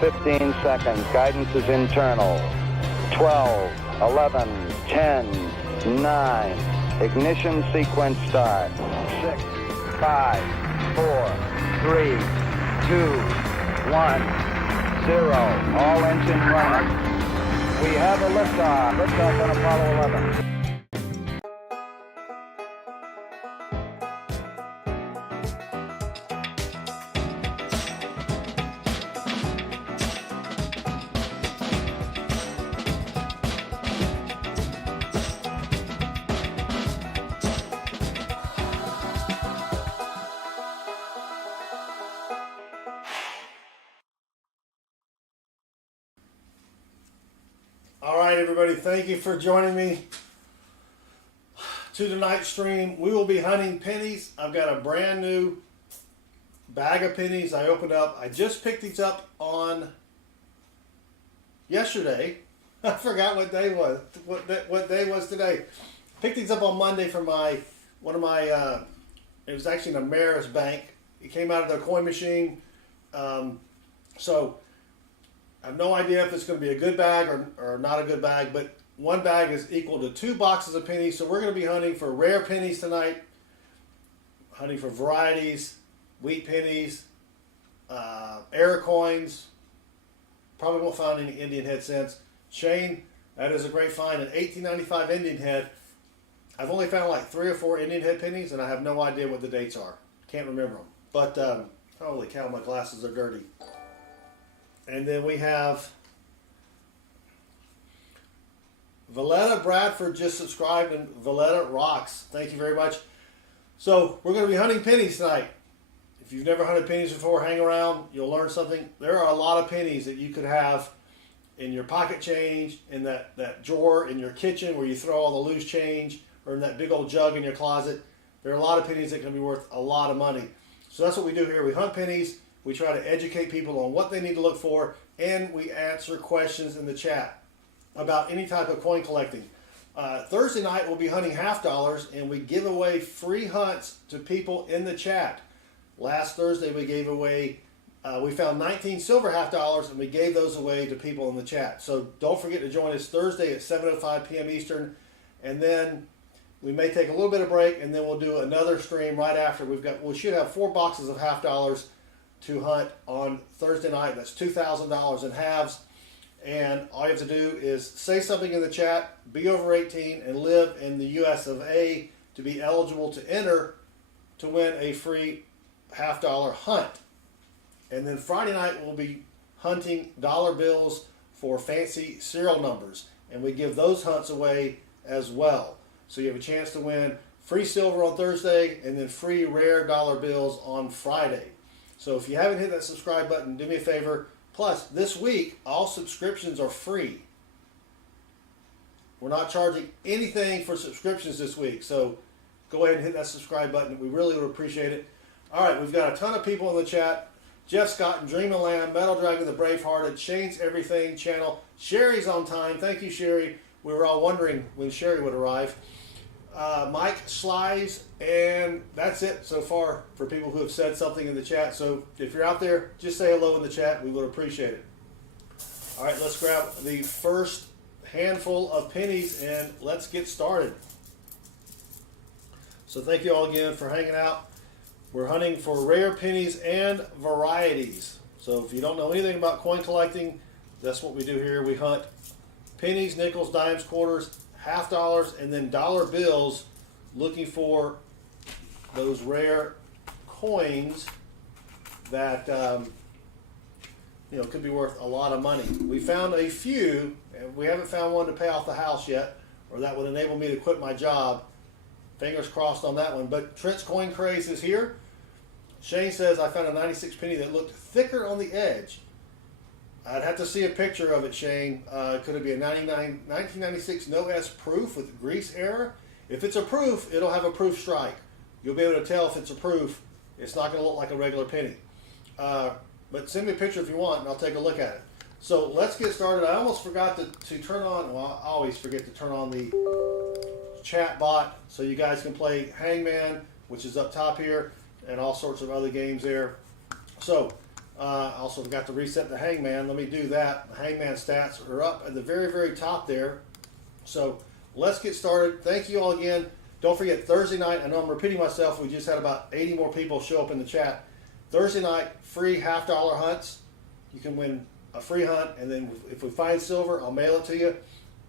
15 seconds. Guidance is internal. 12, 11, 10, 9. Ignition sequence start. 6, 5, 4, 3, 2, 1, 0. All engine running. We have a liftoff. Liftoff on Apollo 11. All right, everybody, thank you for joining me to tonight's stream. We will be hunting pennies. I've got a brand new bag of pennies I opened up. I just picked these up on yesterday. I forgot what day was. What day was today? Picked these up on Monday from one of my. It was actually an Rarest bank. It came out of their coin machine. So I have no idea if it's going to be a good bag or not a good bag, but one bag is equal to 2 boxes of pennies. So we're going to be hunting for rare pennies tonight, hunting for varieties, wheat pennies, rarecoins. Probably won't find any Indian head cents. Shane, that is a great find, an 1895 Indian head. I've only found like 3 or 4 Indian head pennies, and I have no idea what the dates are. Can't remember them. But holy cow, my glasses are dirty. And then we have Valletta Bradford just subscribed, and Valletta rocks. Thank you very much. So we're going to be hunting pennies tonight. If you've never hunted pennies before, hang around. You'll learn something. There are a lot of pennies that you could have in your pocket change, in that drawer in your kitchen where you throw all the loose change, or in that big old jug in your closet. There are a lot of pennies that can be worth a lot of money. So that's what we do here. We hunt pennies. We try to educate people on what they need to look for, and we answer questions in the chat about any type of coin collecting. Thursday night we'll be hunting half dollars, and we give away free hunts to people in the chat. Last Thursday we gave away, we found 19 silver half dollars, and we gave those away to people in the chat. So don't forget to join us Thursday at 7:05 p.m. Eastern, and then we may take a little bit of break, and then we'll do another stream right after. We should have 4 boxes of half dollars to hunt on Thursday night. That's $2,000 in halves, and all you have to do is say something in the chat, be over 18 and live in the US of A to be eligible to enter to win a free half dollar hunt. And then Friday night we'll be hunting dollar bills for fancy serial numbers, and we give those hunts away as well. So you have a chance to win free silver on Thursday and then free rare dollar bills on Friday. So if you haven't hit that subscribe button, do me a favor. Plus, this week, all subscriptions are free. We're not charging anything for subscriptions this week. So go ahead and hit that subscribe button. We really would appreciate it. All right, we've got a ton of people in the chat. Jeff Scott and Dream of Lamb, Metal Dragon the Bravehearted, Shane's Everything channel. Sherry's on time. Thank you, Sherry. We were all wondering when Sherry would arrive. Mike Slies, and that's it so far for people who have said something in the chat. So if you're out there, just say hello in the chat. We would appreciate it. All right, let's grab the first handful of pennies and let's get started. So thank you all again for hanging out. We're hunting for rare pennies and varieties. So if you don't know anything about coin collecting, that's what we do here. We hunt pennies, nickels, dimes, quarters, half dollars, and then dollar bills, looking for those rare coins that could be worth a lot of money. We found a few, and we haven't found one to pay off the house yet, or that would enable me to quit my job. Fingers crossed on that one. But Trent's Coin Craze is here. Shane says, I found a 96 penny that looked thicker on the edge. I'd have to see a picture of it, Shane. Could it be a 1996 no S proof with grease error? If it's a proof, it'll have a proof strike. You'll be able to tell if it's a proof. It's not going to look like a regular penny. But send me a picture if you want, and I'll take a look at it. So let's get started. I almost forgot to turn on, well, I always forget to turn on the chat bot so you guys can play Hangman, which is up top here, and all sorts of other games there. So Also forgot to reset the hangman. Let me do that. The hangman stats are up at the very, very top there. So let's get started. Thank you all again. Don't forget Thursday night. I know I'm repeating myself. We just had about 80 more people show up in the chat. Thursday night, free $half hunts. You can win a free hunt, and then if we find silver, I'll mail it to you.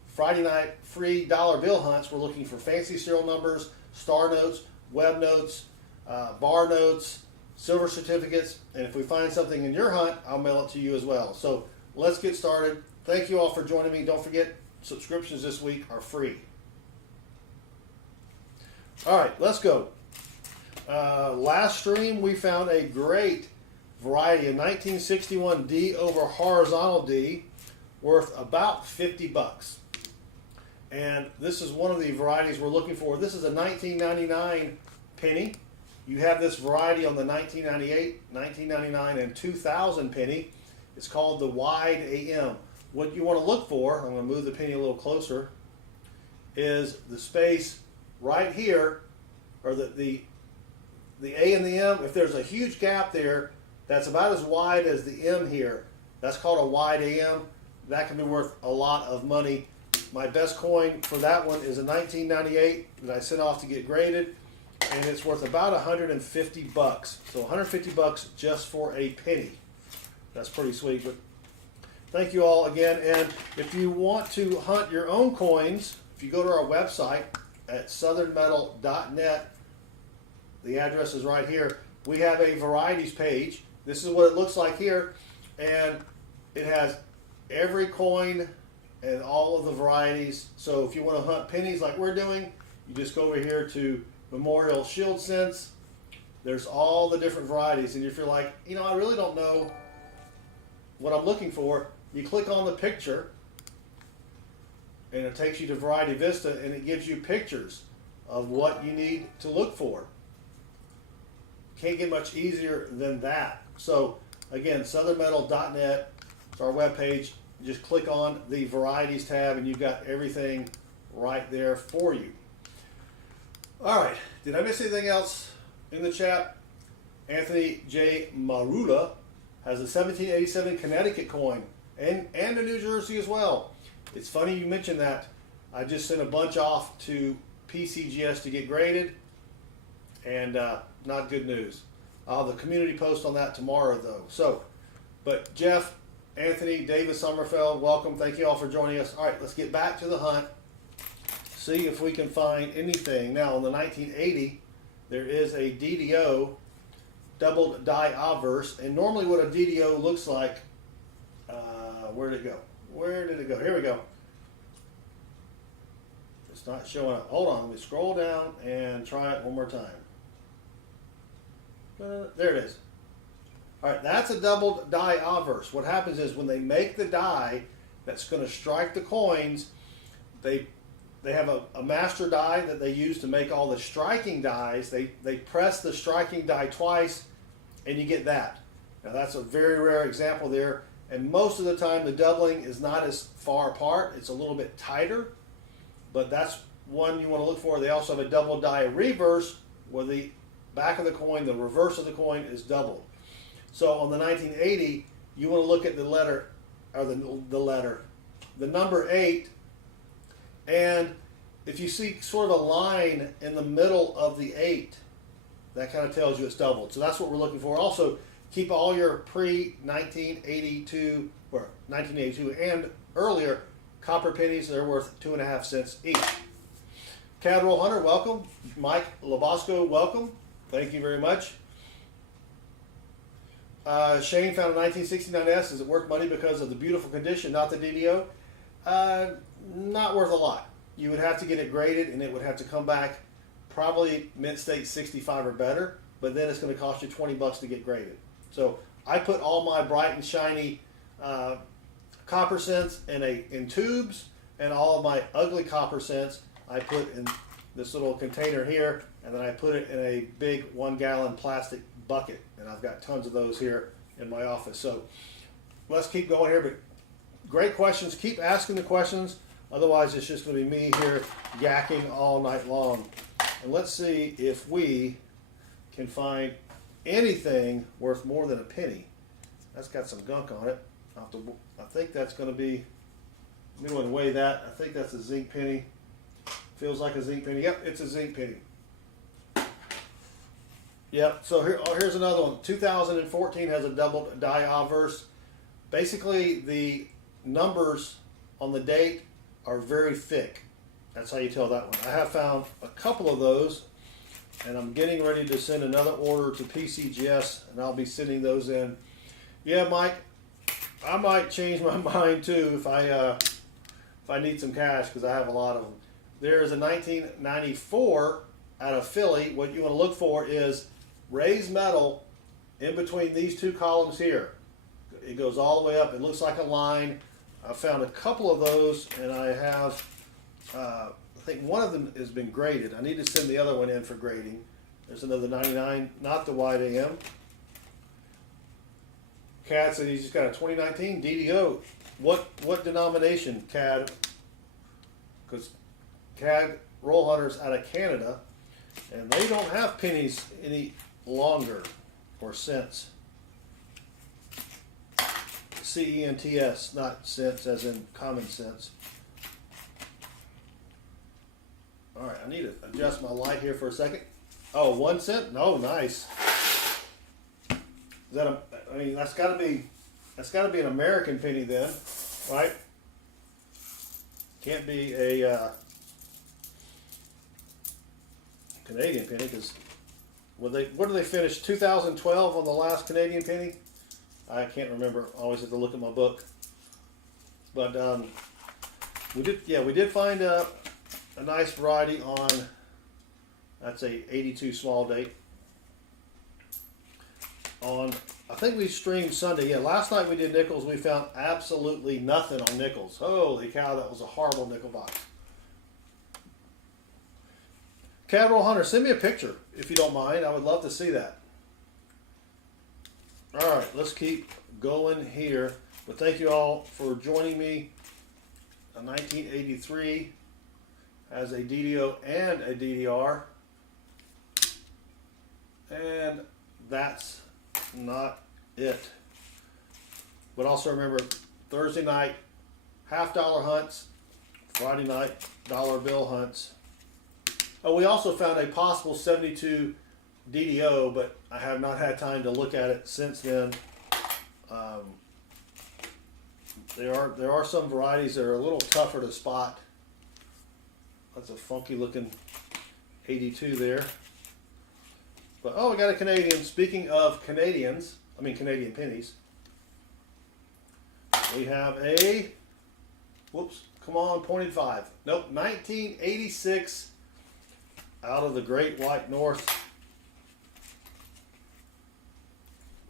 Friday night, free dollar bill hunts. We're looking for fancy serial numbers, star notes, web notes, bar notes, silver certificates, and if we find something in your hunt, I'll mail it to you as well. So let's get started. Thank you all for joining me. Don't forget, subscriptions this week are free. All right, let's go. Last stream, we found a great variety of 1961 D over horizontal D worth about 50 bucks. And this is one of the varieties we're looking for. This is a 1999 penny. You have this variety on the 1998, 1999, and 2000 penny. It's called the wide AM. What you want to look for, I'm going to move the penny a little closer, is the space right here, or the A and the M. If there's a huge gap there, that's about as wide as the M here. That's called a wide AM. That can be worth a lot of money. My best coin for that one is a 1998 that I sent off to get graded, and it's worth about 150 bucks. So 150 bucks just for a penny. That's pretty sweet. But thank you all again. And if you want to hunt your own coins, if you go to our website at southernmetal.net, the address is right here. We have a varieties page. This is what it looks like here, and it has every coin and all of the varieties. So if you want to hunt pennies like we're doing, you just go over here to Memorial Shield Cents. There's all the different varieties, and if you're like, you know, I really don't know what I'm looking for, you click on the picture and it takes you to Variety Vista, and it gives you pictures of what you need to look for. Can't get much easier than that. So again, southernmetal.net is our webpage. Just click on the varieties tab and you've got everything right there for you. All right, did I miss anything else in the chat? Anthony J. Marula has a 1787 Connecticut coin and a New Jersey as well. It's funny you mentioned that. I just sent a bunch off to PCGS to get graded, and not good news. I'll have a community post on that tomorrow though. So, but Jeff, Anthony, David Sommerfeld, welcome. Thank you all for joining us. All right, let's get back to the hunt. See if we can find anything. Now, in the 1980, there is a DDO, doubled die obverse, and normally what a DDO looks like, where did it go? Where did it go? Here we go. It's not showing up. Hold on, let me scroll down and try it one more time. There it is. All right, that's a doubled die obverse. What happens is when they make the die that's going to strike the coins, they have a master die that they use to make all the striking dies. They press the striking die twice, and you get that. Now that's a very rare example there, and most of the time the doubling is not as far apart. It's a little bit tighter, but that's one you want to look for. They also have a double die reverse where the back of the coin, the reverse of the coin, is doubled. So on the 1980, you want to look at the letter, or the number 8, and if you see sort of a line in the middle of the 8, that kind of tells you it's doubled. So that's what we're looking for. Also, keep all your pre-1982 or 1982 and earlier copper pennies. They're worth 2.5 cents each. Cadroll Hunter, welcome. Mike Labosco, welcome. Thank you very much. Shane found a 1969S. Does it worth money because of the beautiful condition, not the DDO? Not worth a lot. You would have to get it graded, and it would have to come back probably mint state 65 or better, but then it's going to cost you 20 bucks to get graded. So I put all my bright and shiny copper cents in tubes, and all of my ugly copper cents I put in this little container here, and then I put it in a big 1-gallon plastic bucket, and I've got tons of those here in my office. So let's keep going here, but great questions. Keep asking the questions. Otherwise, it's just going to be me here yakking all night long. And let's see if we can find anything worth more than a penny That's got some gunk on it. I think that's going to be, let me go and weigh that. I think that's a zinc penny. Feels like a zinc penny. Yep, it's a zinc penny. Yep, so here's another one. 2014 has a double die obverse. Basically, the numbers on the date are very thick. That's how you tell that one. I have found a couple of those, and I'm getting ready to send another order to PCGS, and I'll be sending those in. Yeah, Mike, I might change my mind too if I need some cash, because I have a lot of them. There's a 1994 out of Philly. What you want to look for is raised metal in between these two columns here. It goes all the way up. It looks like a line. I found a couple of those, and I have, I think one of them has been graded. I need to send the other one in for grading. There's another 99, not the wide AM. Cad said he's just got a 2019 DDO. What denomination, Cad? Because Cad Roll Hunters out of Canada, and they don't have pennies any longer or cents. CENTS, not cents as in common sense. All right, I need to adjust my light here for a second. Oh, 1 cent? No, nice. Is that a? I mean, that's got to be an American penny then, right? Can't be a Canadian penny, because what did they finish 2012 on the last Canadian penny? I can't remember. I always have to look at my book. But we did find a nice variety on, that's a 82 small date. On, I think we streamed Sunday. Yeah, last night we did nickels. We found absolutely nothing on nickels. Holy cow, that was a horrible nickel box. Cat Roll Hunter, send me a picture if you don't mind. I would love to see that. All right, let's keep going here. But thank you all for joining me. A 1983 has a DDO and a DDR. And that's not it. But also remember, Thursday night, half-dollar hunts. Friday night, dollar bill hunts. Oh, we also found a possible 72 DDO, but I have not had time to look at it since then. There are some varieties that are a little tougher to spot. That's a funky looking 82 there. But oh, we got a Canadian. Speaking of Canadians, I mean Canadian pennies. We have a, whoops, come on, 0.5. Nope, 1986 out of the Great White North.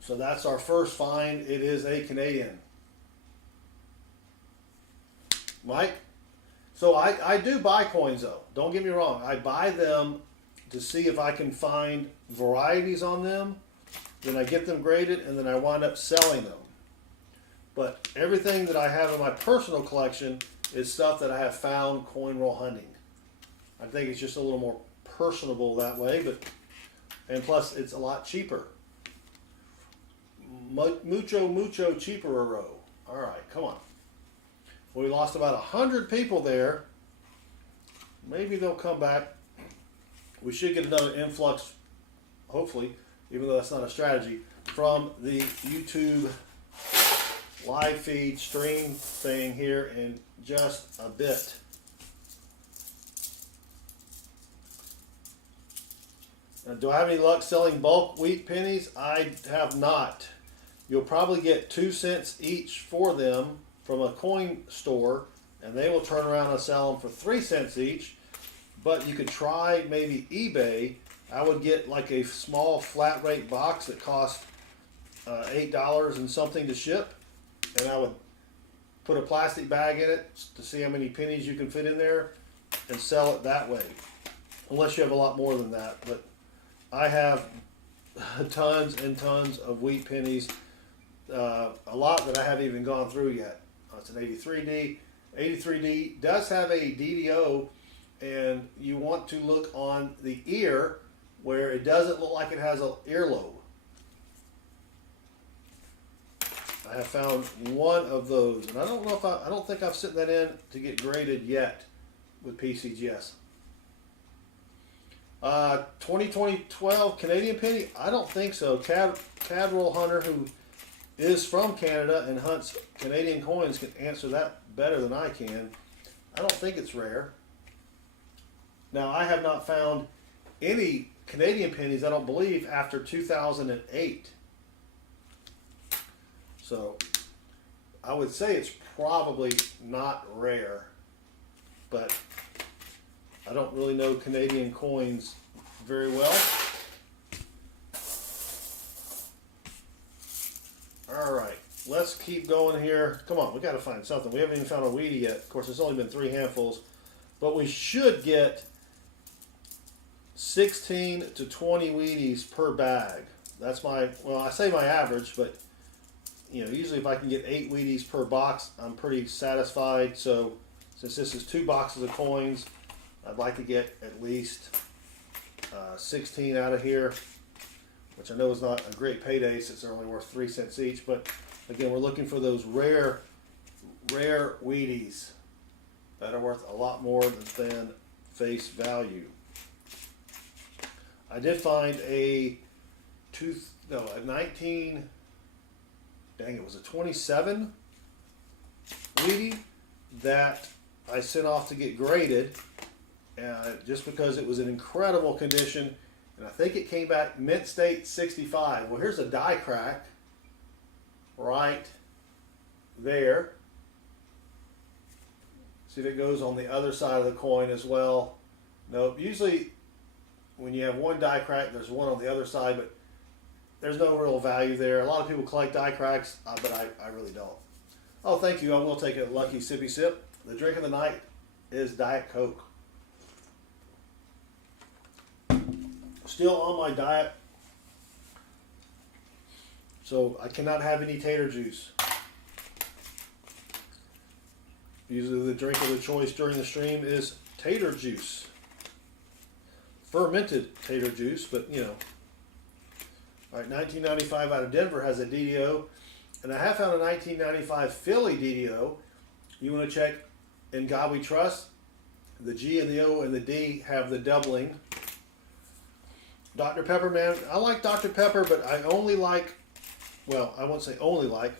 So that's our first find. It is a Canadian. Mike? So I do buy coins though. Don't get me wrong. I buy them to see if I can find varieties on them. Then I get them graded and then I wind up selling them. But everything that I have in my personal collection is stuff that I have found coin roll hunting. I think it's just a little more personable that way, and plus it's a lot cheaper. Mucho cheaper. All right, come on. Well, we lost about 100 people there. Maybe they'll come back. We should get another influx, hopefully, even though that's not a strategy, from the YouTube live feed stream thing here in just a bit. Now, do I have any luck selling bulk wheat pennies? I have not. You'll probably get 2 cents each for them from a coin store, and they will turn around and sell them for 3 cents each. But you could try maybe eBay. I would get like a small flat rate box that costs $8 and something to ship, and I would put a plastic bag in it to see how many pennies you can fit in there and sell it that way, unless you have a lot more than that. But I have tons and tons of wheat pennies, a lot that I haven't even gone through yet. It's an 83D. 83D does have a DDO, and you want to look on the ear where it doesn't look like it has an earlobe. I have found one of those, and I don't know if I don't think I've sent that in to get graded yet with PCGS. 2012 Canadian penny? I don't think so. Cadroll Hunter, who is from Canada and hunts Canadian coins, can answer that better than I can. I don't think it's rare. Now, I have not found any Canadian pennies, I don't believe, after 2008. So, I would say it's probably not rare, but I don't really know Canadian coins very well. All right, let's keep going here. Come on, we got to find something. We haven't even found a weedy yet. Of course, it's only been 3 handfuls, but we should get 16 to 20 weedies per bag. That's my, well, I say my average, but you know, usually if I can get 8 weedies per box, I'm pretty satisfied. So since this is 2 boxes of coins, I'd like to get at least 16 out of here, which I know is not a great payday since they're only worth 3 cents each. But again, we're looking for those rare weedies that are worth a lot more than face value. I did find a 19, dang, it was a 27 weedy that I sent off to get graded, just because it was in incredible condition, and I think it came back mint state 65. Well, here's a die crack right there. See if it goes on the other side of the coin as well. Nope. Usually when you have one die crack, there's one on the other side, but there's no real value there. A lot of people collect die cracks, but I really don't. Oh, thank you. I will take a lucky sippy sip. The drink of the night is Diet Coke. Still on my diet, so I cannot have any tater juice. Usually the drink of the choice during the stream is tater juice. Fermented tater juice, but you know. All right, 1995 out of Denver has a DDO, and I have found a 1995 Philly DDO. You want to check In God We Trust. The G and the O and the D have the doubling. Dr. Pepper, man, I like Dr. Pepper, but I only like, well, I won't say only like,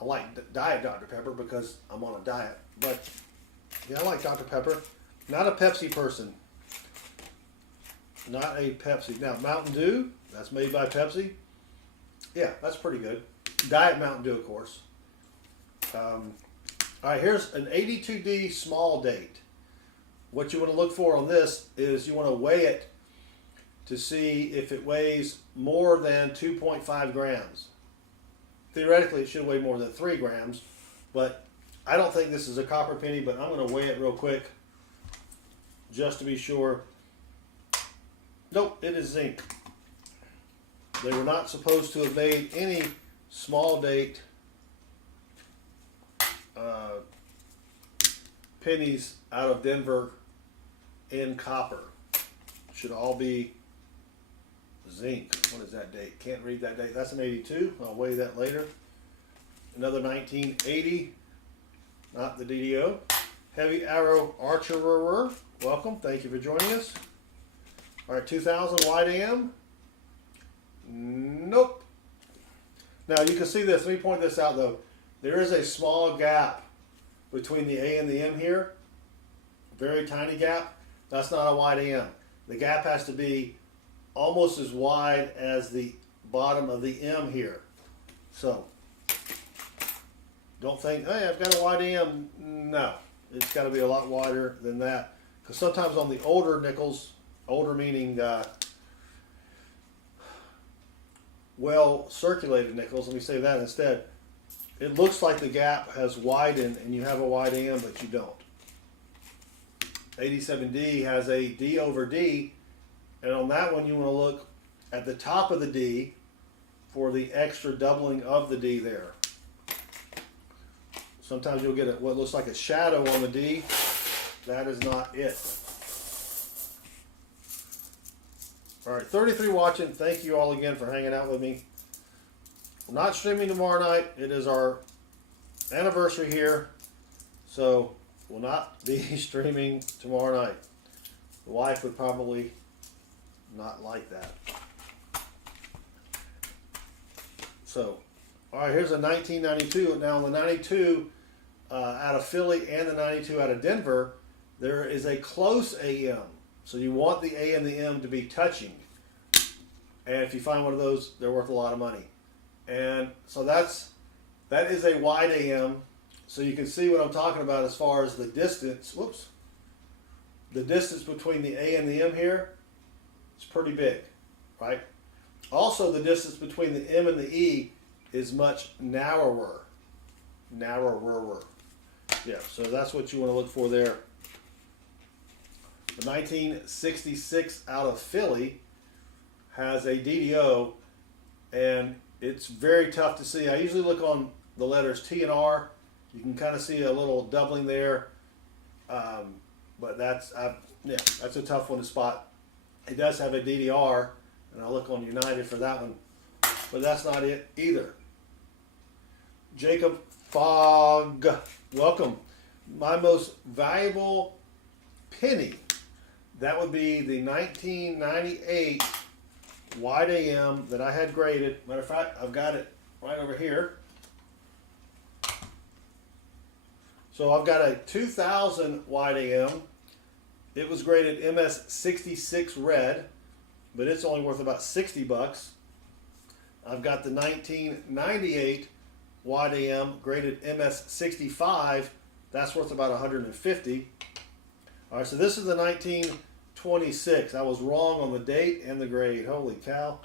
I like Diet Dr. Pepper because I'm on a diet. But yeah, I like Dr. Pepper. Not a Pepsi person. Not a Pepsi. Now, Mountain Dew, that's made by Pepsi. Yeah, that's pretty good. Diet Mountain Dew, of course. All right, here's an 82D small date. What you want to look for on this is you want to weigh it to see if it weighs more than 2.5 grams. Theoretically, it should weigh more than 3 grams, but I don't think this is a copper penny, but I'm going to weigh it real quick just to be sure. Nope, it is zinc. They were not supposed to have made any small date pennies out of Denver in copper. Should all be zinc. What is that date? Can't read that date. That's an 82. I'll weigh that later. Another 1980. Not the DDO. Heavy Arrow Archerer. Welcome. Thank you for joining us. All right, 2000 wide AM. Nope. Now you can see this. Let me point this out though. There is a small gap between the A and the M here. Very tiny gap. That's not a wide AM. The gap has to be almost as wide as the bottom of the M here. So, don't think, hey, I've got a wide AM. No, it's got to be a lot wider than that. Because sometimes on the older nickels, older meaning well circulated nickels, let me say that instead, it looks like the gap has widened and you have a wide AM, but you don't. 87D has a D over D, and on that one you want to look at the top of the D for the extra doubling of the D there. Sometimes you'll get what looks like a shadow on the D. That is not it. All right, 33 watching. Thank you all again for hanging out with me. we're not streaming tomorrow night. It is our anniversary here, so we'll not be streaming tomorrow night. The wife would probably not like that. So, all right, here's a 1992. Now, the 92 out of Philly and the 92 out of Denver, there is a close AM. So you want the A and the M to be touching. And if you find one of those, they're worth a lot of money. And so that is a wide AM. So you can see what I'm talking about as far as the distance. Whoops. The distance between the A and the M here is pretty big, right? Also, the distance between the M and the E is much narrower. Narrower. Yeah, so that's what you want to look for there. The 1966 out of Philly has a DDO, and it's very tough to see. I usually look on the letters T and R. You can kind of see a little doubling there, but that's a tough one to spot. It does have a DDR, and I'll look on United for that one, but that's not it either. Jacob Fogg, welcome. My most valuable penny, that would be the 1998 wide AM that I had graded. Matter of fact, I've got it right over here. So I've got a 2000 wide AM. It was graded MS66 red, but it's only worth about 60 bucks. I've got the 1998 wide AM graded MS65. That's worth about 150. All right, so this is the 1926. I was wrong on the date and the grade. Holy cow.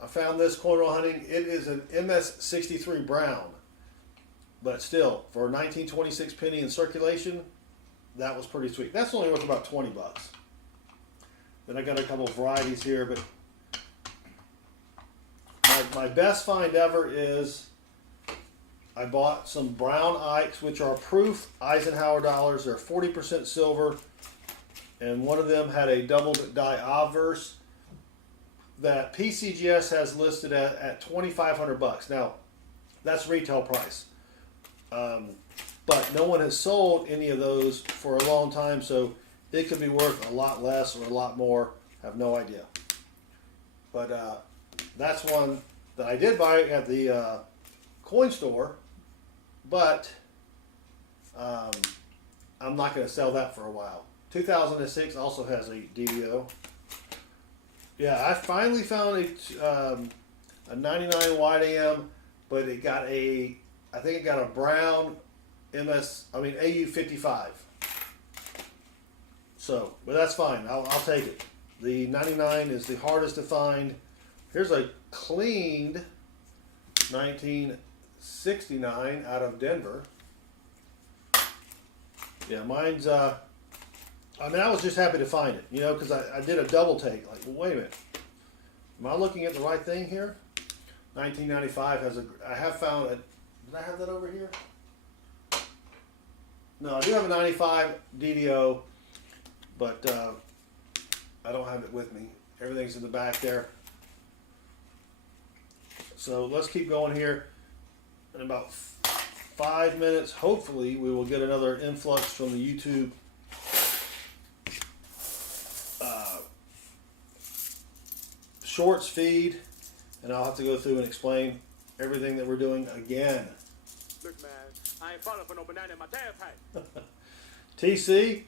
I found this coinrollhunting. It is an MS63 brown. But still, for a 1926 penny in circulation, that was pretty sweet. That's only worth about 20 bucks. Then I got a couple of varieties here, but my best find ever is I bought some brown Ikes, which are proof Eisenhower dollars. They're 40% silver, and one of them had a doubled die obverse that PCGS has listed at 2,500 bucks. Now, that's retail price. But no one has sold any of those for a long time, so it could be worth a lot less or a lot more. I have no idea. But that's one that I did buy at the coin store, but I'm not going to sell that for a while. 2006 also has a DDO. Yeah, I finally found a 99 wide AM, but it got I think it got a brown AU 55. So, but that's fine. I'll take it. The 99 is the hardest to find. Here's a cleaned 1969 out of Denver. Yeah, mine's, I was just happy to find it, because I did a double take. Like, well, wait a minute. Am I looking at the right thing here? 1995 I have found did I have that over here? No, I do have a 95 DDO, but I don't have it with me. Everything's in the back there. So let's keep going here. In about 5 minutes, hopefully, we will get another influx from the YouTube shorts feed, and I'll have to go through and explain everything that we're doing again. Look, man, I ain't falling for no banana in my tailpipe. TC,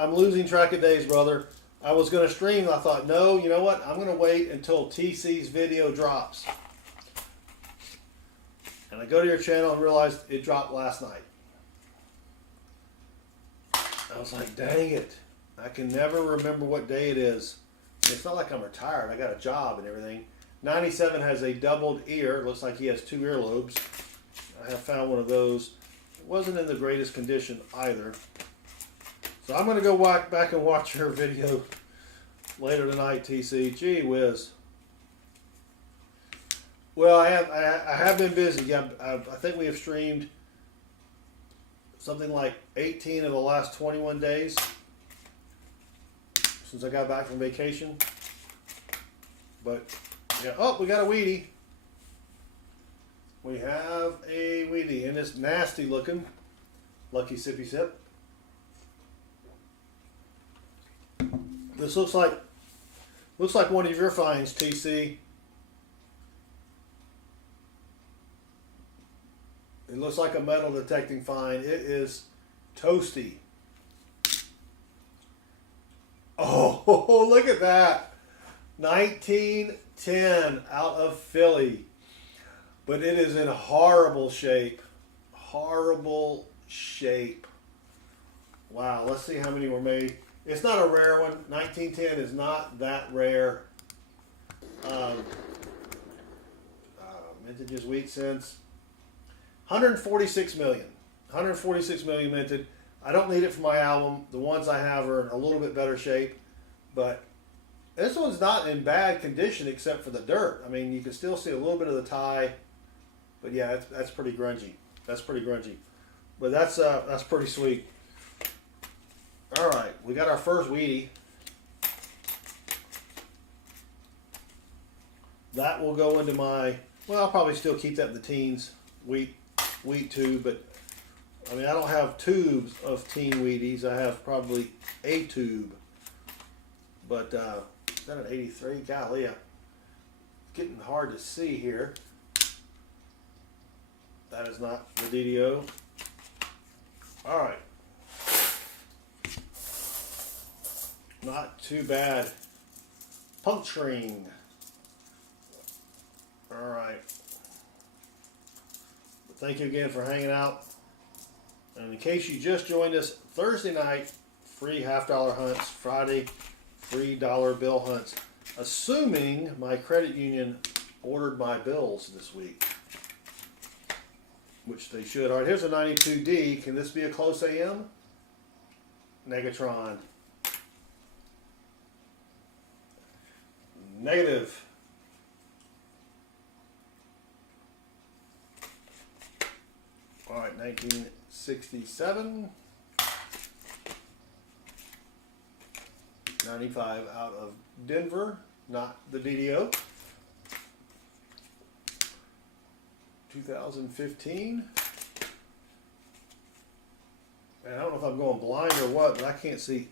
I'm losing track of days, brother. I was going to stream. I thought, no, you know what? I'm going to wait until TC's video drops. And I go to your channel and realized it dropped last night. I was like, dang it. I can never remember what day it is. It's not like I'm retired. I got a job and everything. 97 has a doubled ear. Looks like he has 2 earlobes. I have found one of those. It wasn't in the greatest condition either. So I'm going to go back and watch your video later tonight, TC. Gee whiz. Well, I have been busy. Yeah, I think we have streamed something like 18 of the last 21 days since I got back from vacation. But Yeah. Oh, we got a weedy. We have a weedy, and it's nasty looking. Lucky sippy sip. This looks like one of your finds, TC. It looks like a metal detecting find. It is toasty. Oh, look at that. 1910 out of Philly. But it is in horrible shape. Horrible shape. Wow, let's see how many were made. It's not a rare one. 1910 is not that rare. Mintages, wheat cents. 146 million. 146 million minted. I don't need it for my album. The ones I have are in a little bit better shape. But this one's not in bad condition except for the dirt. I mean, you can still see a little bit of the tie. But yeah, that's pretty grungy. That's pretty grungy. But that's pretty sweet. All right, we got our first weedy. That will go into my, well, I'll probably still keep that in the teens wheat tube, but I mean, I don't have tubes of teen Wheaties. I have probably a tube. But is that an 83? Golly, it's getting hard to see here. That is not the DDO. All right. Not too bad. Puncturing. All right. Thank you again for hanging out. And in case you just joined us, Thursday night, free $50 hunts. Friday, free dollar bill hunts. Assuming my credit union ordered my bills this week. Which they should. All right, here's a 92D. Can this be a close AM? Negatron. Negative. All right, 1967. 95 out of Denver, not the DDO. 2015. And I don't know if I'm going blind or what, but I can't see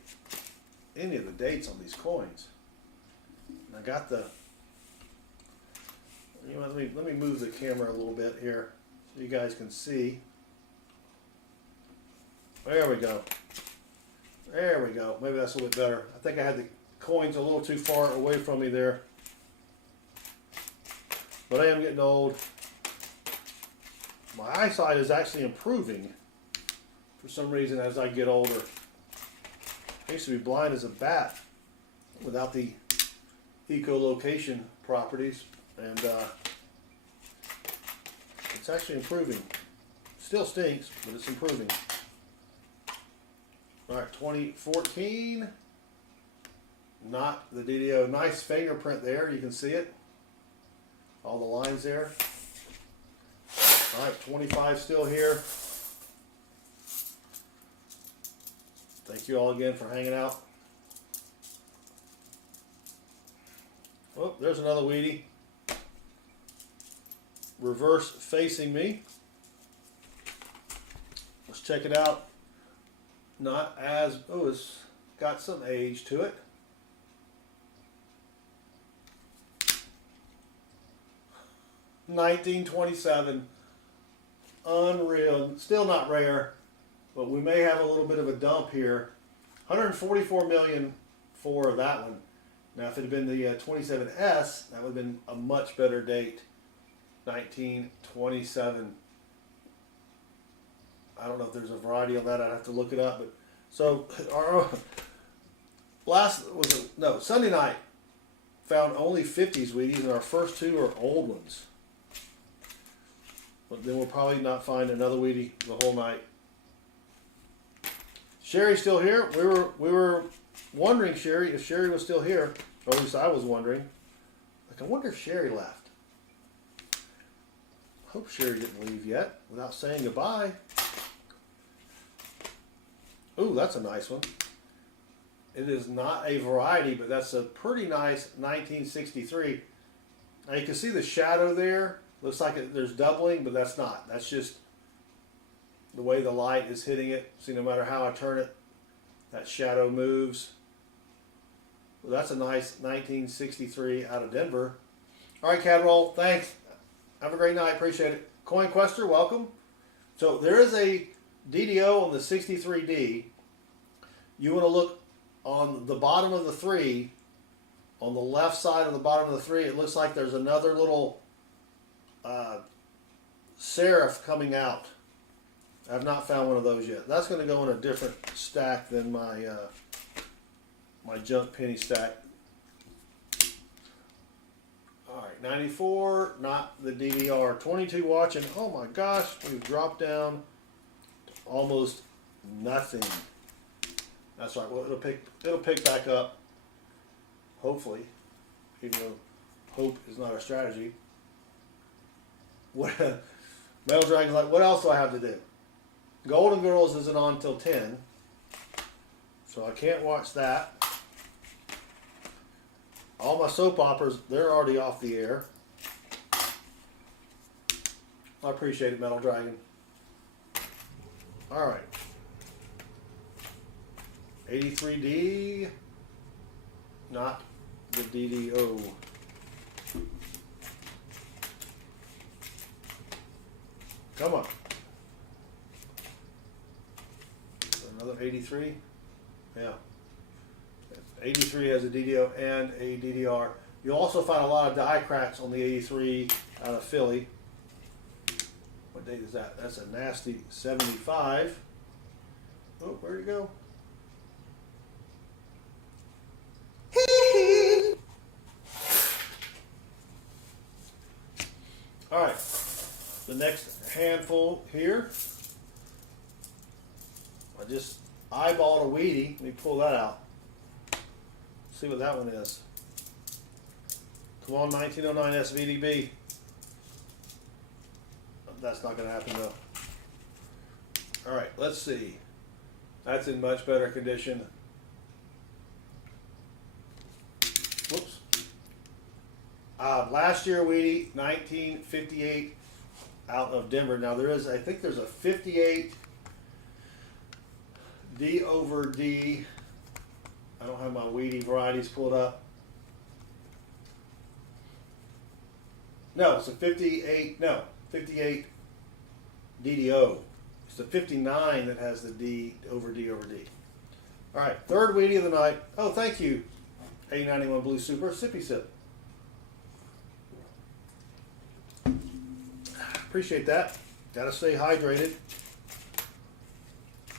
any of the dates on these coins. And I got the, you know, let me move the camera a little bit here so you guys can see. There we go. There we go. Maybe that's a little bit better. I think I had the coins a little too far away from me there. But I am getting old. My eyesight is actually improving for some reason as I get older. I used to be blind as a bat without the echolocation properties, and it's actually improving. Still stinks, but it's improving. All right, 2014, not the DDO. Nice fingerprint there, you can see it. All the lines there. All right, 25 still here. Thank you all again for hanging out. Oh, there's another weedy. Reverse facing me. Let's check it out. Not as, oh, it's got some age to it. $19.27. Unreal. Still not rare, but we may have a little bit of a dump here. 144 million for that one. Now, if it had been the 27S, that would have been a much better date. 1927. I don't know if there's a variety on that. I'd have to look it up. But so our Sunday night found only 50s Wheaties, and our first two are old ones. But then we'll probably not find another weedy the whole night. Sherry's still here. We were wondering, Sherry, if Sherry was still here. Or at least I was wondering. Like, I wonder if Sherry left. Hope Sherry didn't leave yet without saying goodbye. Ooh, that's a nice one. It is not a variety, but that's a pretty nice 1963. Now you can see the shadow there. Looks like there's doubling, but that's not. That's just the way the light is hitting it. See, no matter how I turn it, that shadow moves. Well, that's a nice 1963 out of Denver. All right, Cadroll, thanks. Have a great night. Appreciate it. CoinQuester, welcome. So there is a DDO on the 63D. You want to look on the bottom of the 3. On the left side of the bottom of the 3, it looks like there's another little serif coming out. I've not found one of those yet. That's going to go in a different stack than my my junk penny stack. All right, 94, not the DDR. 22 watching. Oh my gosh, we've dropped down to almost nothing. That's right. Well, it'll pick back up. Hopefully, even though hope is not a strategy. What Metal Dragon's like, what else do I have to do? Golden Girls isn't on until 10, so I can't watch that. All my soap operas, they're already off the air. I appreciate it, Metal Dragon. All right. 83D, not the DDO. Come on. Another 83? Yeah. 83 has a DDO and a DDR. You'll also find a lot of die cracks on the 83 out of Philly. What date is that? That's a nasty 75. Oh, where'd it go? All right, the next handful here. I just eyeballed a Wheatie. Let me pull that out. See what that one is. Come on, 1909 SVDB. That's not going to happen though. All right, let's see. That's in much better condition. Whoops. Last year, Wheatie, 1958 out of Denver. Now there is, I think there's a 58 D over D. I don't have my Wheatie varieties pulled up. No, it's a 58, no, 58 DDO. It's the 59 that has the D over D over D. All right, third Wheatie of the night. Oh, thank you, A91 Blue Super, Sippy Sip. Appreciate that. Gotta stay hydrated.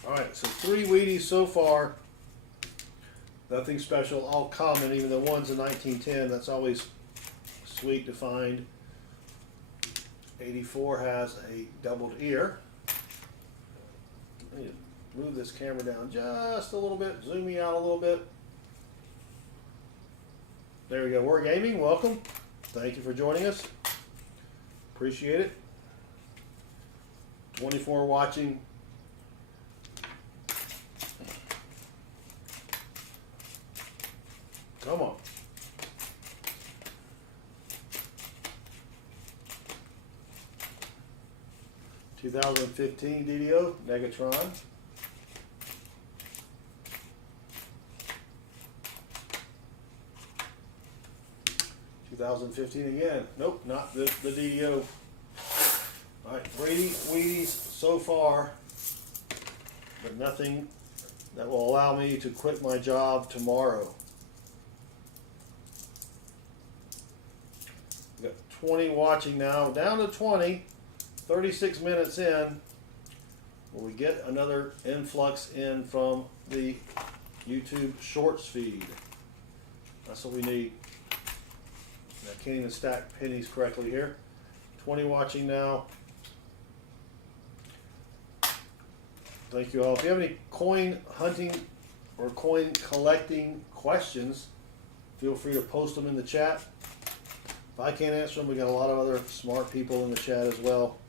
All right, so 3 Wheaties so far. Nothing special, all common, even the ones in 1910. That's always sweet to find. 84 has a doubled ear. I need to move this camera down just a little bit, zoom me out a little bit. There we go. We're Gaming, welcome. Thank you for joining us. Appreciate it. 24 watching. Come on. (2015) DDO, Negatron. (2015) again. Nope, not the DDO. All right, Brady Wheaties so far, but nothing that will allow me to quit my job tomorrow. We got 20 watching now, down to 20, 36 minutes in. Will we get another influx in from the YouTube Shorts feed? That's what we need. I can't even stack pennies correctly here. 20 watching now. Thank you all. If you have any coin hunting or coin collecting questions, feel free to post them in the chat. If I can't answer them, we got a lot of other smart people in the chat as well.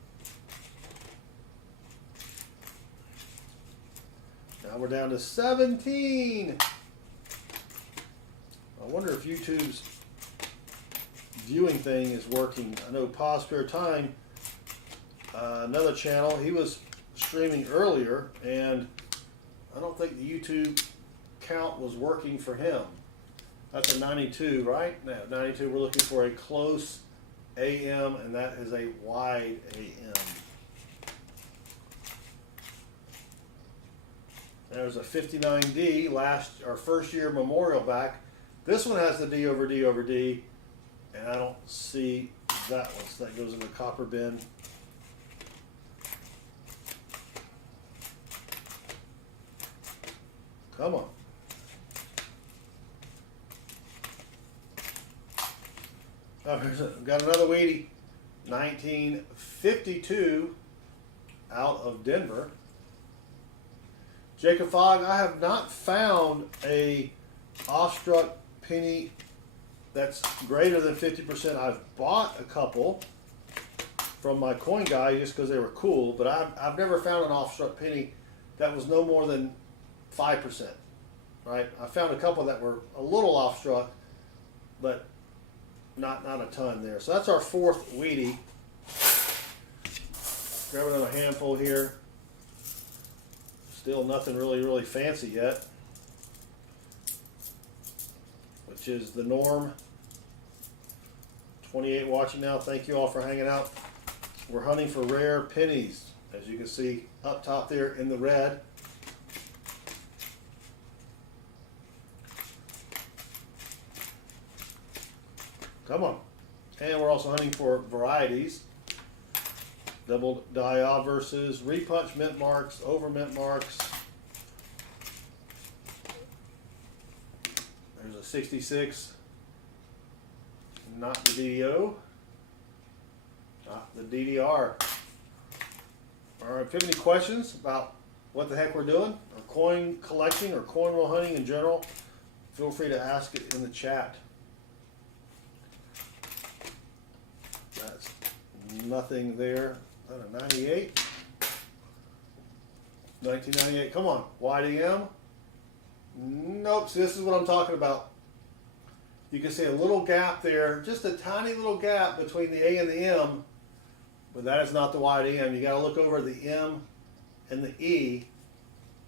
Now we're down to 17. I wonder if YouTube's viewing thing is working. I know Pause Spare Time, another channel, he was streaming earlier, and I don't think the YouTube count was working for him. That's a 92, right? No, 92. We're looking for a close AM, and that is a wide AM. There's a 59D, our first year memorial back. This one has the D over D over D, and I don't see that one, so that goes in the copper bin. Come on. Oh, got another Wheatie, 1952, out of Denver. Jacob Fogg, I have not found a awestruck penny that's greater than 50%. I've bought a couple from my coin guy just because they were cool, but I've never found an awestruck penny that was no more than 5%. Right? I found a couple that were a little awestruck, but not a ton there. So that's our fourth Wheatie. Grabbing a handful here. Still nothing really fancy yet, which is the norm. 28 watching now. Thank you all for hanging out. We're hunting for rare pennies, as you can see up top there in the red. Come on. And we're also hunting for varieties. Double die obverses, repunch mint marks, over mint marks. There's a 66. Not the DDO. Not the DDR. All right, if you have any questions about what the heck we're doing, or coin collecting, or coin roll hunting in general, feel free to ask it in the chat. That's nothing there. Is that a 98? 1998. Come on. YDM? Nope. See, this is what I'm talking about. You can see a little gap there, just a tiny little gap between the A and the M, but that is not the YDM. You got to look over the M and the E.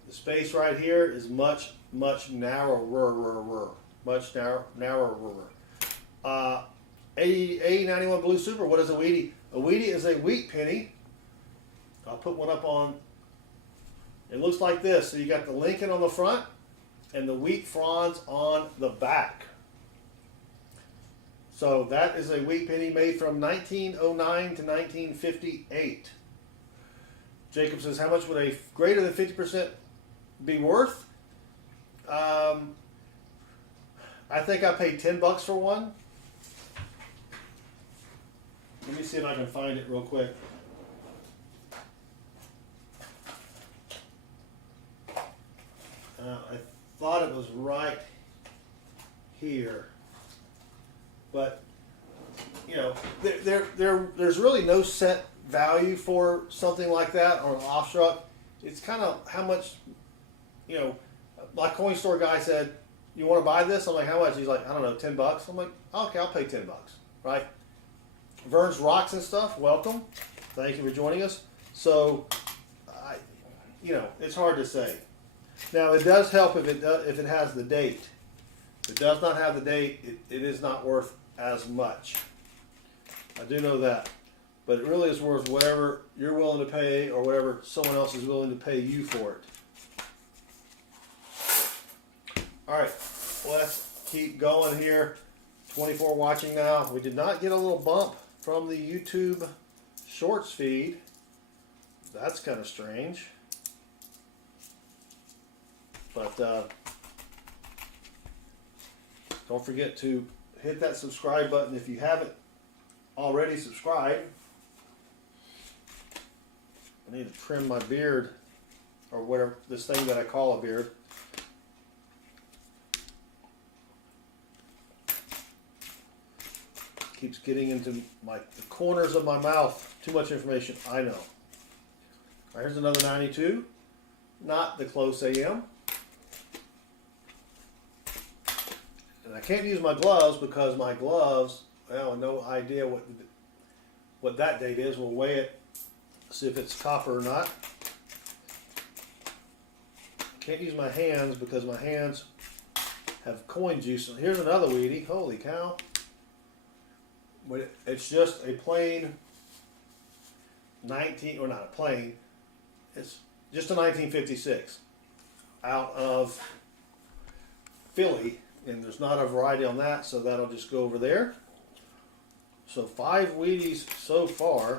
The space right here is much narrower. Much narrower. A91 Blue Super. What is a Wheatie? A Wheatie is a wheat penny. I'll put one up on. It looks like this. So you got the Lincoln on the front and the wheat fronds on the back. So that is a wheat penny made from 1909 to 1958. Jacob says, how much would a greater than 50% be worth? I think I paid $10 for one. Let me see if I can find it real quick. I thought it was right here, but you know, there's really no set value for something like that or an offstruck. It's kind of how much, you know. My coin store guy said, "You want to buy this?" I'm like, "How much?" He's like, "I don't know, $10." I'm like, "Okay, I'll pay $10." Right? Vern's Rocks and stuff. Welcome. Thank you for joining us. So, you know, it's hard to say. Now, it does help if it has the date. If it does not have the date, it is not worth as much. I do know that. But it really is worth whatever you're willing to pay or whatever someone else is willing to pay you for it. All right, let's keep going here. 24 watching now. We did not get a little bump from the YouTube Shorts feed. That's kind of strange. But don't forget to hit that subscribe button if you haven't already subscribed. I need to trim my beard, or whatever, this thing that I call a beard. Keeps getting into the corners of my mouth. Too much information, I know. All right, here's another 92. Not the close AM. And I can't use my gloves because my gloves well, no idea what that date is. We'll weigh it, see if it's copper or not. Can't use my hands because my hands have coin juice. Here's another weedy. Holy cow. But it's just a plain 19, or not a plain, it's just a 1956 out of Philly, and there's not a variety on that, so that'll just go over there. So 5 Wheaties so far.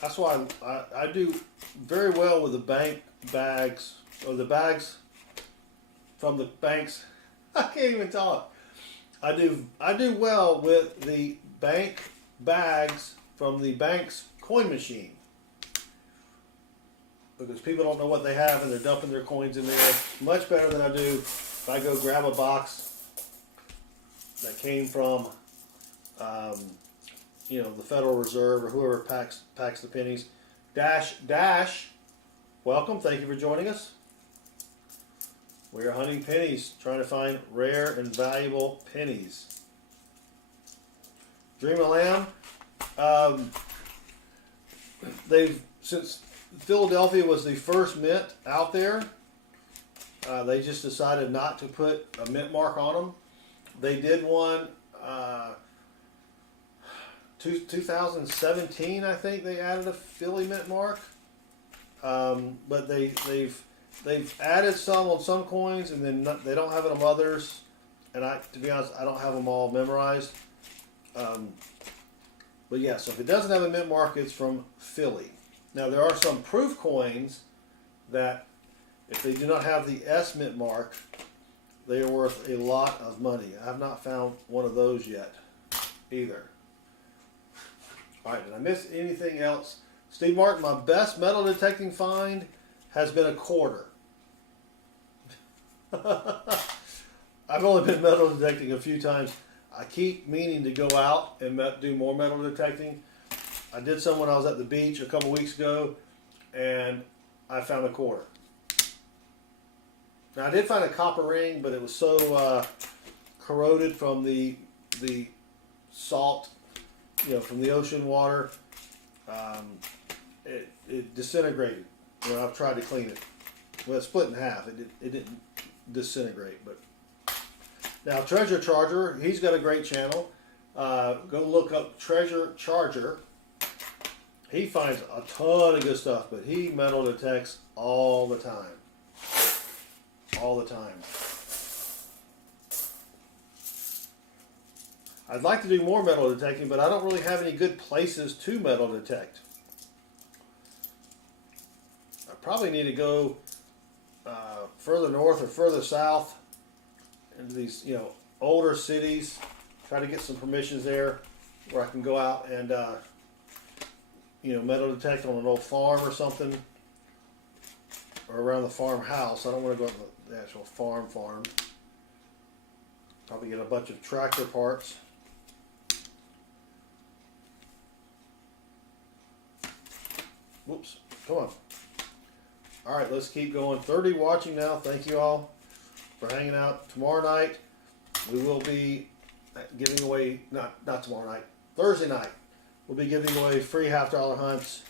That's why I do very well with the bank bags, or the bags from the banks. I can't even talk. I do well with the bank bags from the bank's coin machine, because people don't know what they have and they're dumping their coins in there. Much better than I do if I go grab a box that came from you know, the Federal Reserve or whoever packs the pennies. Dash, welcome, thank you for joining us. We are hunting pennies, trying to find rare and valuable pennies. Dream of Lamb, since Philadelphia was the first mint out there, they just decided not to put a mint mark on them. They did one 2017, I think they added a Philly mint mark, but they've added some on some coins, and then they don't have it on others. And to be honest, I don't have them all memorized. But yeah, so if it doesn't have a mint mark, it's from Philly. Now there are some proof coins that, if they do not have the S mint mark, they are worth a lot of money. I have not found one of those yet either. All right, did I miss anything else? Steve Martin, my best metal detecting find has been a quarter. I've only been metal detecting a few times. I keep meaning to go out and do more metal detecting. I did some when I was at the beach a couple weeks ago, and I found a quarter. Now I did find a copper ring, but it was so corroded from the salt, you know, from the ocean water. It disintegrated. You know, I've tried to clean it. Well, it split in half. It didn't disintegrate. But now Treasure Charger, he's got a great channel. Go look up Treasure Charger. He finds a ton of good stuff, but he metal detects all the time. All the time. I'd like to do more metal detecting, but I don't really have any good places to metal detect. I probably need to go further north or further south into these, you know, older cities. Try to get some permissions there where I can go out and you know, metal detect on an old farm or something, or around the farmhouse. I don't want to go out to the actual farm. Probably get a bunch of tractor parts. Whoops, come on. All right, let's keep going. 30 watching now. Thank you all for hanging out. Tomorrow night, we will be giving away, not tomorrow night, Thursday night, we'll be giving away free $half hunts.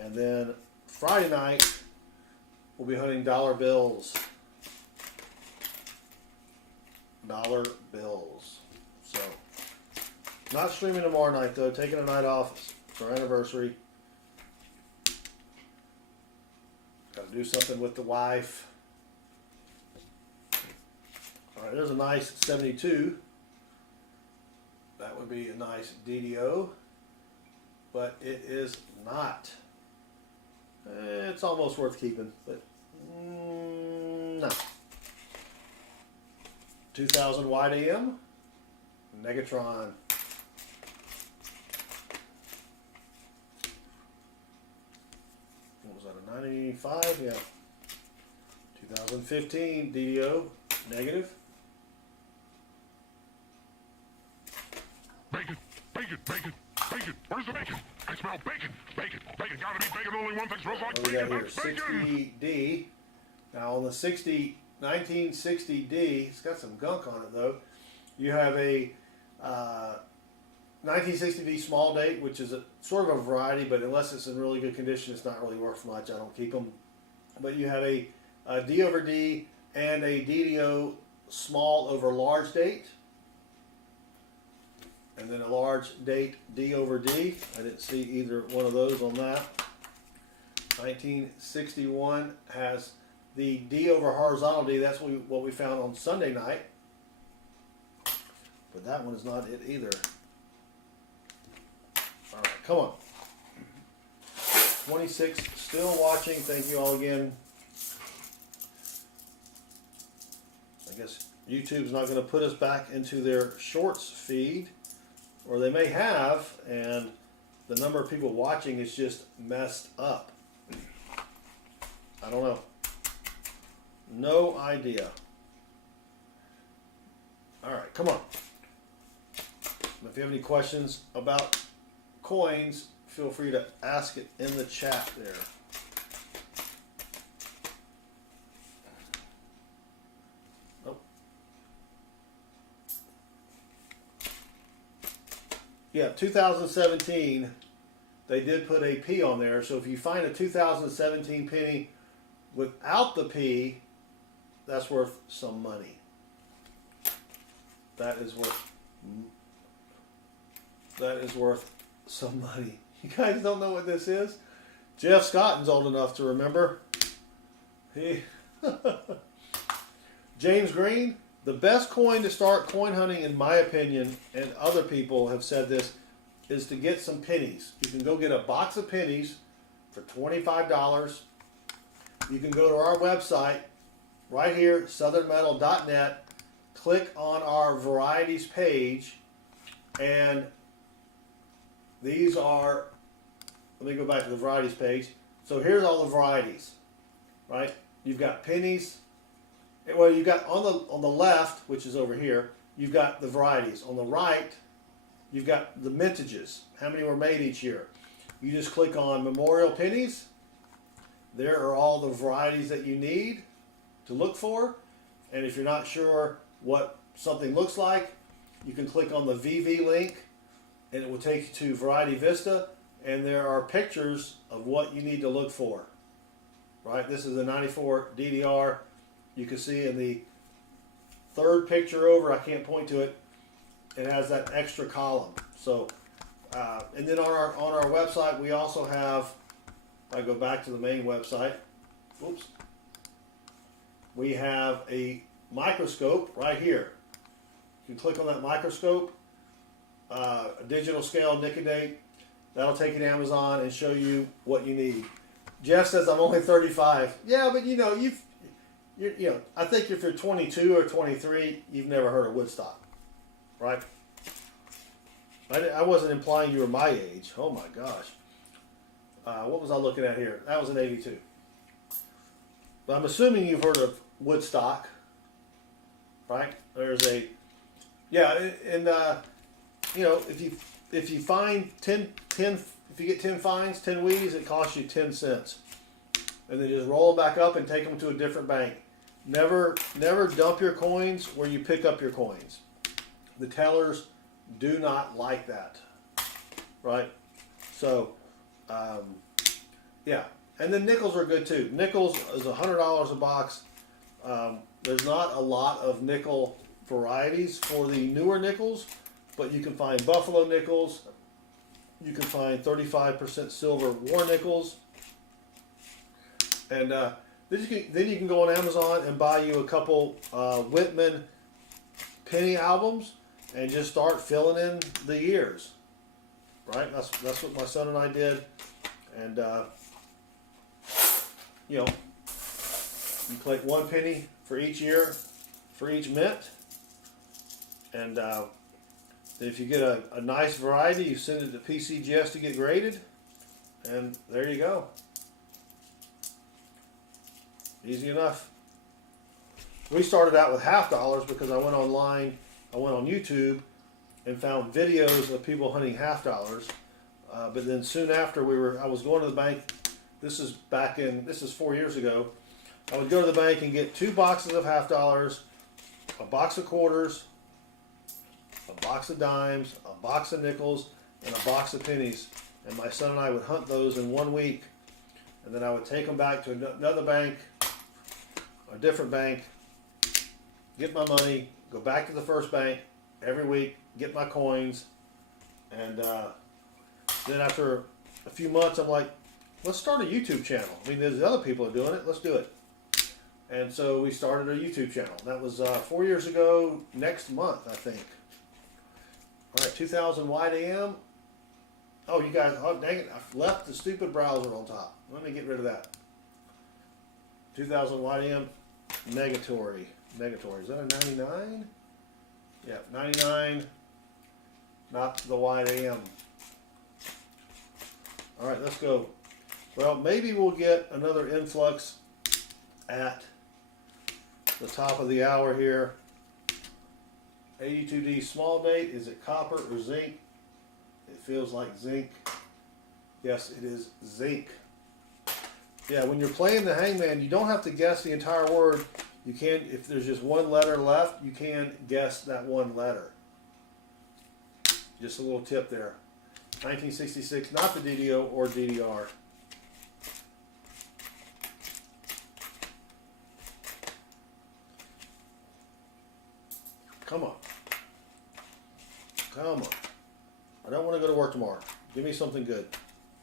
And then Friday night, we'll be hunting dollar bills. Dollar bills. So, not streaming tomorrow night though, taking a night off. It's our anniversary. Got to do something with the wife. All right, there's a nice 72. That would be a nice DDO, but it is not. It's almost worth keeping, but no. 2000 wide AM, Negatron. What was that, a 985? Yeah. 2015 DDO, negative. Bacon, bacon, bacon, bacon. Where's the bacon? I smell bacon, bacon, bacon. Gotta be bacon. Only one thing smells like What do we got bacon. here? That's bacon. 60D. Now on the 1960D, it's got some gunk on it though. You have a 1960V small date, which is a sort of a variety, but unless it's in really good condition, it's not really worth much. I don't keep them. But you have a D over D and a DDO small over large date, and then a large date D over D. I didn't see either one of those on that. 1961 has the D over horizontal D. That's what we found on Sunday night, but that one is not it either. All right, come on. 26 still watching. Thank you all again. I guess YouTube's not going to put us back into their shorts feed, or they may have, and the number of people watching is just messed up. I don't know. No idea. All right, come on. If you have any questions about coins, feel free to ask it in the chat there. Nope. Yeah, 2017, they did put a P on there. So if you find a 2017 penny without the P, that's worth some money. That is worth some money. You guys don't know what this is? Jeff Scotton's old enough to remember. James Green, the best coin to start coin hunting, in my opinion, and other people have said this, is to get some pennies. You can go get a box of pennies for $25. You can go to our website right here, southernmetal.net, click on our varieties page, and these are, let me go back to the varieties page. So here's all the varieties, right? You've got pennies. Well, you've got on the left, which is over here, you've got the varieties. On the right, you've got the mintages, how many were made each year. You just click on Memorial Pennies. There are all the varieties that you need to look for. And if you're not sure what something looks like, you can click on the VV link and it will take you to Variety Vista, and there are pictures of what you need to look for. Right? This is the 94 DDR. You can see in the third picture over, I can't point to it, it has that extra column. So, and then on our website, we also have, I go back to the main website, oops, we have a microscope right here. You can click on that microscope, a digital scale, Nicodate. That'll take you to Amazon and show you what you need. Jeff says I'm only 35. Yeah, but you know, I think if you're 22 or 23, you've never heard of Woodstock, right? I wasn't implying you were my age. Oh my gosh. What was I looking at here? That was an 82. But I'm assuming you've heard of Woodstock, right? There's a, yeah, and you know, if you find 10, if you get 10 finds, 10 wees, it costs you 10 cents. And then just roll them back up and take them to a different bank. Never dump your coins where you pick up your coins. The tellers do not like that, right? So, yeah. And then nickels are good too. Nickels is $100 a box. There's not a lot of nickel varieties for the newer nickels, but you can find buffalo nickels. You can find 35% silver war nickels. And then you can go on Amazon and buy you a couple Whitman penny albums and just start filling in the years. Right? That's what my son and I did. And you know, you collect 1 penny for each year, for each mint. And if you get a nice variety, you send it to PCGS to get graded. And there you go. Easy enough. We started out with $half because I went online, I went on YouTube and found videos of people hunting $half. But then soon after I was going to the bank. This is 4 years ago. I would go to the bank and get 2 boxes of $half, a box of quarters, a box of dimes, a box of nickels, and a box of pennies. And my son and I would hunt those in 1 week. And then I would take them back to another bank, a different bank, get my money, go back to the first bank every week, get my coins. And then after a few months, I'm like, let's start a YouTube channel. I mean, there's other people are doing it. Let's do it. And so we started a YouTube channel. That was 4 years ago next month, I think. All right, 2000 wide AM. Oh, you guys, oh, dang it. I left the stupid browser on top. Let me get rid of that. 2000 wide AM negatory. Negatory. Is that a 99? Yeah, 99. Not the wide AM. All right, let's go. Well, maybe we'll get another influx at the top of the hour here. 82D small date. Is it copper or zinc? It feels like zinc. Yes, it is zinc. Yeah, when you're playing the hangman, you don't have to guess the entire word. You can, if there's just one letter left, you can guess that one letter. Just a little tip there. 1966, not the DDO or DDR. Come on. Come on. I don't want to go to work tomorrow. Give me something good.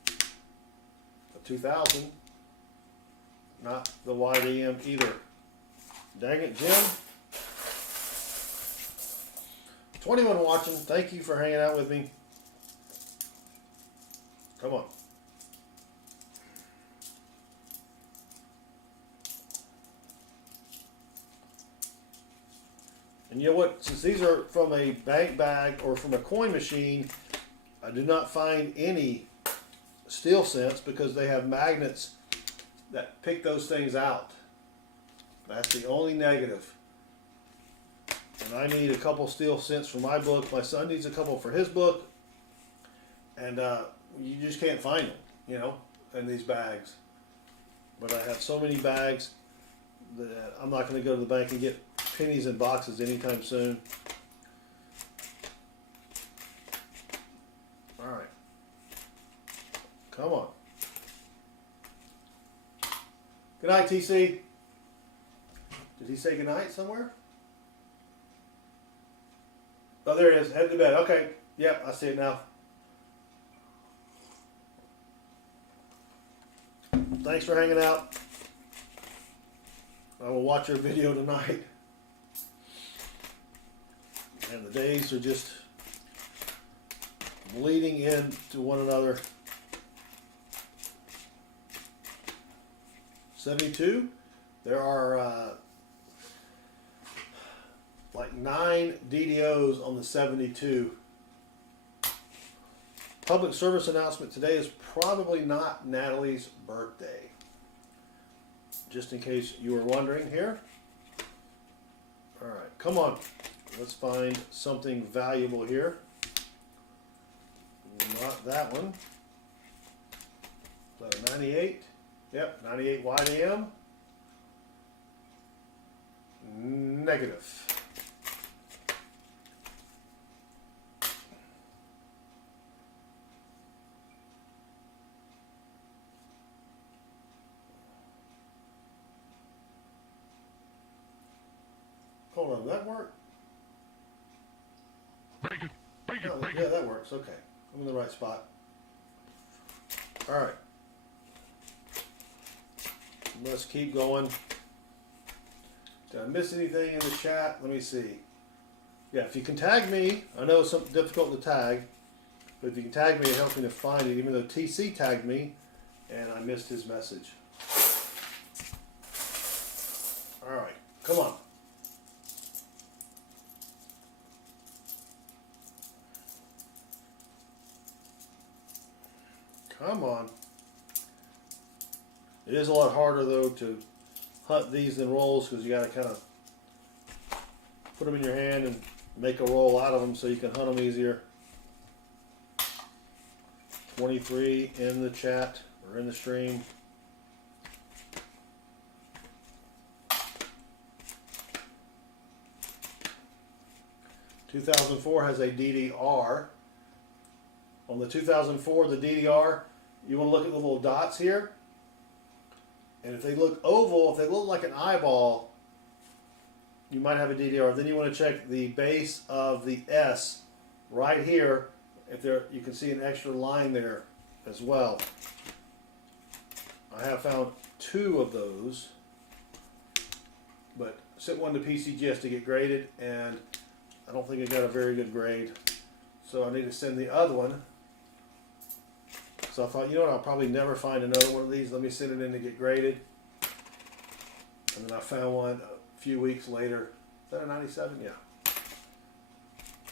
A 2000. Not the wide AM either. Dang it, Jim. 21 watching. Thank you for hanging out with me. Come on. And you know what? Since these are from a bank bag or from a coin machine, I do not find any steel cents because they have magnets that pick those things out. That's the only negative. And I need a couple steel cents for my book. My son needs a couple for his book. And you just can't find them, you know, in these bags. But I have so many bags that I'm not going to go to the bank and get pennies in boxes anytime soon. All right. Come on. Good night, TC. Did he say good night somewhere? Oh, there he is. Head to bed. Okay. Yep, I see it now. Thanks for hanging out. I will watch your video tonight. And the days are just bleeding into one another. 72. There are like 9 DDOs on the 72. Public service announcement today is probably not Natalie's birthday. Just in case you were wondering here. All right, come on. Let's find something valuable here. Not that one. So 98. Yep, 98 wide AM. Negative. Hold on, that work? Bacon, bacon, Oh, bacon. yeah, that works. Okay. I'm in the right spot. All right. Let's keep going. Did I miss anything in the chat? Let me see. Yeah, if you can tag me, I know it's something difficult to tag, but if you can tag me, it helps me to find it, even though TC tagged me and I missed his message. All right, come on. Come on. It is a lot harder though to hunt these than rolls because you got to kind of put them in your hand and make a roll out of them so you can hunt them easier. 23 in the chat or in the stream. 2004 has a DDR. On the 2004, the DDR, you want to look at the little dots here. And if they look oval, if they look like an eyeball, you might have a DDR. Then you want to check the base of the S right here. If there, you can see an extra line there as well. I have found 2 of those, but sent one to PCGS to get graded, and I don't think it got a very good grade. So I need to send the other one. So I thought, you know what, I'll probably never find another one of these. Let me send it in to get graded. And then I found one a few weeks later. Is that a 97? Yeah.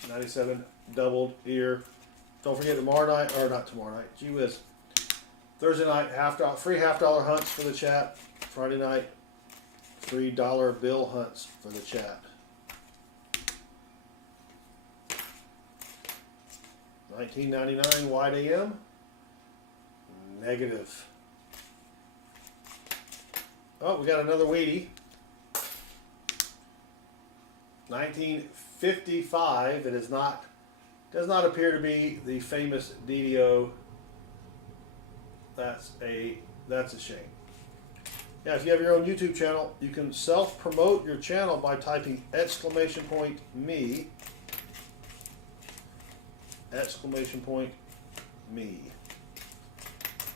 97 doubled ear. Don't forget tomorrow night, or not tomorrow night, gee whiz. Thursday night, free $half hunts for the chat. Friday night, free dollar bill hunts for the chat. $19.99 wide AM. Negative. Oh, we got another Wheatie. 1955. It is not. Does not appear to be the famous DDO. That's a shame. Yeah, if you have your own YouTube channel, you can self-promote your channel by typing !me. !me.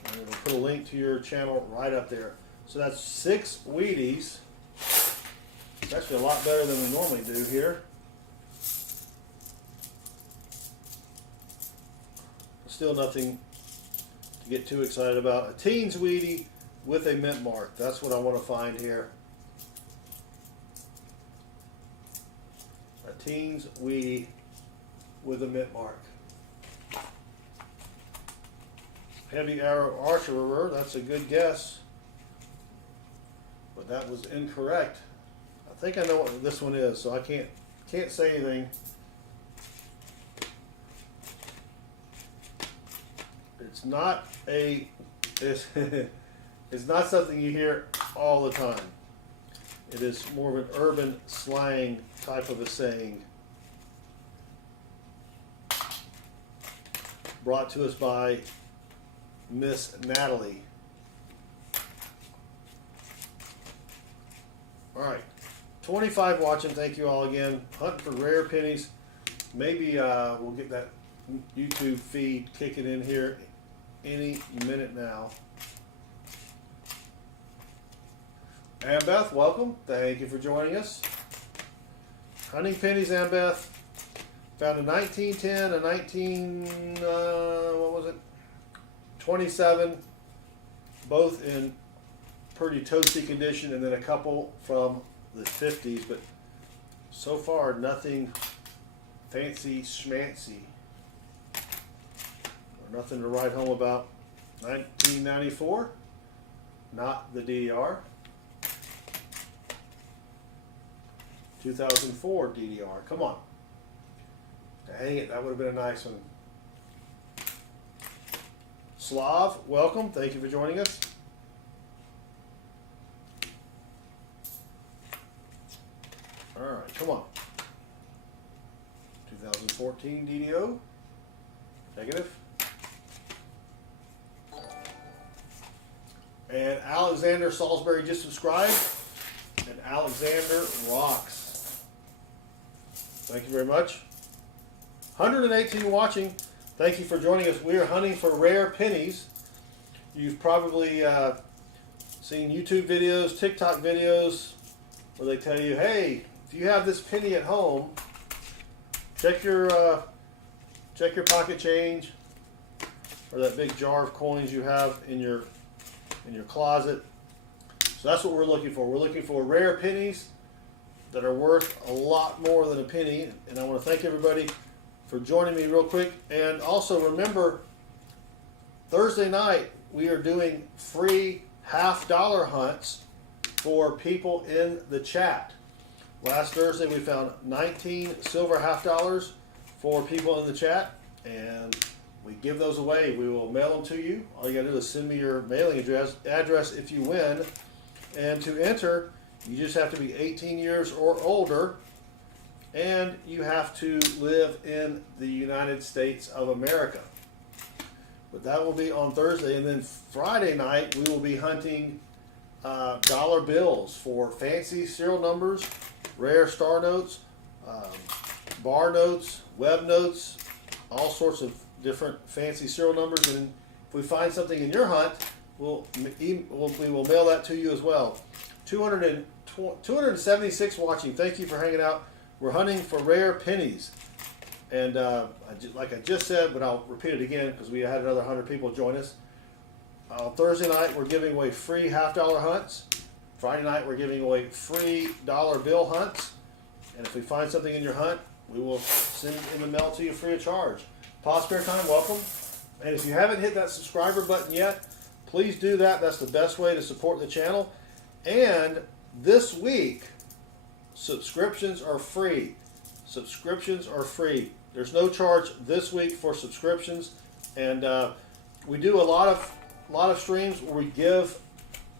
And it'll put a link to your channel right up there. So that's 6 Wheaties. It's actually a lot better than we normally do here. Still nothing to get too excited about. A Teens Wheatie with a mint mark. That's what I want to find here. A Teens Wheatie with a mint mark. Heavy Arrow Archerer, that's a good guess. But that was incorrect. I think I know what this one is, so I can't say anything. It's not a it's not something you hear all the time. It is more of an urban slang type of a saying. Brought to us by Miss Natalie. All right, 25 watching. Thank you all again. Hunting for rare pennies. Maybe we'll get that YouTube feed kicking in here any minute now. Ambeth, welcome. Thank you for joining us. Hunting pennies, Ambeth. Found a 1910, a what was it? 27, both in pretty toasty condition, and then a couple from the 50s, but so far nothing fancy schmancy, or nothing to write home about. 1994, not the DDR. 2004 DDR, come on. Dang it, that would have been a nice one. Slav, welcome. Thank you for joining us. All right, come on. 2014 DDO. Negative. And Alexander Salisbury just subscribed. And Alexander rocks. Thank you very much. 118 watching. Thank you for joining us. We are hunting for rare pennies. You've probably seen YouTube videos, TikTok videos, where they tell you, hey, if you have this penny at home, check your pocket change, or that big jar of coins you have in your closet. So that's what we're looking for. We're looking for rare pennies that are worth a lot more than a penny. And I want to thank everybody for joining me real quick. And also remember, Thursday night we are doing free $half hunts for people in the chat. Last Thursday we found 19 silver $half for people in the chat, and we give those away. We will mail them to you. All you gotta do is send me your mailing address if you win. And to enter, you just have to be 18 years or older. and you have to live in the United States of America. But that will be on Thursday, and then Friday night we will be hunting dollar bills for fancy serial numbers, rare star notes, bar notes, web notes, all sorts of different fancy serial numbers. And if we find something in your hunt, we will mail that to you as well. 276 watching. Thank you for hanging out. We're hunting for rare pennies. And like I just said, but I'll repeat it again because we had another 100 people join us. On Thursday night, we're giving away free half-dollar hunts. Friday night, we're giving away free dollar bill hunts. And if we find something in your hunt, we will send it in the mail to you free of charge. Pause Spare Time, welcome. And if you haven't hit that subscriber button yet, please do that. That's the best way to support the channel. And this week, subscriptions are free. Subscriptions are free. There's no charge this week for subscriptions. And we do a lot of streams where we give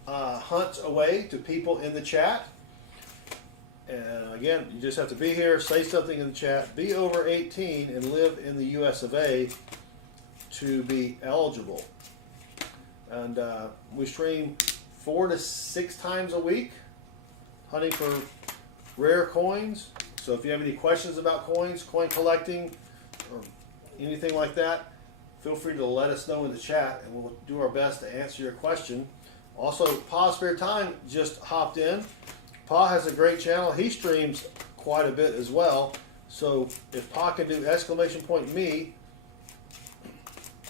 hunts away to people in the chat. And again, you just have to be here, say something in the chat, be over 18 and live in the US of A to be eligible. And we stream 4 to 6 times a week, hunting for rare coins. So if you have any questions about coins, coin collecting, or anything like that, feel free to let us know in the chat and we'll do our best to answer your question. Also, Pa's Spare Time just hopped in. Pa has a great channel. He streams quite a bit as well. So if Pa can do !me,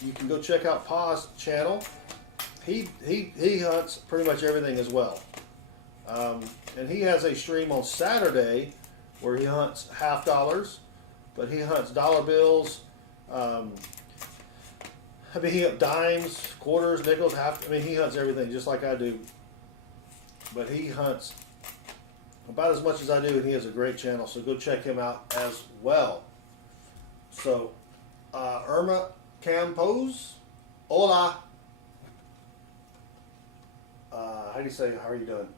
you can go check out Pa's channel. He hunts pretty much everything as well. And he has a stream on Saturday where he hunts half dollars, but he hunts dollar bills. He hunts dimes, quarters, nickels, he hunts everything just like I do. But he hunts about as much as I do, and he has a great channel, so go check him out as well. So, Irma Campos, hola. How do you say, how are you doing?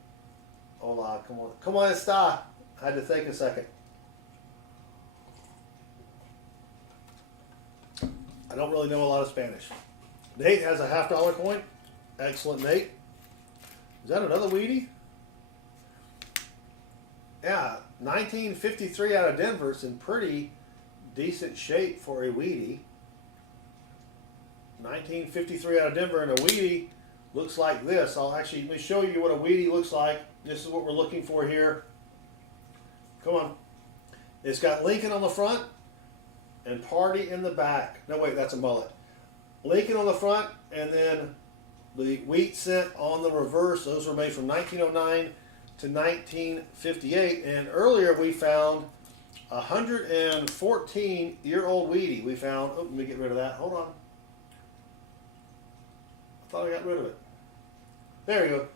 Hola, como esta? I had to think a second. I don't really know a lot of Spanish. Nate has a half-dollar coin. Excellent, Nate. Is that another Wheatie? Yeah, 1953 out of Denver. It's in pretty decent shape for a Wheatie. 1953 out of Denver, and a Wheatie looks like this. Let me show you what a Wheatie looks like. This is what we're looking for here. Come on. It's got Lincoln on the front and Party in the back. No, wait, that's a mullet. Lincoln on the front, and then the wheat cent on the reverse. Those were made from 1909 to 1958. And earlier we found a 114-year-old Wheatie. We found, oh, let me get rid of that. Hold on. I thought I got rid of it. There you go.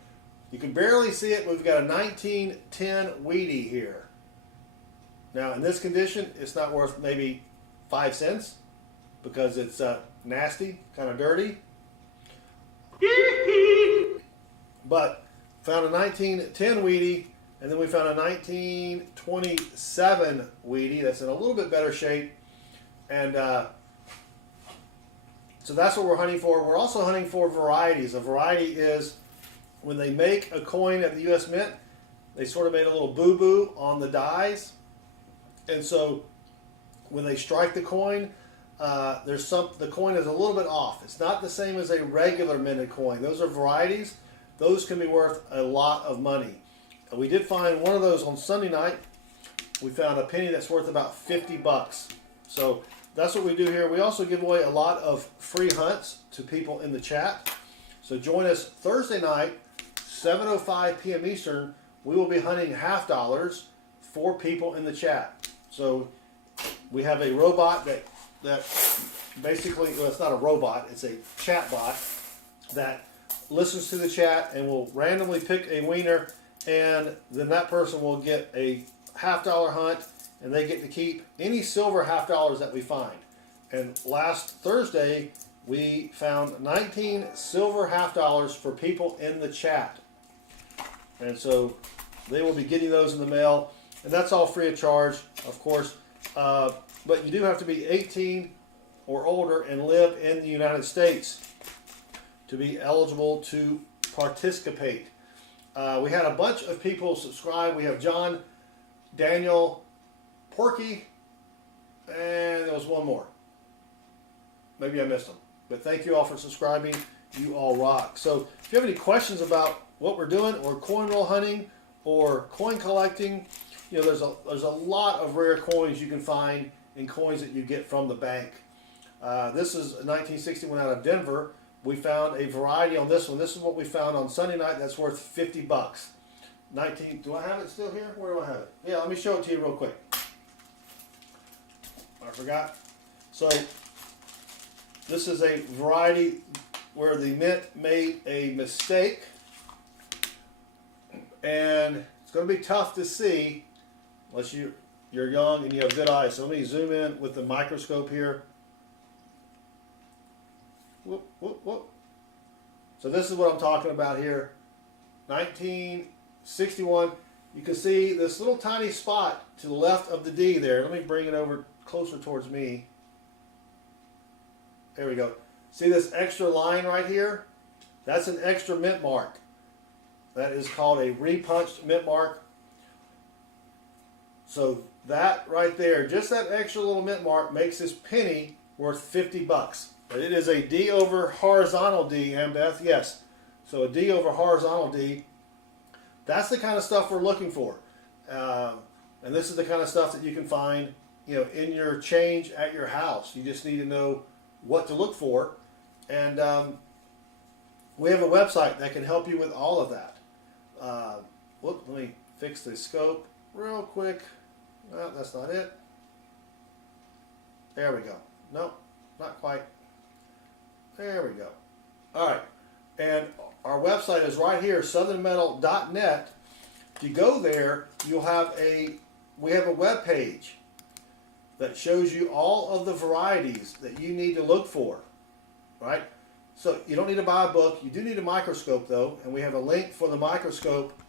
You can barely see it. We've got a 1910 Wheatie here. Now, in this condition, it's not worth maybe 5 cents because it's nasty, kind of dirty. But found a 1910 Wheatie, and then we found a 1927 Wheatie that's in a little bit better shape. And so that's what we're hunting for. We're also hunting for varieties. A variety is when they make a coin at the U.S. Mint, they sort of made a little boo-boo on the dies. And so when they strike the coin, the coin is a little bit off. It's not the same as a regular minted coin. Those are varieties. Those can be worth a lot of money. And we did find one of those on Sunday night. We found a penny that's worth about 50 bucks. So that's what we do here. We also give away a lot of free hunts to people in the chat. So join us Thursday night, 7:05 p.m. Eastern. We will be hunting half dollars for people in the chat. So we have a robot that basically, well, it's not a robot, it's a chat bot that listens to the chat and will randomly pick a winner, and then that person will get a half-dollar hunt, and they get to keep any silver half dollars that we find. And last Thursday, we found 19 silver half dollars for people in the chat. And so they will be getting those in the mail. And that's all free of charge, of course. But you do have to be 18 or older and live in the United States to be eligible to participate. We had a bunch of people subscribe. We have John, Daniel, Porky, and there was one more. Maybe I missed them. But thank you all for subscribing. You all rock. So if you have any questions about what we're doing, or coin roll hunting, or coin collecting, you know, there's a lot of rare coins you can find in coins that you get from the bank. This is a 1961 out of Denver. We found a variety on this one. This is what we found on Sunday night. That's worth 50 bucks. 19. Do I have it still here? Where do I have it? Yeah, let me show it to you real quick. I forgot. So this is a variety where the mint made a mistake, and it's going to be tough to see unless you're young and you have good eyes. So let me zoom in with the microscope here. Whoop, whoop, whoop. So this is what I'm talking about here. 1961. You can see this little tiny spot to the left of the D there. Let me bring it over closer towards me. There we go. See this extra line right here? That's an extra mint mark. That is called a repunched mint mark. So that right there, just that extra little mint mark makes this penny worth 50 bucks. But it is a D over horizontal D, Beth. Yes. So a D over horizontal D. That's the kind of stuff we're looking for. And this is the kind of stuff that you can find, you know, in your change at your house. You just need to know what to look for. And we have a website that can help you with all of that. Let me fix the scope real quick. Well, that's not it. There we go. Nope, not quite. There we go. All right. And our website is right here, southernmetal.net. If you go there, we have a web page that shows you all of the varieties that you need to look for, right? So you don't need to buy a book. You do need a microscope, though, and we have a link for the microscope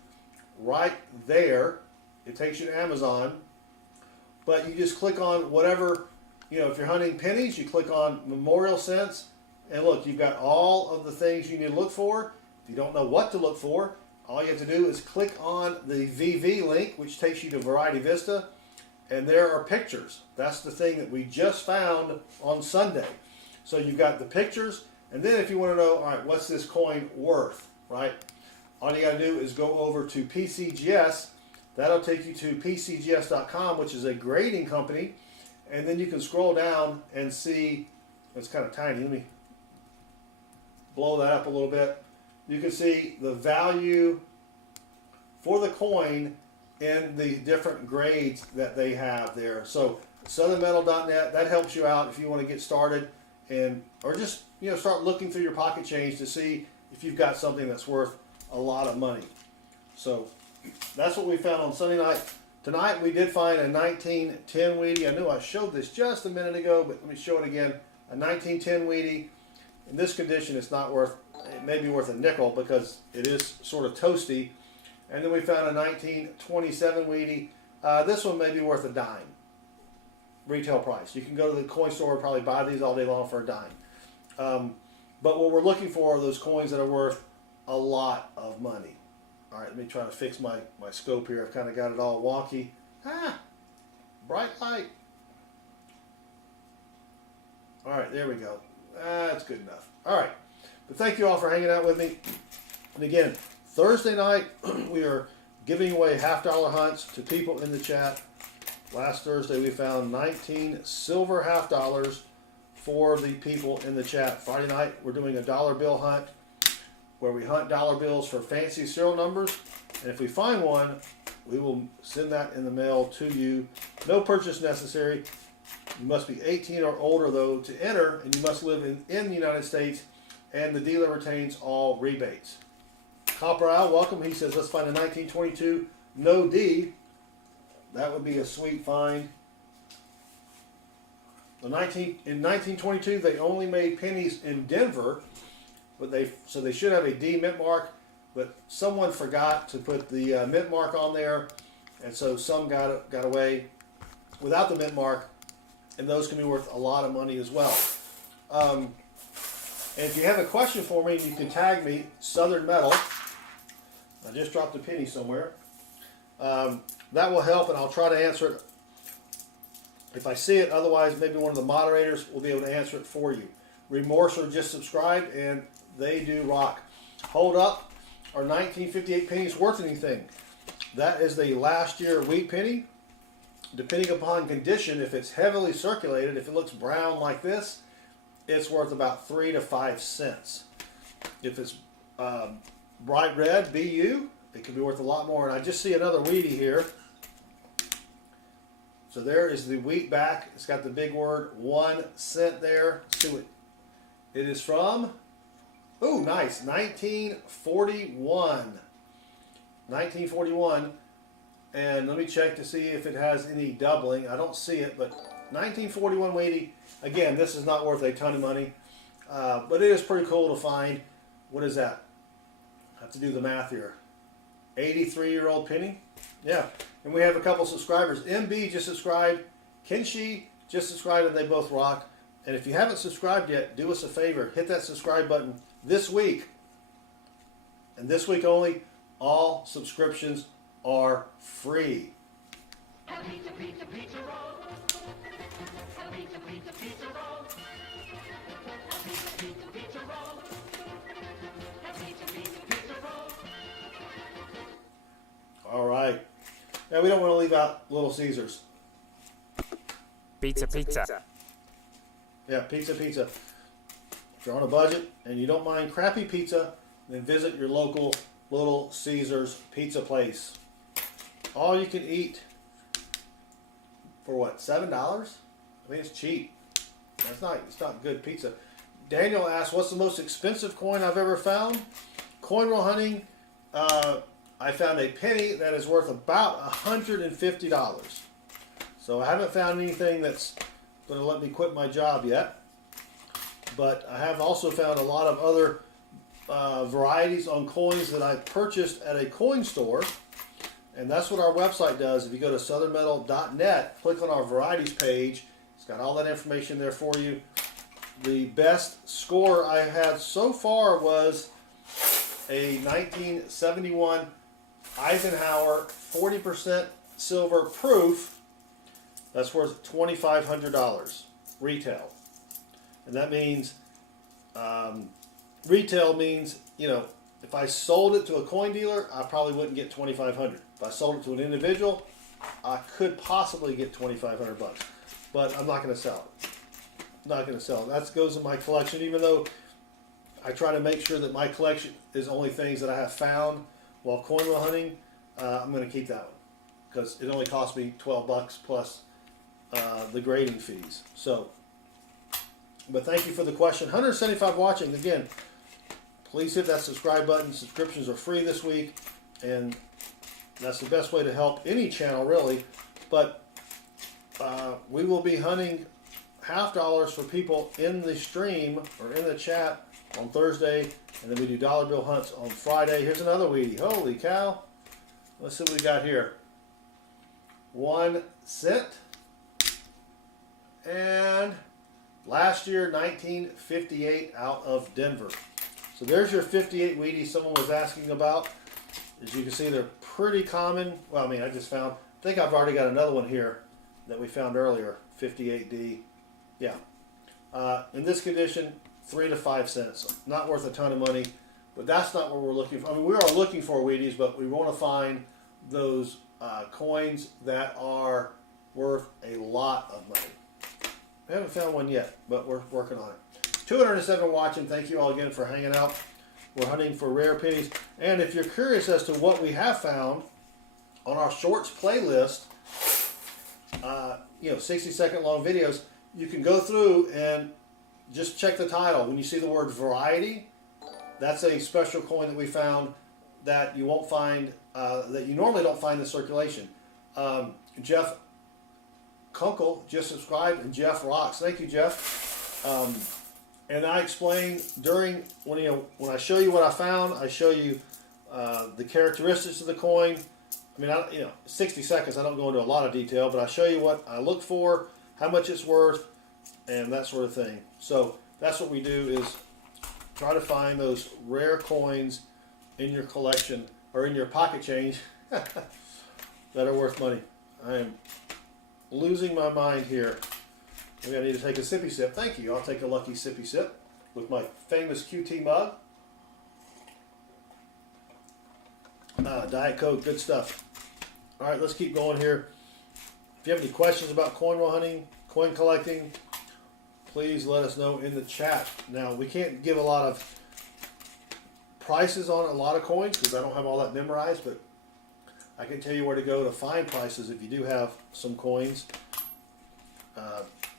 right there. It takes you to Amazon, but you just click on whatever, you know, if you're hunting pennies, you click on memorial cents, and look, you've got all of the things you need to look for. If you don't know what to look for, all you have to do is click on the VV link, which takes you to Variety Vista, and there are pictures. That's the thing that we just found on Sunday. So you've got the pictures, and then if you want to know, all right, what's this coin worth, right? All you got to do is go over to PCGS. That'll take you to PCGS.com, which is a grading company, and then you can scroll down and see, it's kind of tiny, let me blow that up a little bit. You can see the value for the coin in the different grades that they have there. So southernmetal.net, that helps you out if you want to get started, and or just, you know, start looking through your pocket change to see if you've got something that's worth a lot of money. So that's what we found on Sunday night. Tonight we did find a 1910 Wheatie. I knew I showed this just a minute ago, but let me show it again. A 1910 Wheatie. In this condition, it's not worth, it may be worth a nickel because it is sort of toasty. And then we found a 1927 Wheatie. This one may be worth a dime. Retail price. You can go to the coin store and probably buy these all day long for a dime. But what we're looking for are those coins that are worth a lot of money. All right, let me try to fix my scope here. I've kind of got it all wonky. Bright light. All right, there we go. That's good enough. All right, but thank you all for hanging out with me. And again, Thursday night, we are giving away $half hunts to people in the chat. Last Thursday, we found 19 silver $half for the people in the chat. Friday night, we're doing a dollar bill hunt where we hunt dollar bills for fancy serial numbers. And if we find one, we will send that in the mail to you. No purchase necessary. You must be 18 or older, though, to enter, and you must live in the United States, and the dealer retains all rebates. Copper Owl, welcome. He says, let's find a 1922 no D. That would be a sweet find. In 1922, they only made pennies in Denver, but so they should have a D mint mark, but someone forgot to put the mint mark on there, and so some got away without the mint mark, and those can be worth a lot of money as well. And if you have a question for me, you can tag me, Southern Metal. I just dropped a penny somewhere. That will help, and I'll try to answer it if I see it. Otherwise, maybe one of the moderators will be able to answer it for you. Remorse are just subscribed, and they do rock. Hold up, are 1958 pennies worth anything? That is the last year wheat penny. Depending upon condition, if it's heavily circulated, if it looks brown like this, it's worth about 3 to 5 cents. If it's bright red, BU, it could be worth a lot more. And I just see another wheatie here. So there is the wheat back. It's got the big word 1 cent there. Let's see what it is from. Ooh, nice. 1941. 1941. And let me check to see if it has any doubling. I don't see it, but 1941 wheatie. Again, this is not worth a ton of money, but it is pretty cool to find. What is that? I have to do the math here. 83-year-old penny. Yeah, and we have a couple subscribers. MB just subscribed. Kenshi just subscribed, and they both rock. And if you haven't subscribed yet, do us a favor. Hit that subscribe button this week. And this week only, all subscriptions are free. Pizza, pizza, pizza roll. Pizza, pizza, pizza roll. Pizza, pizza, pizza roll. Pizza, pizza, pizza roll. All right. Now, we don't want to leave out Little Caesars. Pizza, pizza. Yeah, pizza, pizza. If you're on a budget and you don't mind crappy pizza, then visit your local Little Caesars pizza place. All you can eat for what, $7? I mean, it's cheap. It's not good pizza. Daniel asked, what's the most expensive coin I've ever found? Coinrollhunting, I found a penny that is worth about $150. So I haven't found anything that's going to let me quit my job yet. But I have also found a lot of other varieties on coins that I purchased at a coin store. And that's what our website does. If you go to southernmetal.net, click on our varieties page, it's got all that information there for you. The best score I had so far was a 1971 Eisenhower 40% silver proof. That's worth $2,500 retail. And that means, retail means, you know, if I sold it to a coin dealer, I probably wouldn't get $2,500. If I sold it to an individual, I could possibly get $2,500 bucks, but I'm not going to sell it. Not going to sell it. That goes in my collection, even though I try to make sure that my collection is only things that I have found while coin roll hunting. I'm going to keep that one because it only cost me 12 bucks plus the grading fees. So, but thank you for the question. 175 watching. Again, please hit that subscribe button. Subscriptions are free this week, and that's the best way to help any channel, really. But we will be hunting $half for people in the stream or in the chat on Thursday, and then we do dollar bill hunts on Friday. Here's another weedy. Holy cow. Let's see what we got here. 1 cent. And last year, 1958 out of Denver. So there's your 58 Wheaties someone was asking about. As you can see, they're pretty common. Well, I mean, I think I've already got another one here that we found earlier, 58D. Yeah. In this condition, 3 to 5 cents. Not worth a ton of money, but that's not what we're looking for. I mean, we are looking for Wheaties, but we want to find those coins that are worth a lot of money. I haven't found one yet, but we're working on it. 207 watching. Thank you all again for hanging out. We're hunting for rare pennies. And if you're curious as to what we have found on our shorts playlist, 60-second long videos, you can go through and just check the title. When you see the word variety, that's a special coin that we found that you won't find, that you normally don't find in circulation. Jeff Kunkel just subscribed, and Jeff rocks. Thank you, Jeff. And I explain during when I show you what I found, I show you the characteristics of the coin, I mean, 60 seconds, I don't go into a lot of detail, but I show you what I look for, how much it's worth, and that sort of thing. So that's what we do, is try to find those rare coins in your collection, or in your pocket change, that are worth money. I am losing my mind here. Maybe I need to take a sippy sip. Thank you. I'll take a lucky sippy sip with my famous QT mug. Diet Coke, good stuff. All right, let's keep going here. If you have any questions about coin roll hunting, coin collecting, please let us know in the chat. Now, we can't give a lot of prices on a lot of coins because I don't have all that memorized, but I can tell you where to go to find prices if you do have some coins.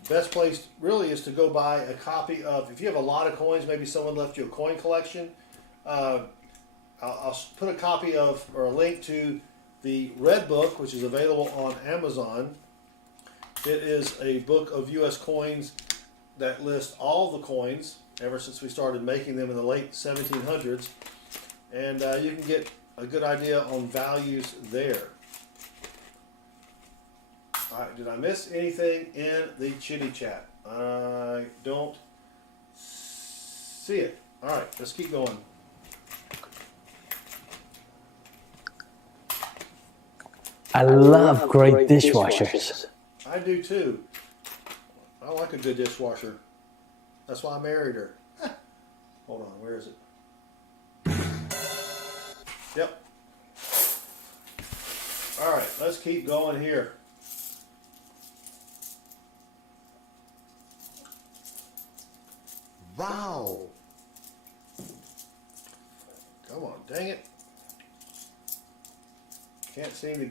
Best place really is to go buy a copy of, if you have a lot of coins, maybe someone left you a coin collection. I'll put a copy of, or a link to the Red Book, which is available on Amazon. It is a book of U.S. coins that lists all the coins ever since we started making them in the late 1700s. And you can get a good idea on values there. All right, did I miss anything in the chitty chat? I don't see it. All right, let's keep going. I love great dishwashers. I do too. I like a good dishwasher. That's why I married her. Hold on, where is it? Yep. All right, let's keep going here. Wow. Come on, dang it. Can't seem to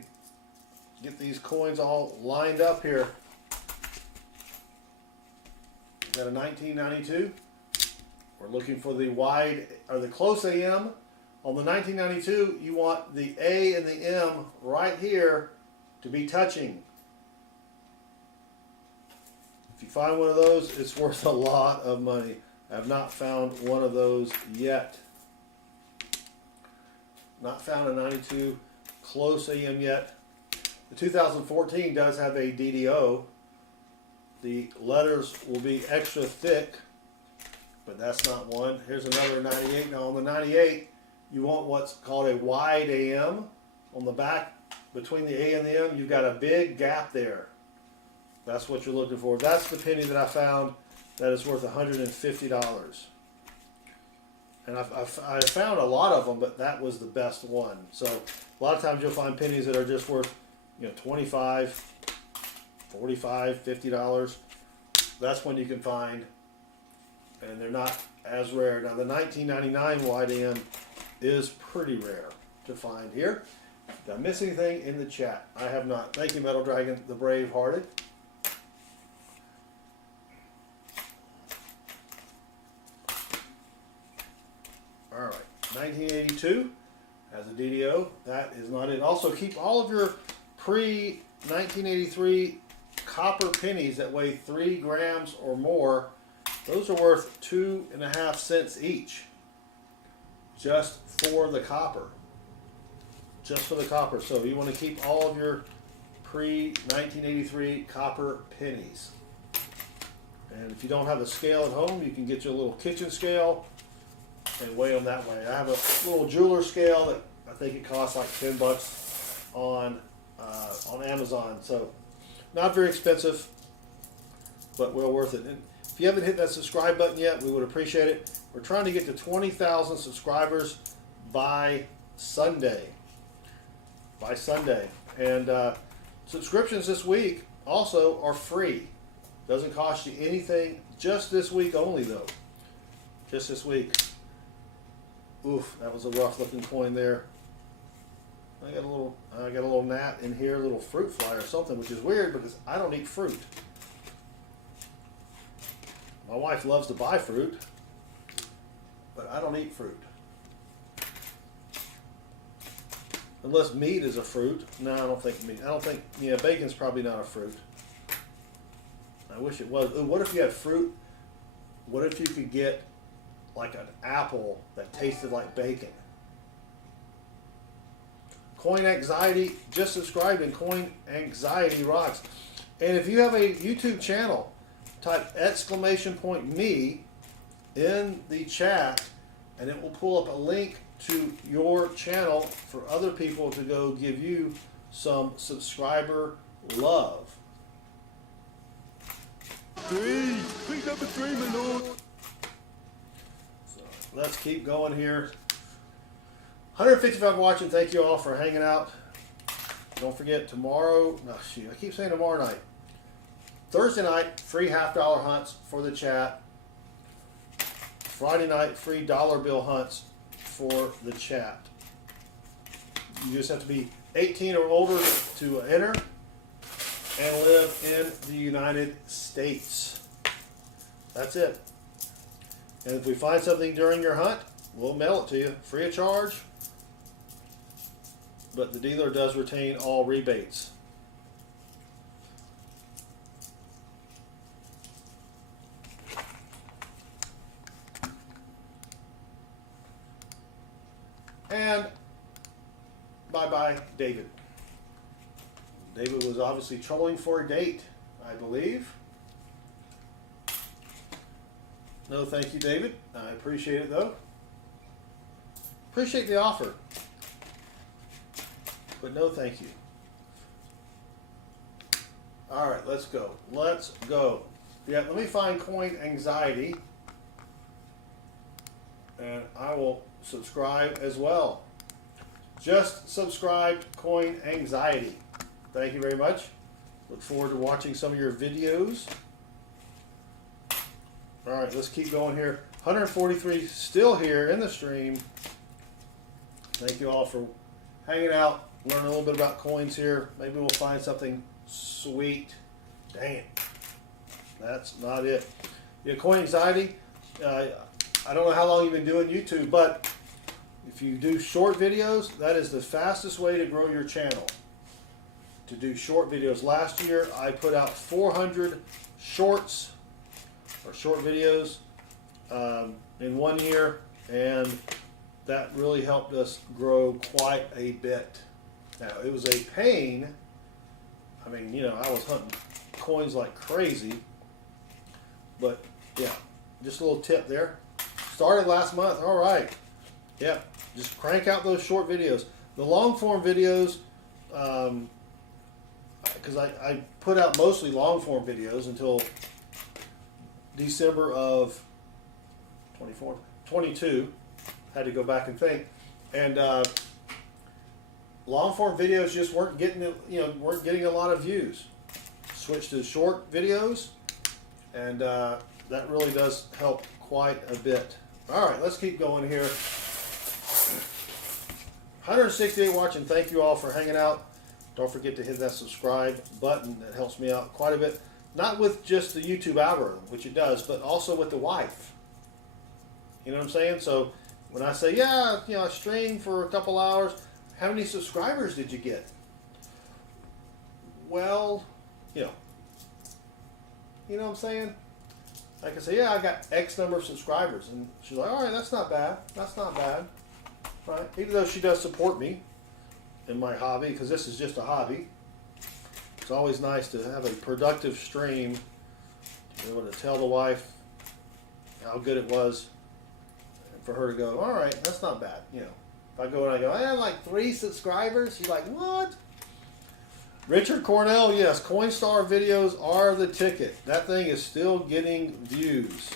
get these coins all lined up here. Got a 1992. We're looking for the wide, or the close AM. On the 1992, you want the A and the M right here to be touching. If you find one of those, it's worth a lot of money. I have not found one of those yet. Not found a 92 close AM yet. The 2014 does have a DDO. The letters will be extra thick, but that's not one. Here's another 98. Now on the 98, you want what's called a wide AM. On the back, between the A and the M, you've got a big gap there. That's what you're looking for. That's the penny that I found that is worth $150. And I found a lot of them, but that was the best one. So a lot of times you'll find pennies that are just worth, $25, $45, $50. That's when you can find, and they're not as rare. Now the 1999 wide AM is pretty rare to find here. Did I miss anything in the chat? I have not. Thank you, Metal Dragon, the brave-hearted. All right, 1982 has a DDO. That is not it. Also, keep all of your pre-1983 copper pennies that weigh 3 grams or more. Those are worth 2.5 cents each, just for the copper. Just for the copper. So you want to keep all of your pre-1983 copper pennies. And if you don't have a scale at home, you can get your little kitchen scale and weigh them that way. I have a little jeweler scale that I think it costs like $10 on Amazon. So not very expensive, but well worth it. And if you haven't hit that subscribe button yet, we would appreciate it. We're trying to get to 20,000 subscribers by Sunday. By Sunday. And subscriptions this week also are free. Doesn't cost you anything. Just this week only, though. Just this week. Oof, that was a rough looking coin there. I got a little gnat in here, a little fruit fly or something, which is weird because I don't eat fruit. My wife loves to buy fruit, but I don't eat fruit. Unless meat is a fruit. No, I don't think meat. Bacon's probably not a fruit. I wish it was. Ooh, what if you had fruit? What if you could get like an apple that tasted like bacon? Coin Anxiety just subscribed, and Coin Anxiety rocks. And if you have a YouTube channel, type !me in the chat, and it will pull up a link to your channel for other people to go give you some subscriber love. Please number 3, my lord. So let's keep going here. 155 watching. Thank you all for hanging out. Don't forget tomorrow. No, shoot, I keep saying tomorrow night. Thursday night, free $half hunts for the chat. Friday night, free dollar bill hunts for the chat. You just have to be 18 or older to enter and live in the United States. That's it. And if we find something during your hunt, we'll mail it to you free of charge. But the dealer does retain all rebates. And bye-bye, David. David was obviously trolling for a date, I believe. No, thank you, David. I appreciate it, though. Appreciate the offer. But no, thank you. All right, let's go. Let's go. Yeah, let me find Coin Anxiety. And I will subscribe as well. Just subscribed Coin Anxiety. Thank you very much. Look forward to watching some of your videos. All right, let's keep going here. 143 still here in the stream. Thank you all for hanging out, learning a little bit about coins here. Maybe we'll find something sweet. Dang it. That's not it. Yeah, Coin Anxiety. I don't know how long you've been doing YouTube, but if you do short videos, that is the fastest way to grow your channel. To do short videos. Last year, I put out 400 shorts or short videos in 1 year, and that really helped us grow quite a bit. Now, it was a pain. I mean, you know, I was hunting coins like crazy, but yeah, just a little tip there. Started last month. All right. Yeah, just crank out those short videos. The long form videos, because I put out mostly long form videos until December of 22. Had to go back and think. And long form videos just weren't getting a lot of views. Switched to short videos, and that really does help quite a bit. All right, let's keep going here. 168 watching. Thank you all for hanging out. Don't forget to hit that subscribe button. That helps me out quite a bit. Not with just the YouTube algorithm, which it does, but also with the wife. You know what I'm saying? So when I say, yeah, you know, I streamed for a couple hours, how many subscribers did you get? Well, you know what I'm saying? I can say, yeah, I got X number of subscribers. And she's like, all right, that's not bad. That's not bad. Right? Even though she does support me in my hobby, because this is just a hobby. It's always nice to have a productive stream, to be able to tell the wife how good it was, and for her to go, all right, that's not bad. You know, if I go and I go, I have like 3 subscribers, she's like, what? Richard Cornell, yes, Coinstar videos are the ticket. That thing is still getting views.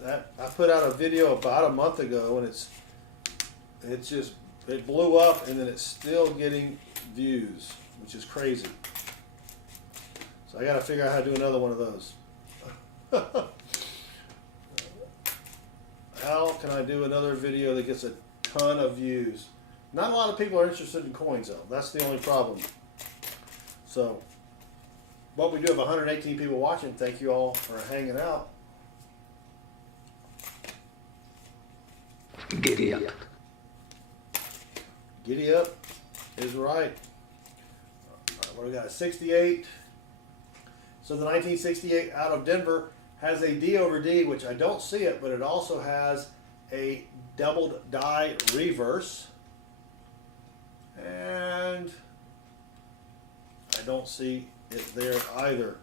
That I put out a video about a month ago, and it blew up, and then it's still getting views, which is crazy. So I got to figure out how to do another one of those. How can I do another video that gets a ton of views? Not a lot of people are interested in coins, though. That's the only problem. So, but we do have 118 people watching. Thank you all for hanging out. Giddy up. Giddy up is right. All right, what do we got? A 68. So the 1968 out of Denver has a D over D, which I don't see it, but it also has a doubled die reverse. And I don't see it there either.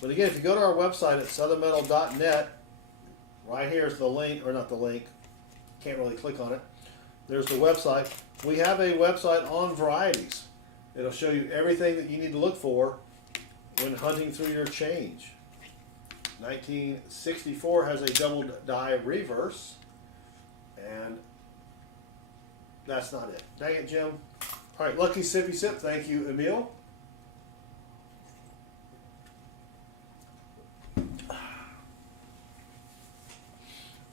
But again, if you go to our website at southernmetal.net, right here is the link, or not the link, can't really click on it. There's the website. We have a website on varieties. It'll show you everything that you need to look for when hunting through your change. 1964 has a double die reverse, and that's not it. Dang it, Jim. All right, Lucky Sippy Sip. Thank you, Emil.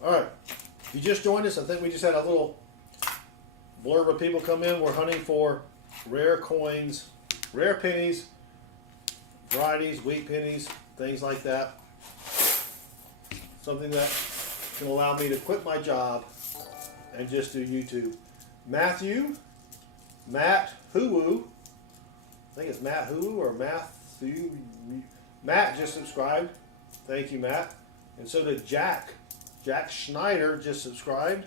All right, if you just joined us, I think we just had a little blurb of people come in. We're hunting for rare coins, rare pennies, varieties, wheat pennies, things like that. Something that can allow me to quit my job and just do YouTube. Matt Hoo, I think it's Matt Hoo or Matthew. Matt just subscribed. Thank you, Matt. And so did Jack. Jack Schneider just subscribed.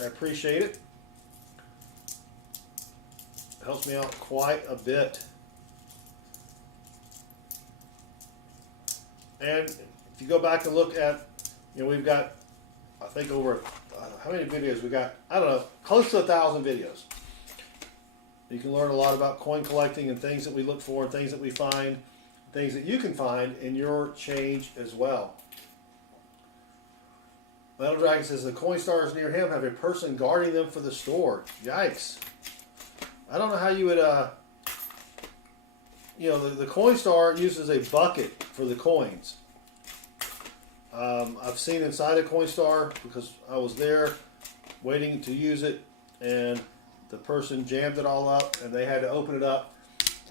I appreciate it. Helps me out quite a bit. And if you go back and look at, we've got, I think over, how many videos we got? I don't know, close to 1,000 videos. You can learn a lot about coin collecting and things that we look for and things that we find, things that you can find in your change as well. Metal Dragon says the coin stars near him have a person guarding them for the store. Yikes. I don't know how you would, the coin star uses a bucket for the coins. I've seen inside a coin star because I was there waiting to use it, and the person jammed it all up and they had to open it up,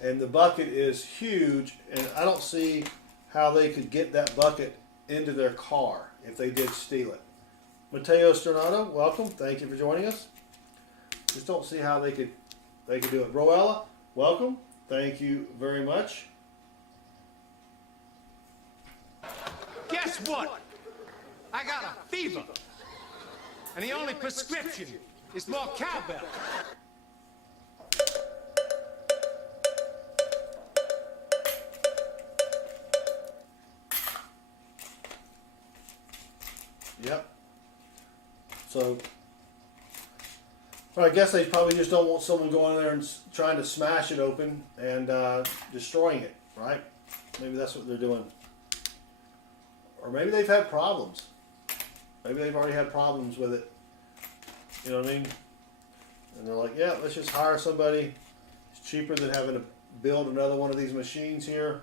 and the bucket is huge, and I don't see how they could get that bucket into their car if they did steal it. Mateo Stornado, welcome. Thank you for joining us. Just don't see how they could do it. Roella, welcome. Thank you very much. Guess what? I got a fever. And the only prescription is more cowbell. Yep. So, well, I guess they probably just don't want someone going in there and trying to smash it open and destroying it, right? Maybe that's what they're doing. Or maybe they've had problems. Maybe they've already had problems with it. You know what I mean? And they're like, yeah, let's just hire somebody. It's cheaper than having to build another one of these machines here.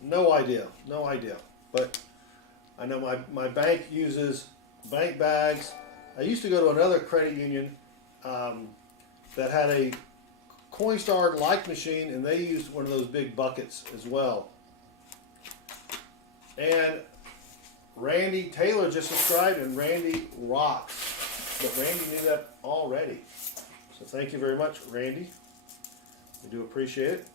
No idea. No idea. But I know my bank uses bank bags. I used to go to another credit union that had a Coinstar-like machine, and they used one of those big buckets as well. And Randy Taylor just subscribed, and Randy rocks. But Randy knew that already. So thank you very much, Randy. We do appreciate it.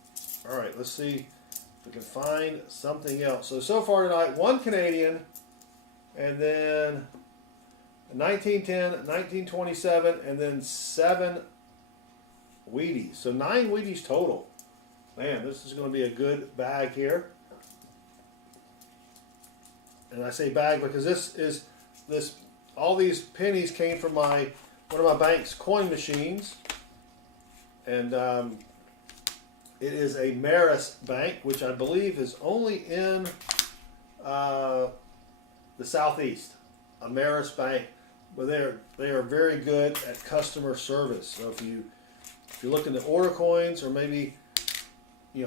All right, let's see if we can find something else. So far tonight, 1 Canadian, and then 1910, 1927, and then 7 Wheaties. So 9 Wheaties total. Man, this is going to be a good bag here. And I say bag because all these pennies came from one of my bank's coin machines, and it is a Rarest bank, which I believe is only in the southeast. A Rarest bank, but they are very good at customer service. So if you're looking to order coins or maybe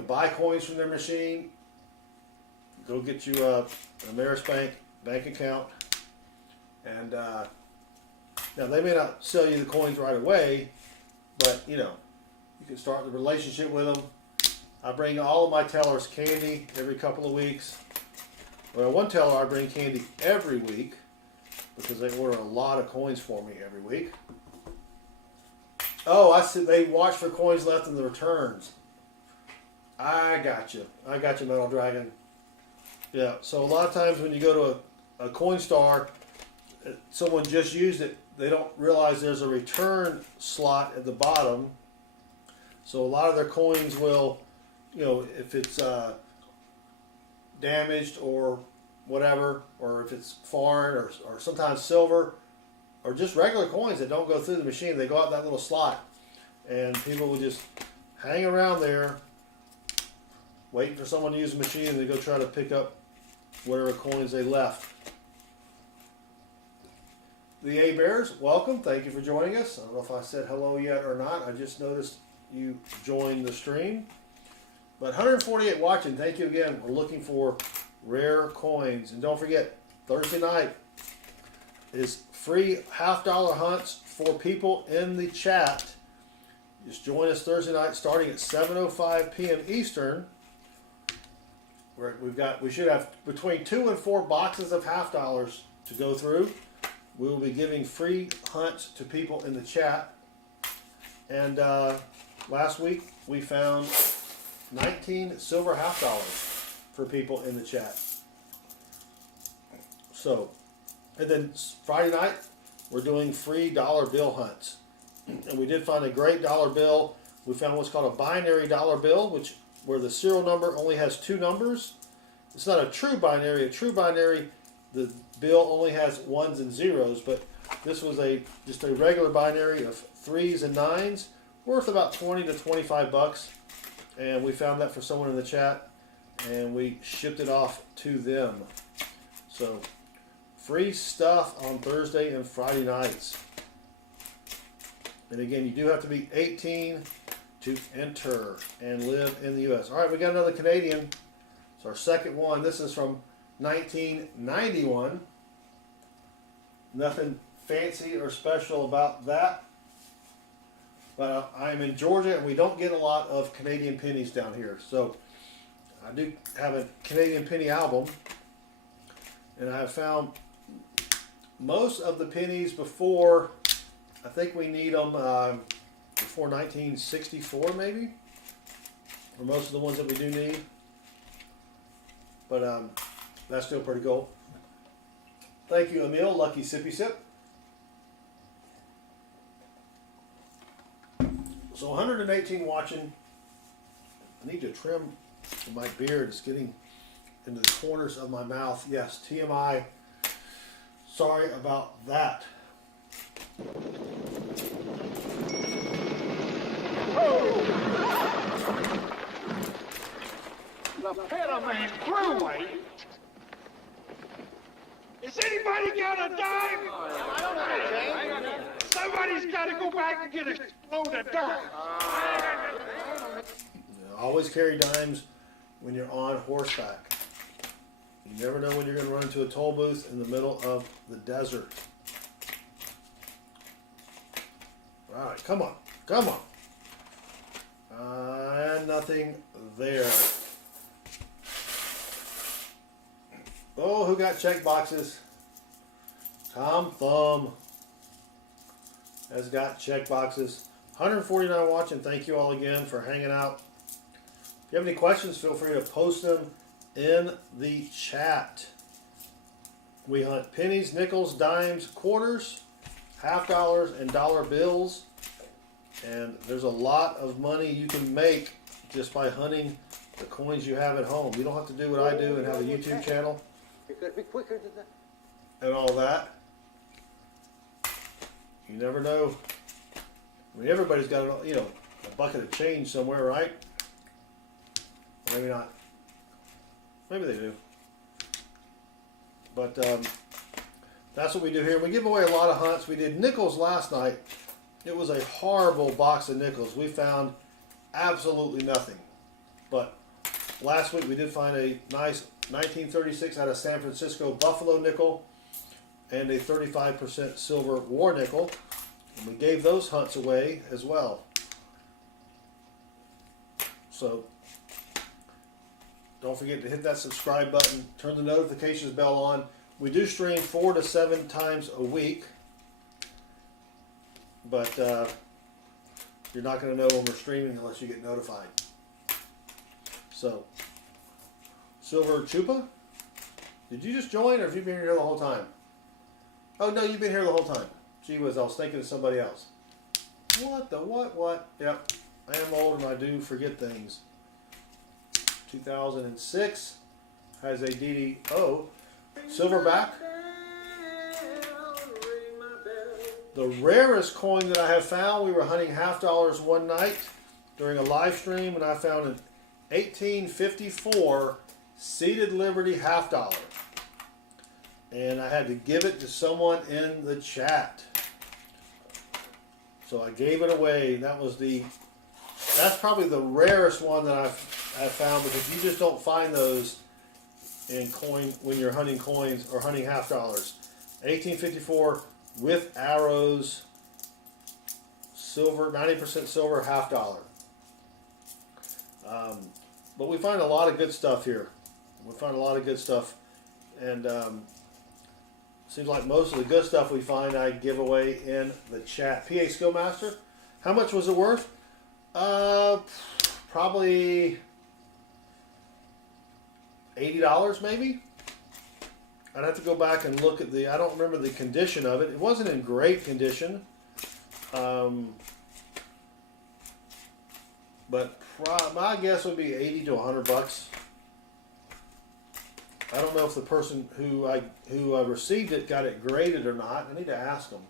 buy coins from their machine, go get you a Rarest bank account. And now they may not sell you the coins right away, but you can start the relationship with them. I bring all of my tellers candy every couple of weeks. Well, one teller I bring candy every week because they order a lot of coins for me every week. Oh, I said they watch for coins left in the returns. I got you, Metal Dragon. Yeah, so a lot of times when you go to a Coinstar, someone just used it they don't realize there's a return slot at the bottom. So a lot of their coins will, if it's damaged or whatever, or if it's foreign or sometimes silver, or just regular coins that don't go through the machine, they go out that little slot. And people will just hang around there, waiting for someone to use the machine, and they go try to pick up whatever coins they left. The A Bears, welcome. Thank you for joining us. I don't know if I said hello yet or not. I just noticed you joined the stream. But 148 watching. Thank you again. We're looking for rare coins. And don't forget, Thursday night is free $half-dollar hunts for people in the chat. Just join us Thursday night starting at 7:05 p.m. Eastern. We should have between 2 and 4 boxes of $half-dollars to go through. We will be giving free hunts to people in the chat. And last week we found 19 silver $half-dollars for people in the chat. So, and then Friday night we're doing free dollar bill hunts. And we did find a great dollar bill. We found what's called a binary dollar bill, where the serial number only has 2 numbers. It's not a true binary. A true binary, the bill only has 1s and 0s, but this was just a regular binary of 3s and 9s, worth about 20 to 25 bucks. And we found that for someone in the chat, and we shipped it off to them. So, free stuff on Thursday and Friday nights. And again, you do have to be 18 to enter and live in the U.S. All right, we got another Canadian. It's our second one. This is from 1991. Nothing fancy or special about that. But I'm in Georgia, and we don't get a lot of Canadian pennies down here. So I do have a Canadian penny album, and I have found most of the pennies before, I think we need them before 1964 maybe, or most of the ones that we do need. But that's still pretty cool. Thank you, Emil. Lucky Sippy Sip. So 118 watching. I need to trim my beard. It's getting into the corners of my mouth. Yes, TMI. Sorry about that. The Panamanian Thruway? Has anybody got a dime? I don't know, James. Somebody's got to go back and get a load of dimes. Always carry dimes when you're on horseback. You never know when you're going to run into a toll booth in the middle of the desert. All right, come on, come on. And nothing there. Oh, who got check boxes? Tom Thumb has got check boxes. 149 watching. Thank you all again for hanging out. If you have any questions, feel free to post them in the chat. We hunt pennies, nickels, dimes, quarters, $half-dollars, and dollar bills. And there's a lot of money you can make just by hunting the coins you have at home. You don't have to do what I do and have a YouTube channel. You've got to be quicker than that. And all that. You never know. I mean, everybody's got a bucket of change somewhere, right? Maybe not. Maybe they do. But that's what we do here. We give away a lot of hunts. We did nickels last night. It was a horrible box of nickels. We found absolutely nothing. But last week we did find a nice 1936 out of San Francisco buffalo nickel and a 35% silver war nickel. And we gave those hunts away as well. So don't forget to hit that subscribe button, turn the notifications bell on. We do stream 4 to 7 times a week, but you're not going to know when we're streaming unless you get notified. So, Silver Chupa, did you just join or have you been here the whole time? Oh no, you've been here the whole time. Gee whiz, I was thinking of somebody else. What the what? Yep, I am old and I do forget things. 2006 has a DDO silverback. The rarest coin that I have found, we were hunting $half one night during a live stream, and I found an 1854 seated Liberty $half. And I had to give it to someone in the chat. So I gave it away. That's probably the rarest one that I've found, because you just don't find those in coin when you're hunting coins or hunting $half. 1854 with arrows, silver, 90% silver, $half. But we find a lot of good stuff here. We find a lot of good stuff, and seems like most of the good stuff we find I give away in the chat. PA Skillmaster, how much was it worth? Probably $80 maybe. I'd have to go back and look at I don't remember the condition of it. It wasn't in great condition. But my guess would be 80 to 100 bucks. I don't know if the person who received it got it graded or not. I need to ask them.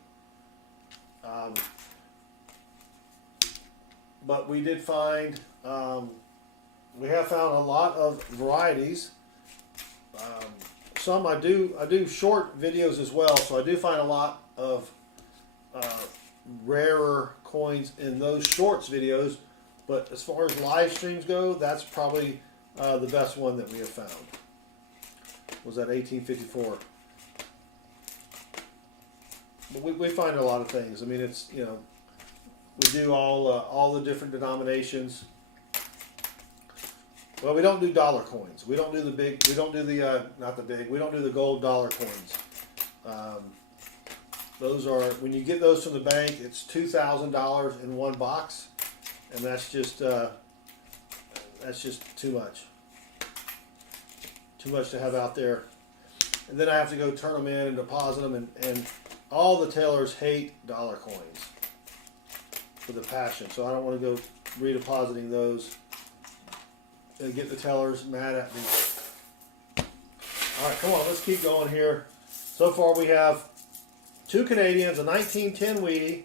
But we did find, we have found a lot of varieties. Some I do short videos as well, so I do find a lot of rarer coins in those shorts videos. But as far as live streams go, that's probably the best one that we have found. Was that 1854? But we find a lot of things. I mean, it's, you know, we do all the different denominations. Well, we don't do dollar coins. We don't do the big. We don't do the not the big. We don't do the gold dollar coins. Those are, when you get those from the bank, it's $2,000 in one box, and that's just too much. Too much to have out there. And then I have to go turn them in and deposit them, and all the tailors hate dollar coins with a passion. So I don't want to go redepositing those and get the tellers mad at me. All right, come on, let's keep going here. So far we have 2 Canadians, a 1910 Wheatie,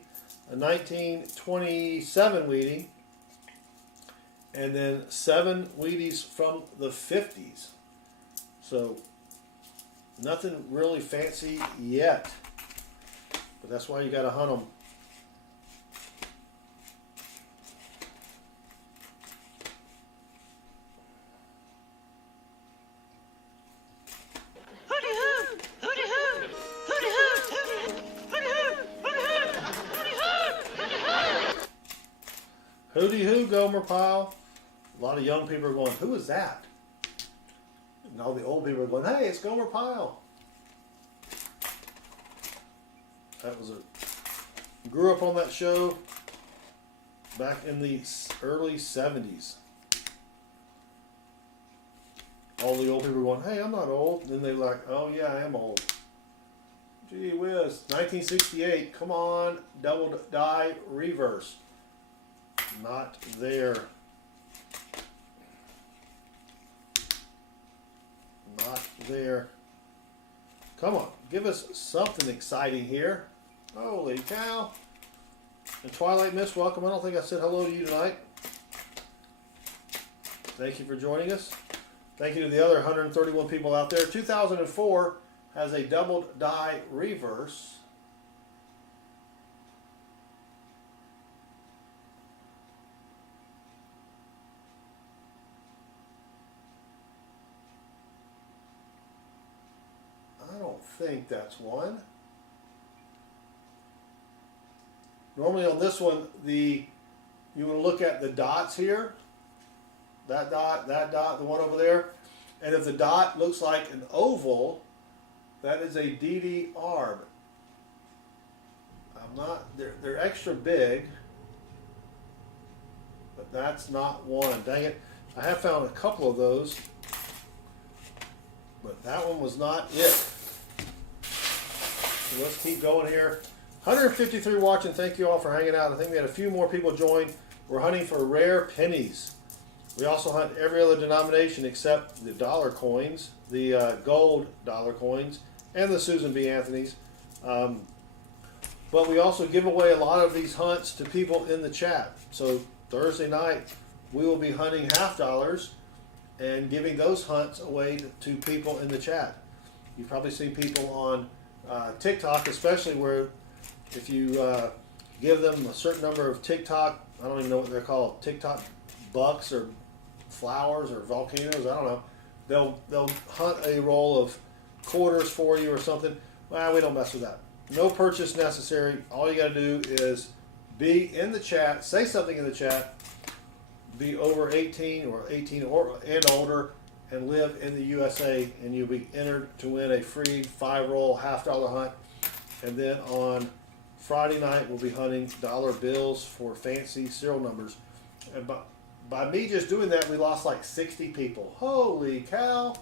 a 1927 Wheatie, and then 7 Wheaties from the 50s. So nothing really fancy yet, but that's why you got to hunt them. Hooty hoo, Gomer Pyle. A lot of young people are going, who is that? And all the old people are going, hey, it's Gomer Pyle. That was grew up on that show back in the early 70s. All the old people are going, hey, I'm not old. And then they're like, oh yeah, I am old. Gee whiz, 1968, come on, double die reverse. Not there. Not there. Come on, give us something exciting here. Holy cow. And Twilight Mist, welcome. I don't think I said hello to you tonight. Thank you for joining us. Thank you to the other 131 people out there. 2004 has a doubled die reverse. I don't think that's one. Normally on this one, you want to look at the dots here. That dot, the one over there. And if the dot looks like an oval, that is a DDR. They're extra big, but that's not one. Dang it. I have found a couple of those, but that one was not it. So let's keep going here. 153 watching. Thank you all for hanging out. I think we had a few more people join. We're hunting for rare pennies. We also hunt every other denomination except the dollar coins, the gold dollar coins, and the Susan B. Anthony's. But we also give away a lot of these hunts to people in the chat. So Thursday night, we will be hunting $half and giving those hunts away to people in the chat. You've probably seen people on TikTok, especially where if you give them a certain number of TikTok, I don't even know what they're called, TikTok bucks or flowers or volcanoes, I don't know. They'll hunt a roll of quarters for you or something. Well, we don't mess with that. No purchase necessary. All you got to do is be in the chat, say something in the chat, be over 18 or 18 and older, and live in the USA, and you'll be entered to win a free 5-roll $half hunt. And then on Friday night, we'll be hunting dollar bills for fancy serial numbers. And by me just doing that, we lost like 60 people. Holy cow.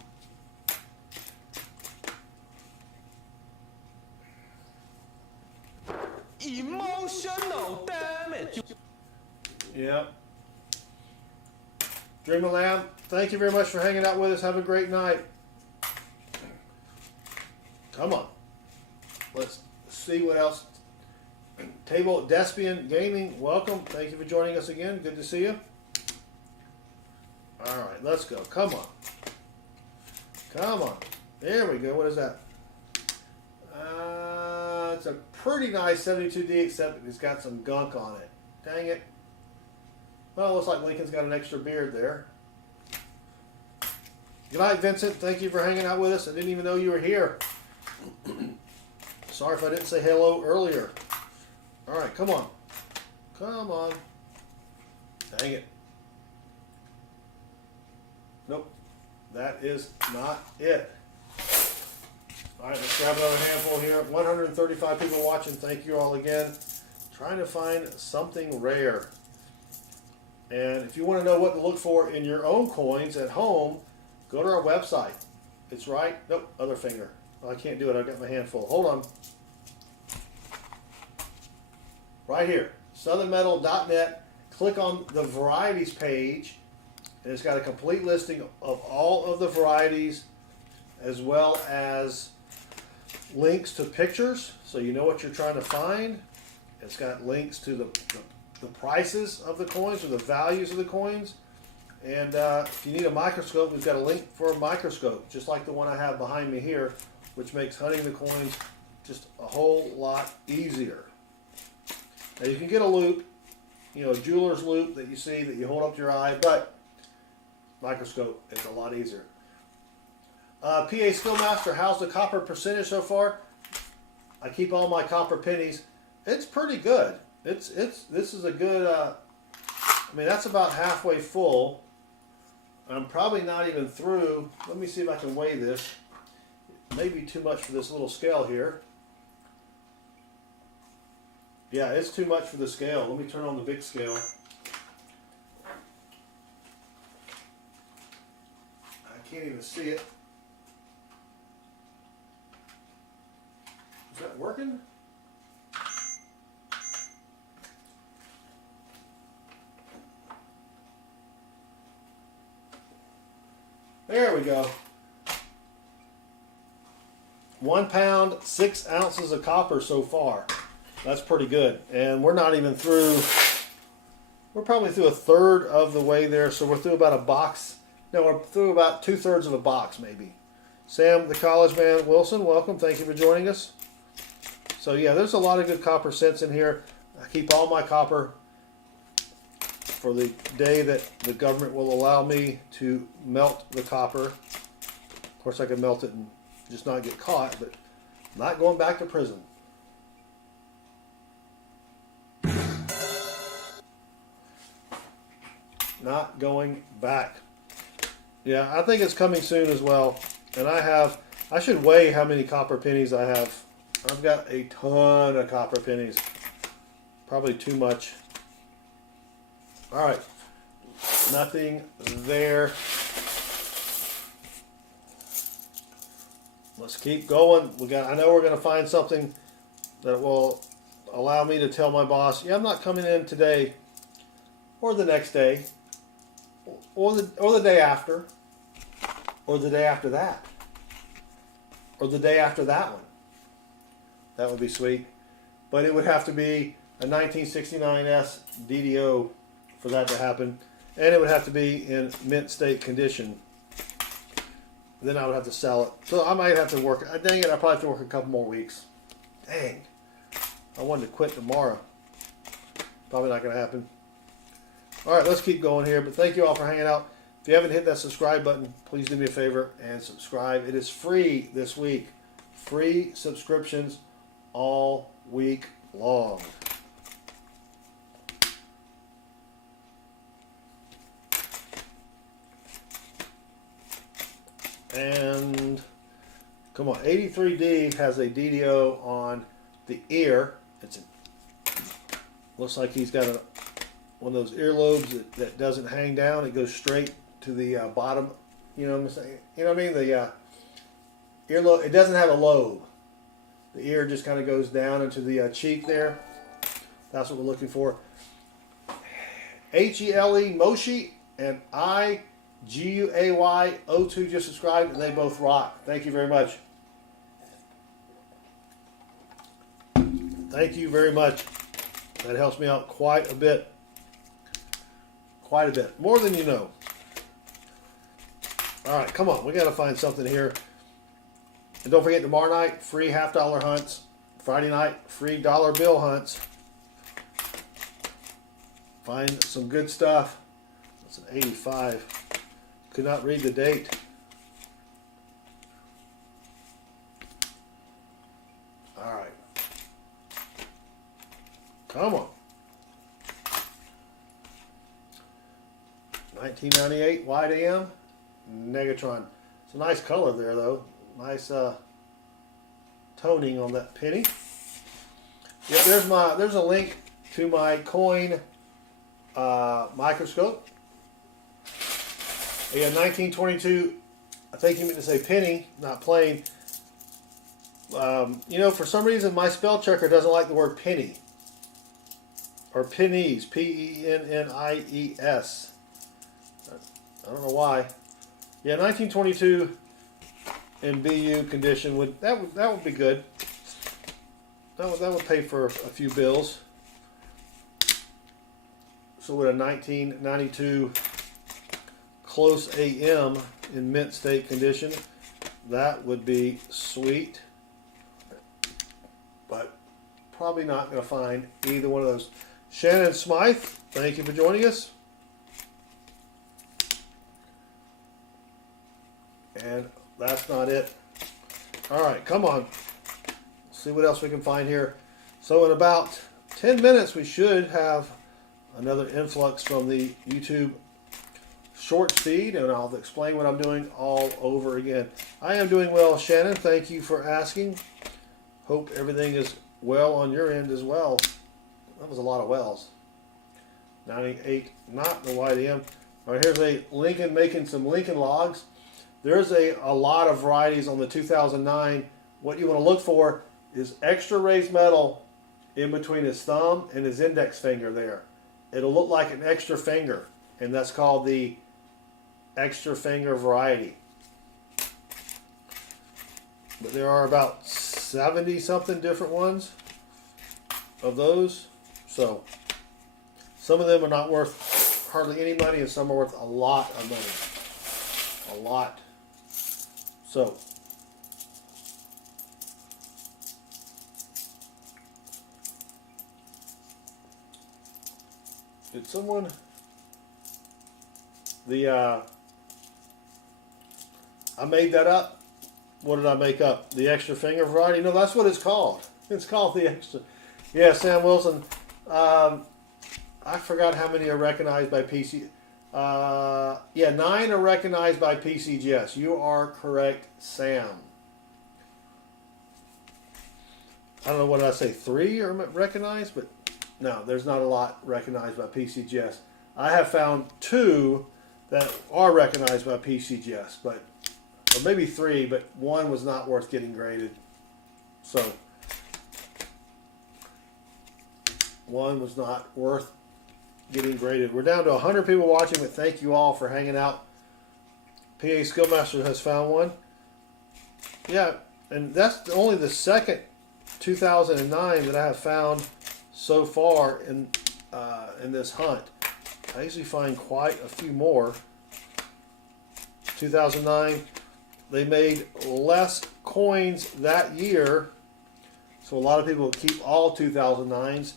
Emotional damage. Yep. Dream of Lamb, thank you very much for hanging out with us. Have a great night. Come on. Let's see what else. Table Despian Gaming, welcome. Thank you for joining us again. Good to see you. All right, let's go. Come on. Come on. There we go. What is that? It's a pretty nice 72D, except it's got some gunk on it. Dang it. Well, it looks like Lincoln's got an extra beard there. Good night, Vincent. Thank you for hanging out with us. I didn't even know you were here. Sorry if I didn't say hello earlier. All right, come on. Come on. Dang it. Nope. That is not it. All right, let's grab another handful here. 135 people watching. Thank you all again. Trying to find something rare. And if you want to know what to look for in your own coins at home, go to our website. It's right. Nope, other finger. Oh, I can't do it. I've got my hand full. Hold on. Right here, southernmetal.net. Click on the varieties page, and it's got a complete listing of all of the varieties, as well as links to pictures, so you know what you're trying to find. It's got links to the prices of the coins or the values of the coins. And if you need a microscope, we've got a link for a microscope, just like the one I have behind me here, which makes hunting the coins just a whole lot easier. Now you can get a loupe, you know, a jeweler's loupe that you see that you hold up to your eye, but microscope is a lot easier. PA Skillmaster, how's the copper percentage so far? I keep all my copper pennies. It's pretty good. This is a good. I mean, that's about halfway full. I'm probably not even through. Let me see if I can weigh this. It may be too much for this little scale here. Yeah, it's too much for the scale. Let me turn on the big scale. I can't even see it. Is that working? There we go. 1 pound, 6 ounces of copper so far. That's pretty good. And we're not even through, we're probably through a third of the way there. So we're through about a box. No, we're through about 2/3 of a box maybe. Sam, the college man, Wilson, welcome. Thank you for joining us. So yeah, there's a lot of good copper cents in here. I keep all my copper for the day that the government will allow me to melt the copper. Of course, I can melt it and just not get caught, but not going back to prison. Not going back. Yeah, I think it's coming soon as well. And I should weigh how many copper pennies I have. I've got a ton of copper pennies. Probably too much. All right, nothing there. Let's keep going. I know we're going to find something that will allow me to tell my boss, yeah, I'm not coming in today or the next day or the day after or the day after that or the day after that one. That would be sweet. But it would have to be a 1969S DDO for that to happen. And it would have to be in mint state condition. Then I would have to sell it. So I might have to work. Dang it, I probably have to work a couple more weeks. Dang. I wanted to quit tomorrow. Probably not going to happen. All right, let's keep going here. But thank you all for hanging out. If you haven't hit that subscribe button, please do me a favor and subscribe. It is free this week. Free subscriptions all week long. And come on, 83D has a DDO on the ear. Looks like he's got one of those earlobes that doesn't hang down. It goes straight to the bottom. You know what I'm saying? You know what I mean? The earlobe. It doesn't have a lobe. The ear just kind of goes down into the cheek there. That's what we're looking for. HELE Moshi and IGUAY02 just subscribed, and they both rock. Thank you very much. Thank you very much. That helps me out quite a bit. Quite a bit. More than you know. All right, come on. We got to find something here. And don't forget, tomorrow night, free $half hunts. Friday night, free dollar bill hunts. Find some good stuff. That's an 85. Could not read the date. All right. Come on. 1998 wide AM Negatron. It's a nice color there, though. Nice toning on that penny. Yeah, there's a link to my coin microscope. Yeah, 1922. I think you meant to say penny, not plain. You know, for some reason my spell checker doesn't like the word penny. Or pennies, Pennies. I don't know why. Yeah, 1922 in BU condition would be good. That would pay for a few bills. So with a 1992 close AM in mint state condition, that would be sweet. But probably not going to find either one of those. Shannon Smythe, thank you for joining us. And that's not it. All right, come on. Let's see what else we can find here. So in about 10 minutes, we should have another influx from the YouTube Shorts feed, and I'll explain what I'm doing all over again. I am doing well, Shannon. Thank you for asking. Hope everything is well on your end as well. That was a lot of wells. 98, not the YDM. All right, here's a Lincoln making some Lincoln logs. There's a lot of varieties on the 2009. What you want to look for is extra raised metal in between his thumb and his index finger there. It'll look like an extra finger, and that's called the extra finger variety. But there are about 70 something different ones of those. So some of them are not worth hardly any money, and some are worth a lot of money. A lot. So did someone I made that up? What did I make up? The extra finger variety? No, that's what it's called. It's called the extra. Yeah, Sam Wilson. I forgot how many are recognized by PC. Yeah, 9 are recognized by PCGS. You are correct, Sam. I don't know what did I say. 3 are recognized, but no, there's not a lot recognized by PCGS. I have found 2 that are recognized by PCGS, but or maybe 3, but 1 was not worth getting graded. So one was not worth getting graded. We're down to 100 people watching, but thank you all for hanging out. PA Skillmaster has found one. Yeah, and that's only the second 2009 that I have found so far in this hunt. I usually find quite a few more. 2009, they made less coins that year, so a lot of people keep all 2009s.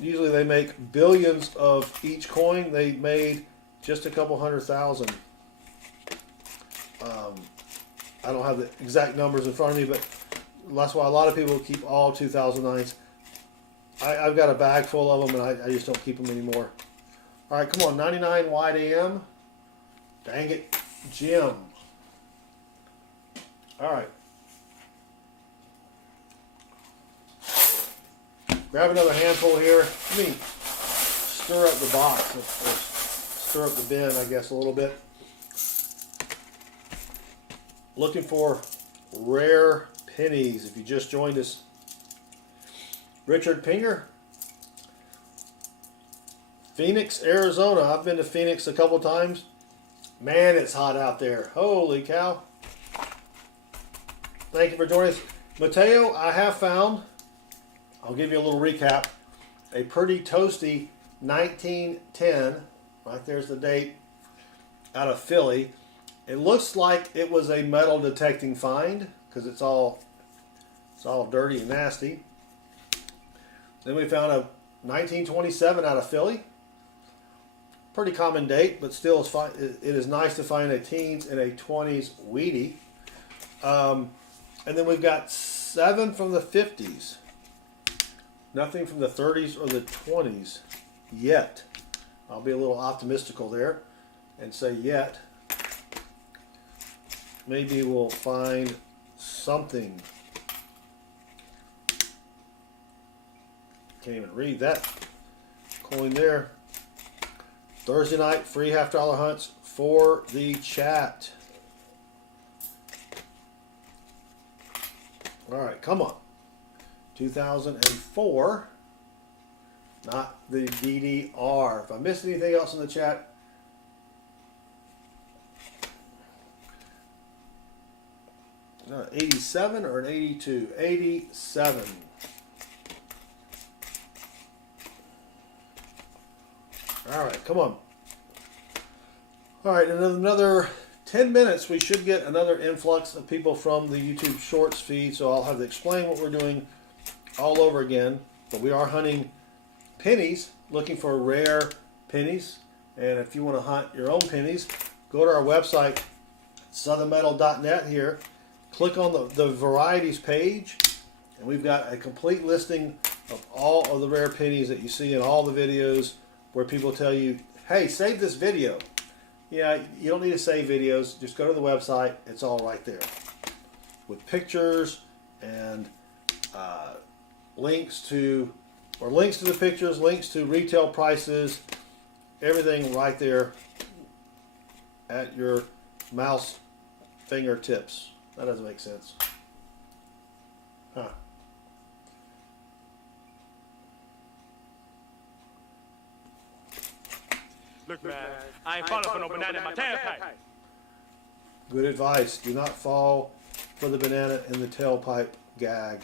Usually they make billions of each coin. They made just a couple 100,000. I don't have the exact numbers in front of me, but that's why a lot of people keep all 2009s. I've got a bag full of them, and I just don't keep them anymore. All right, come on, 99 wide AM. Dang it, Jim. All right. Grab another handful here. Let me stir up the box, or stir up the bin, I guess, a little bit. Looking for rare pennies. If you just joined us, Richard Pinger, Phoenix, Arizona. I've been to Phoenix a couple times. Man, it's hot out there. Holy cow. Thank you for joining us. Mateo, I have found, I'll give you a little recap, a pretty toasty 1910, right there's the date, out of Philly. It looks like it was a metal detecting find because it's all dirty and nasty. Then we found a 1927 out of Philly. Pretty common date, but still it is nice to find a teens and a 20s Wheatie. And then we've got 7 from the 50s. Nothing from the 30s or the 20s yet. I'll be a little optimistical there and say yet. Maybe we'll find something. Can't even read that coin there. Thursday night, free $50 hunts for the chat. All right, come on. 2004, not the DDR. If I missed anything else in the chat, no, 87 or an 82? 87. All right, come on. All right, in another 10 minutes, we should get another influx of people from the YouTube Shorts feed, so I'll have to explain what we're doing all over again. But we are hunting pennies, looking for rare pennies. And if you want to hunt your own pennies, go to our website, southernmetal.net here. Click on the varieties page, and we've got a complete listing of all of the rare pennies that you see in all the videos where people tell you, hey, save this video. Yeah, you don't need to save videos. Just go to the website. It's all right there with pictures and links to the pictures, links to retail prices, everything right there at your mouse fingertips. That doesn't make sense. Huh. Look, man, I ain't falling for no banana in my tailpipe. Good advice. Do not fall for the banana in the tailpipe gag.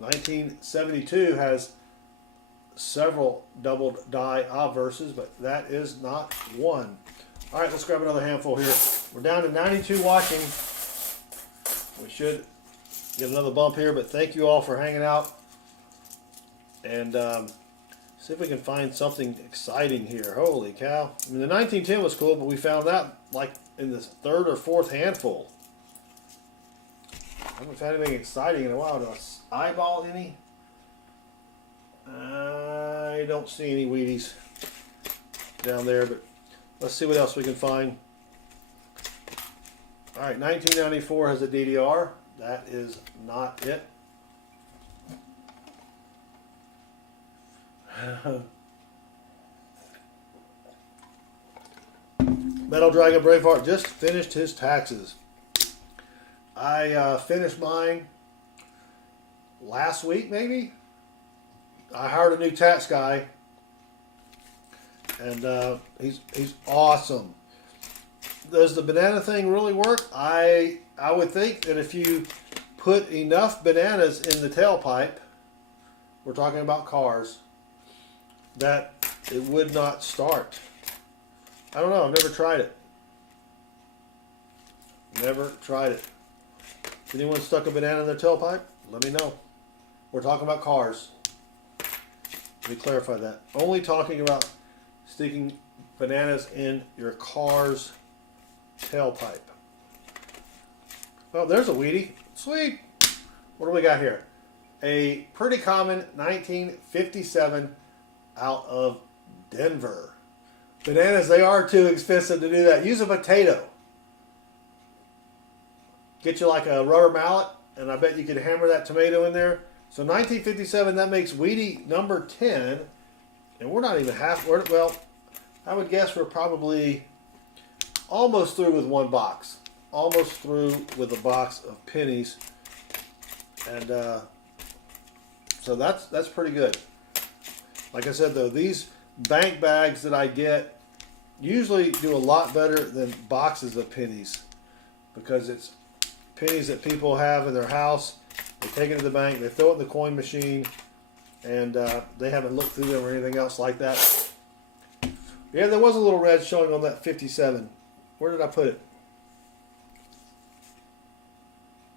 1972 has several doubled die obverses, but that is not one. All right, let's grab another handful here. We're down to 92 watching. We should get another bump here, but thank you all for hanging out. And see if we can find something exciting here. Holy cow. I mean, the 1910 was cool, but we found that like in the 3rd or 4th handful. I haven't found anything exciting in a while. Do I eyeball any? I don't see any Wheaties down there, but let's see what else we can find. All right, 1994 has a DDR. That is not it. Metal Dragon Braveheart just finished his taxes. I finished mine last week maybe. I hired a new tax guy, and he's awesome. Does the banana thing really work? I would think that if you put enough bananas in the tailpipe, we're talking about cars, that it would not start. I don't know. I've never tried it. Never tried it. Anyone stuck a banana in their tailpipe? Let me know. We're talking about cars. Let me clarify that. Only talking about sticking bananas in your car's tailpipe. Well, there's a Wheatie. Sweet. What do we got here? A pretty common 1957 out of Denver. Bananas, they are too expensive to do that. Use a potato. Get you like a rubber mallet, and I bet you could hammer that tomato in there. So 1957, that makes Wheatie number 10. And we're not even well, I would guess we're probably almost through with one box. Almost through with a box of pennies. And so that's pretty good. Like I said, though, these bank bags that I get usually do a lot better than boxes of pennies, because it's pennies that people have in their house. They take it to the bank, they throw it in the coin machine, and they haven't looked through them or anything else like that. Yeah, there was a little red showing on that 57. Where did I put it?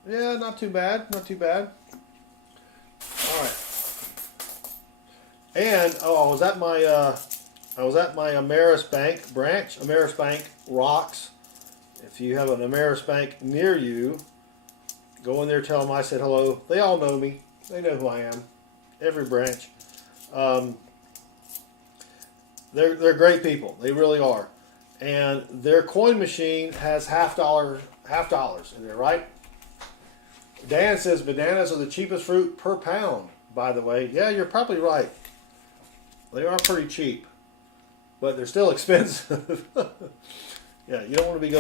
Yeah, not too bad. Not too bad. All right. And I was at my Ameris Bank branch. Ameris Bank rocks. If you have an Ameris Bank near you, go in there, tell them I said hello. They all know me. They know who I am. Every branch. They're great people. They really are. And their coin machine has $half in there, right? Dan says bananas are the cheapest fruit per pound, by the way. Yeah, you're probably right. They are pretty cheap, but they're still expensive. Yeah, you don't want to be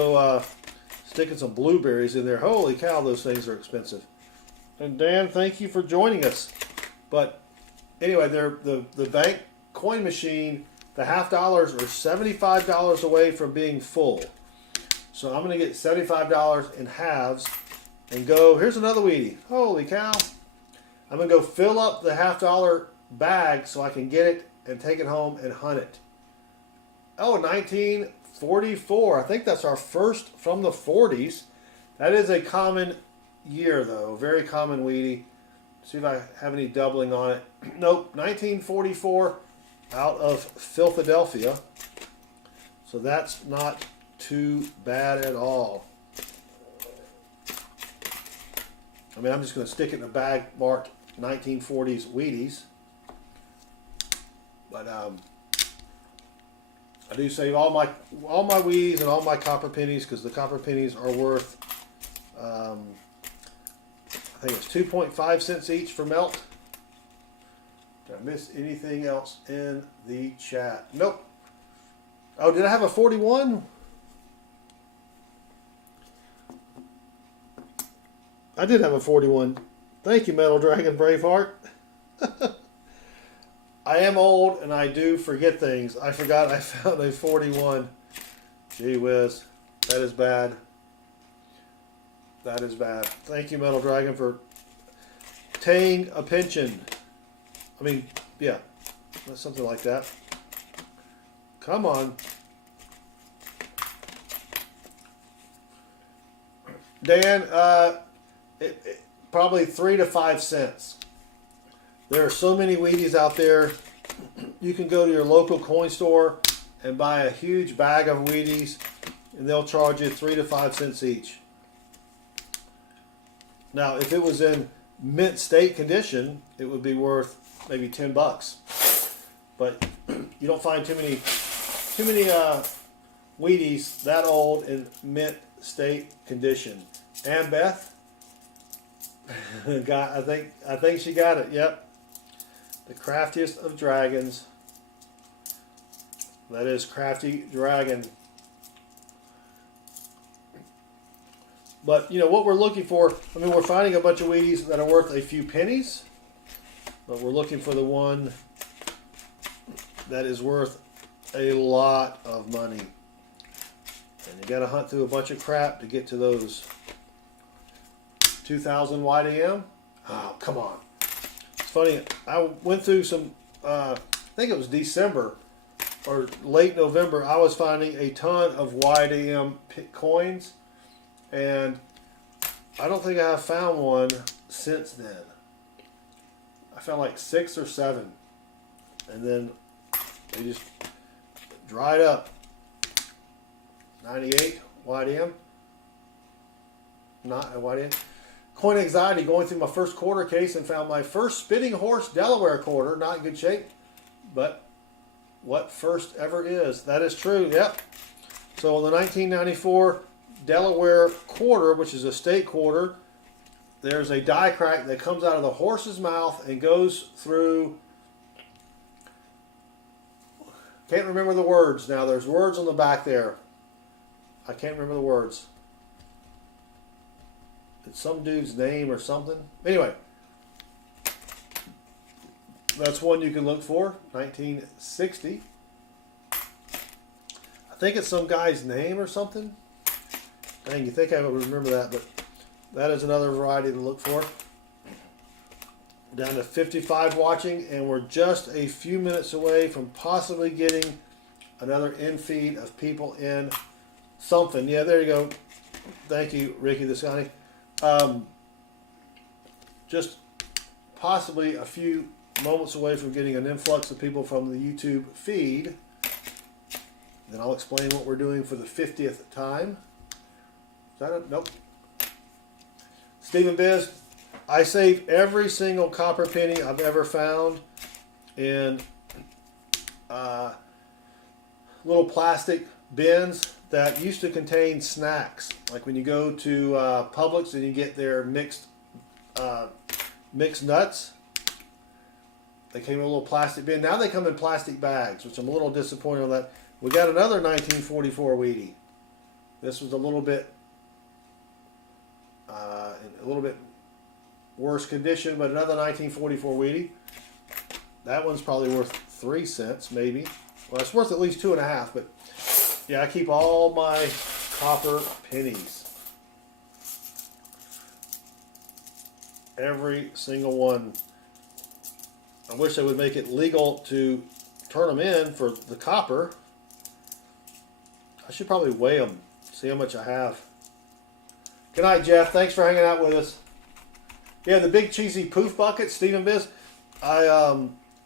sticking some blueberries in there. Holy cow, those things are expensive. And Dan, thank you for joining us. But anyway, the bank coin machine, the $half are $75 away from being full. So I'm going to get $75 in halves and go, here's another Wheatie. Holy cow. I'm going to go fill up the $half bag so I can get it and take it home and hunt it. Oh, 1944. I think that's our first from the 40s. That is a common year, though. Very common Wheatie. See if I have any doubling on it. Nope. 1944 out of Philadelphia. So that's not too bad at all. I mean, I'm just going to stick it in a bag marked 1940s Wheaties. But I do save all my Wheaties and all my copper pennies, because the copper pennies are worth, I think it's 2.5 cents each for melt. Did I miss anything else in the chat? Nope. Oh, did I have a 41? I did have a 41. Thank you, Metal Dragon Braveheart. I am old and I do forget things. I forgot I found a 41. Gee whiz. That is bad. That is bad. Thank you, Metal Dragon, for paying a pension. I mean, yeah. Something like that. Come on. Dan, probably 3 to 5 cents. There are so many Wheaties out there. You can go to your local coin store and buy a huge bag of Wheaties, and they'll charge you 3 to 5 cents each. Now, if it was in mint state condition, it would be worth maybe $10. But you don't find too many Wheaties that old in mint state condition. And Beth, I think she got it. Yep. The craftiest of dragons. That is Crafty Dragon. But, you know, what we're looking for, I mean, we're finding a bunch of Wheaties that are worth a few pennies. But we're looking for the one that is worth a lot of money. And you got to hunt through a bunch of crap to get to those 2,000 YDM. Oh, come on. It's funny. I went through some, I think it was December or late November. I was finding a ton of YDM coins. And I don't think I have found one since then. I found like 6 or 7. And then they just dried up. 98 YDM. Not a YDM. Coin anxiety, going through my first quarter case and found my first spinning horse Delaware quarter. Not in good shape, but what first ever is. That is true, yep. So in the 1994 Delaware quarter, which is a state quarter, there's a die crack that comes out of the horse's mouth and goes through, can't remember the words now. There's words on the back there. I can't remember the words. It's some dude's name or something. Anyway, that's one you can look for. 1960. I think it's some guy's name or something. Dang, you think I would remember that, but that is another variety to look for. Down to 55 watching, and we're just a few minutes away from possibly getting another in feed of people in something. Yeah, there you go. Thank you, Ricky Descani. Just possibly a few moments away from getting an influx of people from the YouTube feed. Then I'll explain what we're doing for the 50th time. Is that it? Nope. Stephen Biz, I save every single copper penny I've ever found in little plastic bins that used to contain snacks. Like when you go to Publix and you get their mixed nuts. They came in a little plastic bin. Now they come in plastic bags, which I'm a little disappointed on that. We got another 1944 Wheatie. This was a little bit worse condition, but another 1944 Wheatie. That one's probably worth 3 cents, maybe. Well, it's worth at least 2.5, but yeah, I keep all my copper pennies. Every single one. I wish they would make it legal to turn them in for the copper. I should probably weigh them, see how much I have. Good night, Jeff. Thanks for hanging out with us. Yeah, the big cheesy poof bucket, Stephen Biz. I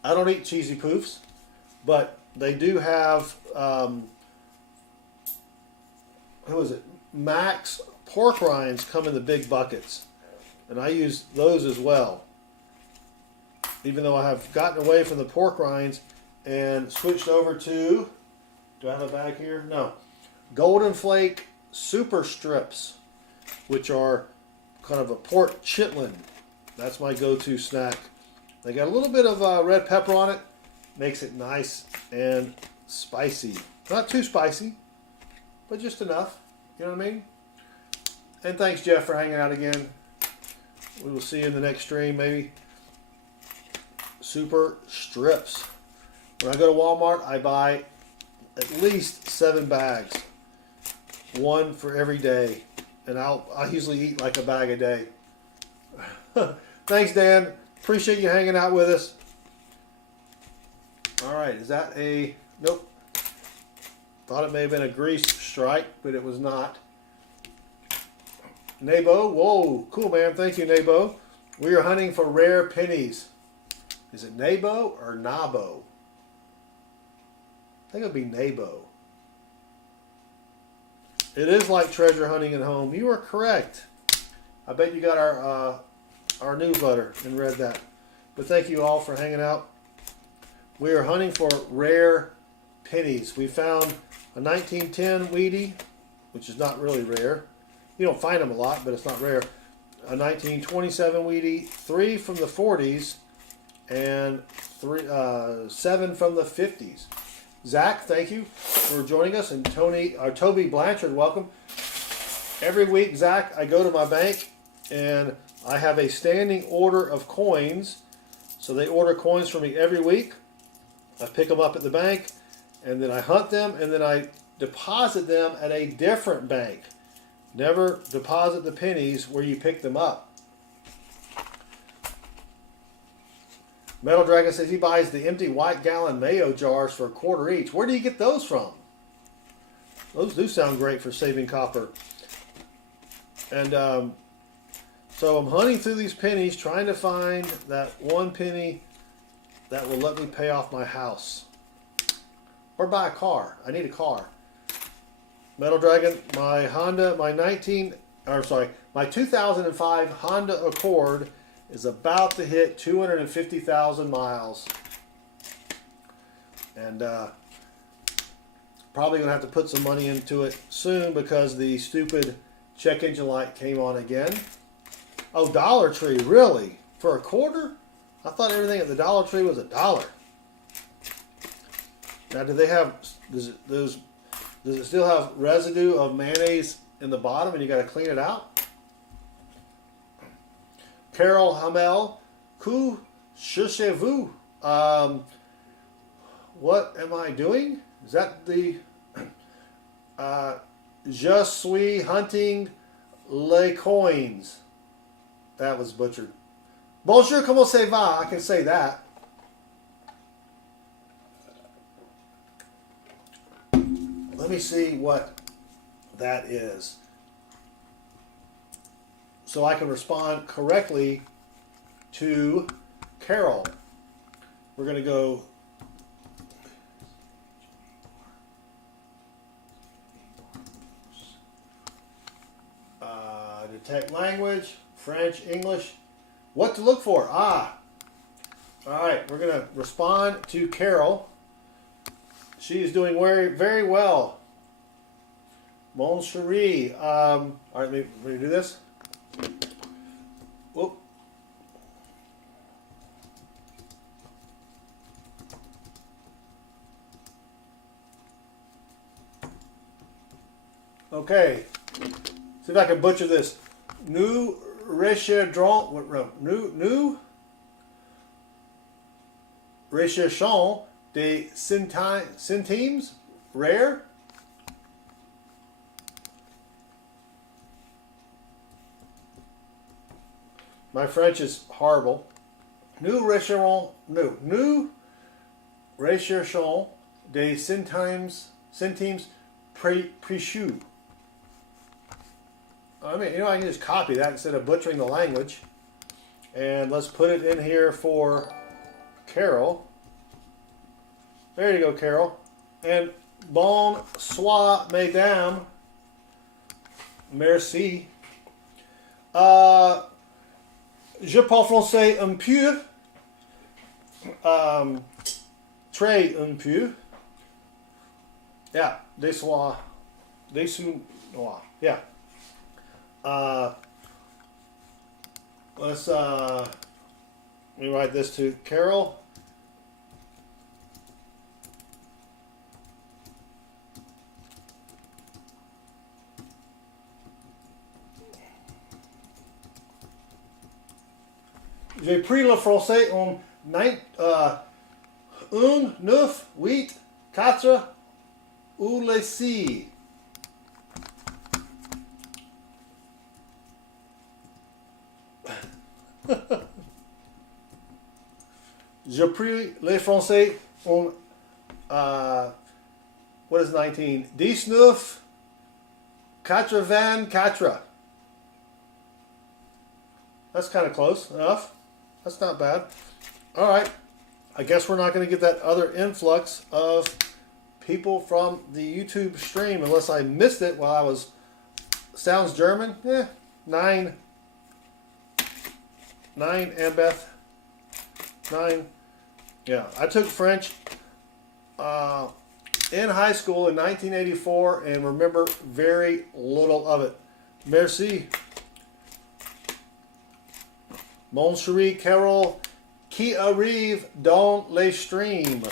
don't eat cheesy poofs, but they do have who is it? Max pork rinds come in the big buckets, and I use those as well. Even though I have gotten away from the pork rinds and switched over to, do I have a bag here? No. Golden Flake Super Strips, which are kind of a pork chitlin. That's my go-to snack. They got a little bit of red pepper on it. Makes it nice and spicy. Not too spicy, but just enough. You know what I mean? And thanks, Jeff, for hanging out again. We will see you in the next stream, maybe. Super Strips. When I go to Walmart, I buy at least 7 bags. One for every day. And I usually eat like a bag a day. Thanks, Dan. Appreciate you hanging out with us. All right, is that a... Nope. Thought it may have been a grease strike, but it was not. Nabo. Whoa, cool, man. Thank you, Nabo. We are hunting for rare pennies. Is it Nabo or Nabo? I think it would be Nabo. It is like treasure hunting at home. You are correct. I bet you got our newsletter and read that. But thank you all for hanging out. We are hunting for rare pennies. We found a 1910 Wheatie, which is not really rare. You don't find them a lot, but it's not rare. A 1927 Wheatie, 3 from the 40s, and 7 from the 50s. Zach, thank you for joining us, and Toby Blanchard, welcome. every week, Zach, I go to my bank and I have a standing order of coins. So they order coins for me every week. I pick them up at the bank and then I hunt them and then I deposit them at a different bank. Never deposit the pennies where you pick them up. Metal Dragon says he buys the empty white gallon mayo jars for $1 each. Where do you get those from? Those do sound great for saving copper. And so I'm hunting through these pennies, trying to find that one penny that will let me pay off my house. Or buy a car. I need a car. Metal Dragon, my 2005 Honda Accord is about to hit 250,000 miles. And probably going to have to put some money into it soon because the stupid check engine light came on again. Oh, Dollar Tree, really? For $0.25? I thought everything at the Dollar Tree was $1. Now, do they have, does it still have residue of mayonnaise in the bottom and you got to clean it out? Carol Hamel, que cherchez-vous? What am I doing? Is that the je suis hunting les coins? That was butchered. Bonjour, comment ça va? I can say that. Let me see what that is, so I can respond correctly to Carol. We're going to go detect language, French, English. What to look for? All right, we're going to respond to Carol. She is doing very, very well. Mon chéri. All right, let me do this. Whoop. Okay. See if I can butcher this. Nous recherchons. Nous recherchons des centimes rare. My French is horrible. Nous recherchons des centimes précieux. I mean, you know, I can just copy that instead of butchering the language. And let's put it in here for Carol. There you go, Carol. And bonsoir, mesdames. Merci. Je parle français un peu. Très un peu. Yeah, des soirs. Des soirs. Yeah. Let me write this to Carol. J'ai pris le français en 1, 9, 8, 4 ou les 6. J'ai pris les français en what is 19? 19, 84. That's kind of close enough. That's not bad. All right. I guess we're not going to get that other influx of people from the YouTube stream unless I missed it while I was... Sounds German? 9. 9, Ambeth. 9. Yeah, I took French in high school in 1984 and remember very little of it. Merci. Mon chéri Carol, qui arrive dans les streams.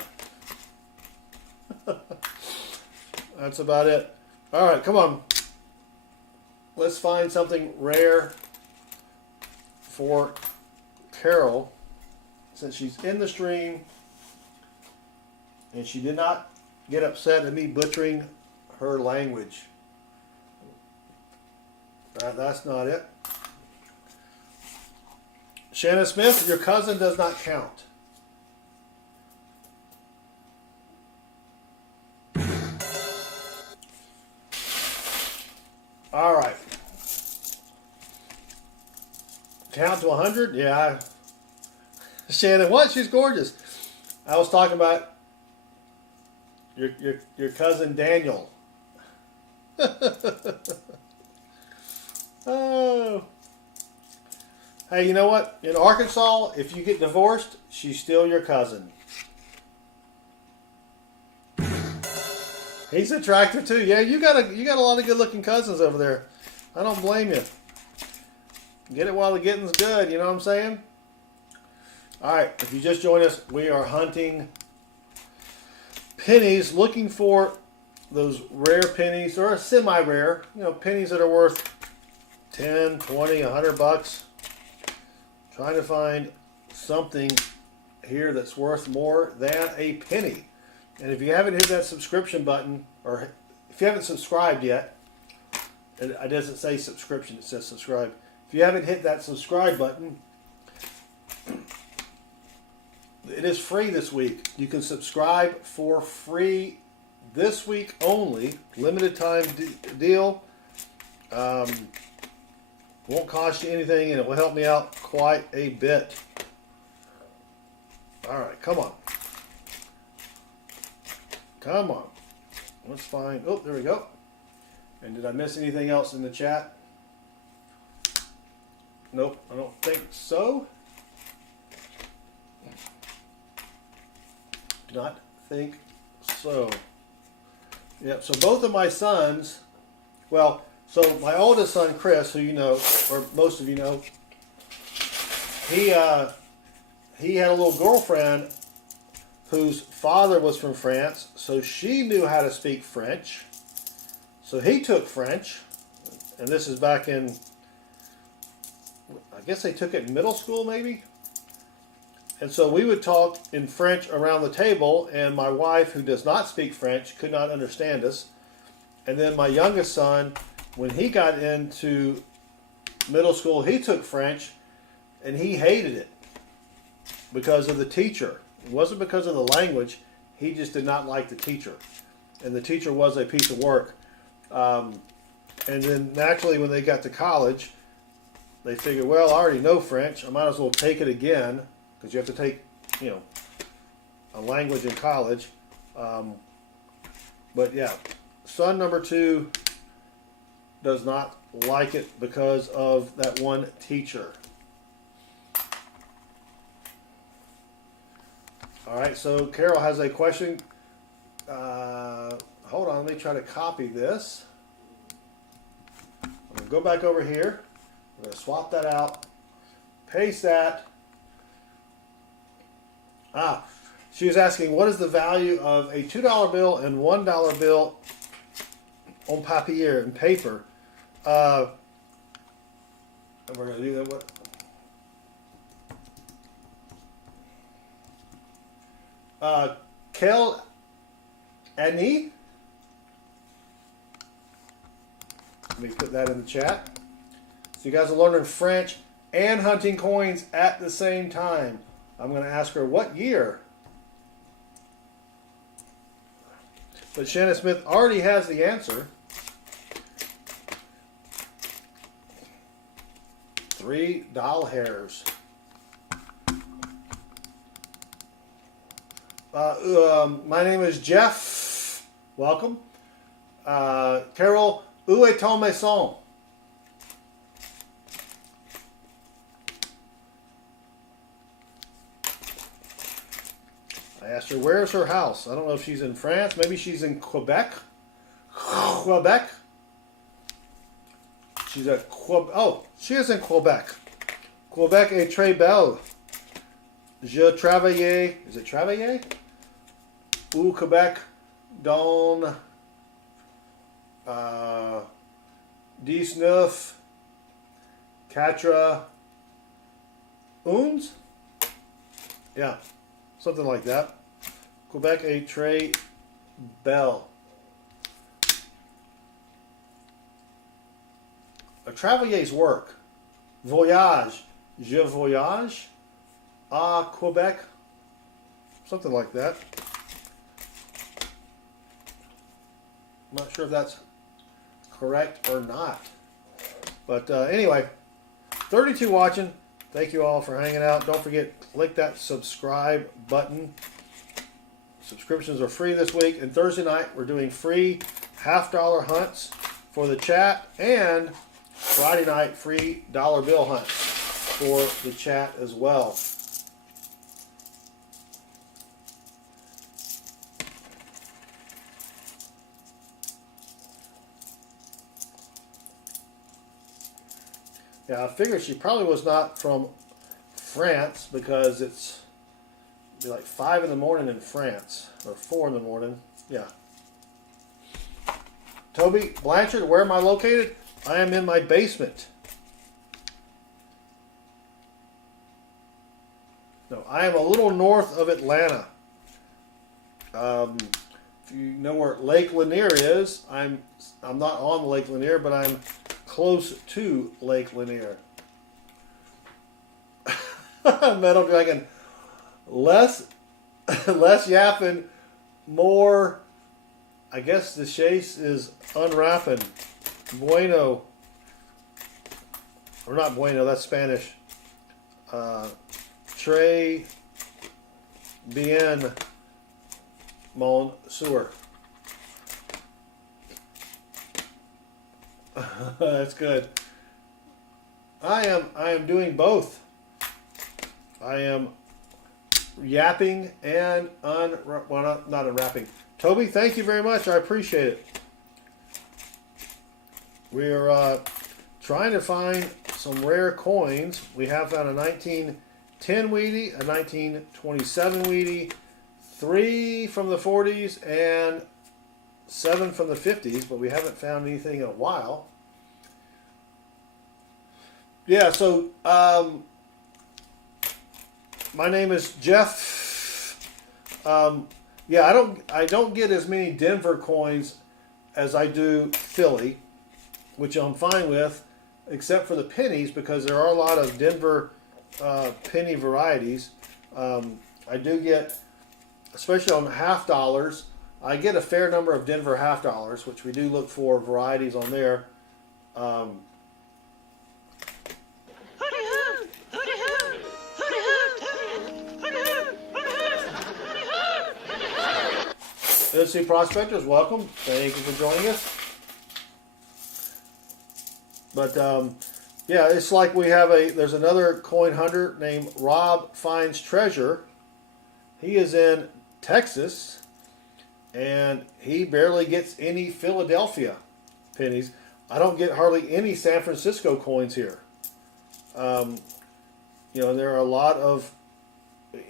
That's about it. All right, come on. let's find something rare for Carol, since she's in the stream and she did not get upset at me butchering her language. That's not it. Shannon Smith, your cousin does not count. All right. Count to 100? Yeah. Shannon, what? She's gorgeous. I was talking about your cousin Daniel. Oh. Hey, you know what? In Arkansas, if you get divorced, she's still your cousin. He's attractive too. Yeah, you got a lot of good-looking cousins over there. I don't blame you. Get it while the getting's good. You know what I'm saying? All right. If you just joined us, we are hunting pennies, looking for those rare pennies or semi-rare. You know, pennies that are worth 10, 20, 100 bucks. Trying to find something here that's worth more than a penny. And if you haven't hit that subscription button, or if you haven't subscribed yet, it doesn't say subscription, it says subscribe. If you haven't hit that subscribe button, it is free this week. You can subscribe for free this week only, limited time deal. Won't cost you anything, and it will help me out quite a bit. All right, come on. Come on. Let's find, oh, there we go. And did I miss anything else in the chat? Nope, I don't think so. Do not think so. Yep, so both of my sons, well, so my oldest son, Chris, who you know, or most of you know, he had a little girlfriend whose father was from France, so she knew how to speak French. So he took French, and this is back in, I guess they took it in middle school maybe? And so we would talk in French around the table, and my wife, who does not speak French, could not understand us. And then my youngest son, when he got into middle school, he took French, and he hated it because of the teacher. It wasn't because of the language. He just did not like the teacher. And the teacher was a piece of work. And then naturally when they got to college, they figured, well, I already know French. I might as well take it again, because you have to take, you know, a language in college. But yeah, son number 2 does not like it because of that one teacher. All right, so Carol has a question. Hold on, let me try to copy this. I'm going to go back over here. I'm going to swap that out. Paste that. She was asking, what is the value of a $2 bill and $1 bill on papier, in paper? And we're going to do that. Quelle année? Let me put that in the chat. So you guys are learning French and hunting coins at the same time. I'm going to ask her what year. But Shannon Smith already has the answer. $3. My name is Jeff. Welcome. Carol, où est ton maison? I asked her, where's her house? I don't know if she's in France. Maybe she's in Quebec. Quebec. She's at Quebec. Oh, she is in Quebec. Quebec est très belle. Je travaillais. Is it travaillais? Quebec dans 19, quatre uns? Yeah, something like that. Quebec a très belle. A travelier's work. Voyage. Je voyage à Quebec. Something like that. I'm not sure if that's correct or not. But anyway, 32 watching. Thank you all for hanging out. Don't forget, click that subscribe button. Subscriptions are free this week. And Thursday night, we're doing free $half hunts for the chat. And Friday night, free dollar bill hunts for the chat as well. Yeah, I figured she probably was not from France because it's be like 5 in the morning in France, or 4 in the morning. Yeah. Toby Blanchard, where am I located? I am in my basement. No, I am a little north of Atlanta. If you know where Lake Lanier is, I'm not on Lake Lanier, but I'm close to Lake Lanier. Metal Dragon, less yapping, more. I guess the chase is unwrapping. Bueno, or not bueno, that's Spanish. Très bien, monsieur. That's good. I am doing both. I am yapping and not unwrapping. Toby, thank you very much. I appreciate it. We're trying to find some rare coins. We have found a 1910 Wheatie, a 1927 Wheatie, 3 from the 40s, and 7 from the 50s, but we haven't found anything in a while. Yeah, so my name is Jeff. Yeah, I don't get as many Denver coins as I do Philly, which I'm fine with, except for the pennies, because there are a lot of Denver penny varieties. I do get, especially on $half, I get a fair number of Denver $half, which we do look for varieties on there. LC Prospectors, welcome. Thank you for joining us. But yeah, it's like we have there's another coin hunter named Rob Finds Treasure. He is in Texas, and he barely gets any Philadelphia pennies. I don't get hardly any San Francisco coins here. You know, there are a lot of,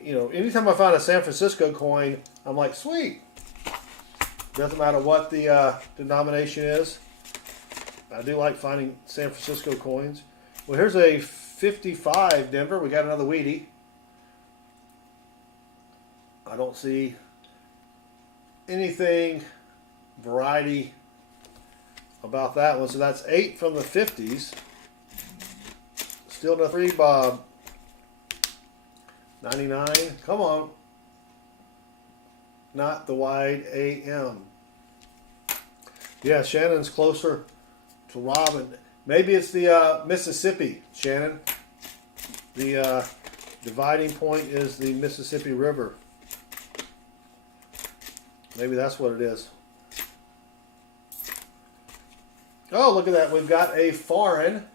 you know, anytime I find a San Francisco coin, I'm like, sweet. Doesn't matter what the denomination is. I do like finding San Francisco coins. Well, here's a 55 Denver. We got another Wheatie. I don't see anything variety about that one. So that's 8 from the 50s. Still another 3 Bob. 99. Come on. Not the wide AM. Yeah, Shannon's closer to Robin. Maybe it's the Mississippi, Shannon. The dividing point is the Mississippi River. Maybe that's what it is. Oh, look at that. We've got a foreign.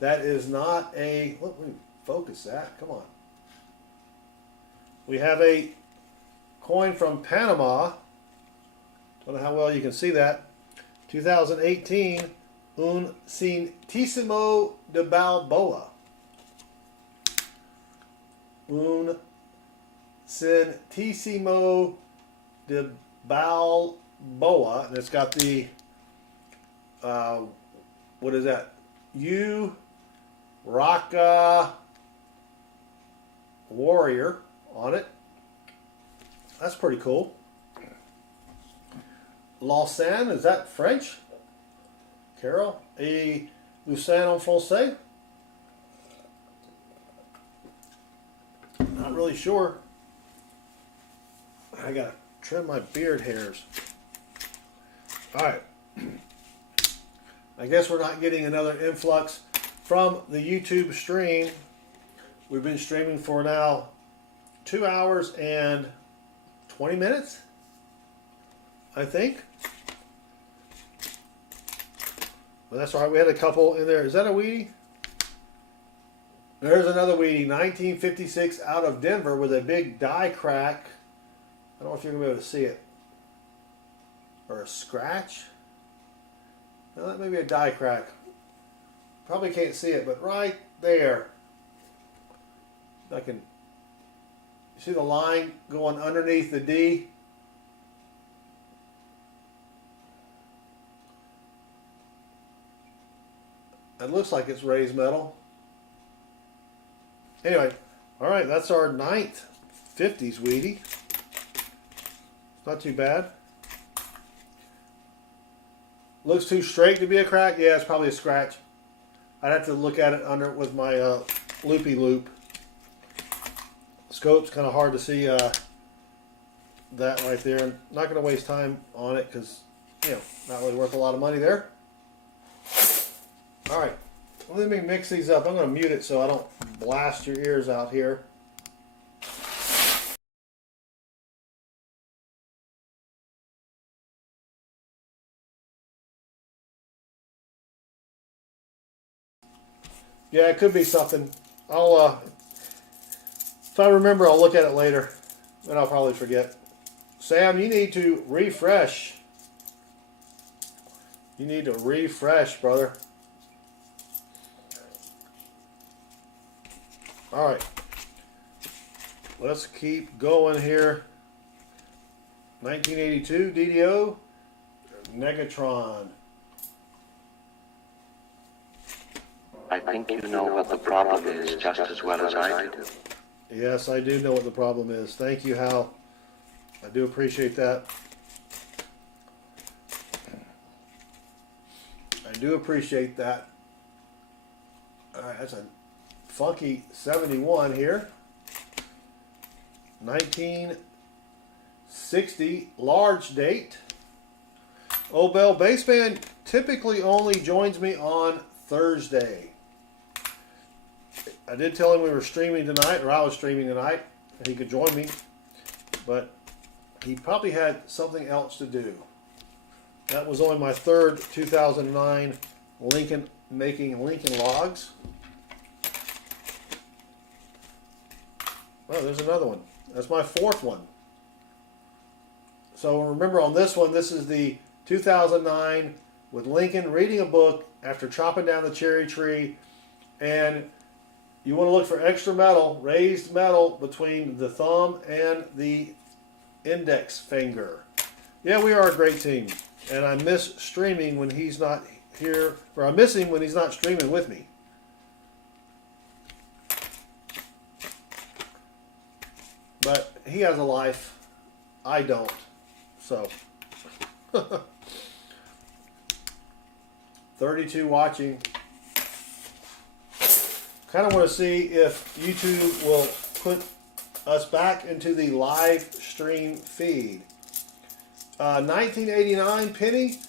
That is not a... Let me focus that. Come on. We have a coin from Panama. Don't know how well you can see that. 2018, un centésimo de Balboa. Un centésimo de Balboa. And it's got the what is that? Rock Warrior on it. That's pretty cool. Lausanne, is that French? Carol? Et Lausanne en français? Not really sure. I gotta trim my beard hairs. Alright. I guess we're not getting another influx from the YouTube stream. We've been streaming for now 2 hours and 20 minutes, I think. But that's all right. We had a couple in there. Is that a Wheatie? There's another Wheatie, 1956 out of Denver with a big die crack. I don't know if you're going to be able to see it. Or a scratch. No, that may be a die crack. Probably can't see it, but right there. I can. You see the line going underneath the D? It looks like it's raised metal. Anyway, all right, that's our 9th 50s Wheatie. It's not too bad. Looks too straight to be a crack. Yeah, it's probably a scratch. I'd have to look at it under with my loopy loop. Scope's kind of hard to see that right there. I'm not going to waste time on it because, you know, not really worth a lot of money there. All right, let me mix these up. I'm going to mute it so I don't blast your ears out here. Yeah, it could be something. I'll, if I remember, I'll look at it later, and I'll probably forget. Sam, you need to refresh. You need to refresh, brother. All right. Let's keep going here. 1982 DDO, Negatron. I think you know what the problem is just as well as I do. Yes, I do know what the problem is. Thank you, Hal. I do appreciate that. I do appreciate that. All right, that's a funky 71 here. 1960 large date. Obel Baseband typically only joins me on Thursday. I did tell him we were streaming tonight, or I was streaming tonight, and he could join me, but he probably had something else to do. That was only my third 2009 making Lincoln logs. Oh, there's another one. That's my fourth one. So remember on this one, this is the 2009 with Lincoln reading a book after chopping down the cherry tree, and you want to look for extra metal, raised metal between the thumb and the index finger. Yeah, we are a great team, and I miss streaming when he's not here, or I miss him when he's not streaming with me. But he has a life. I don't. So 32 watching. Kind of want to see if YouTube will put us back into the live stream feed. 1989 penny.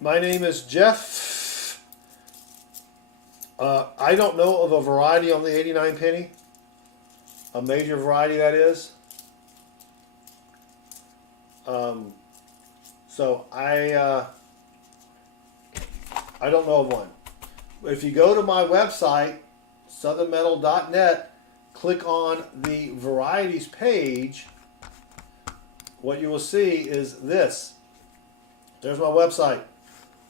My name is Jeff. I don't know of a variety on the 89 penny. A major variety, that is. So I don't know of one. If you go to my website, southernmetal.net, click on the varieties page, what you will see is this. There's my website.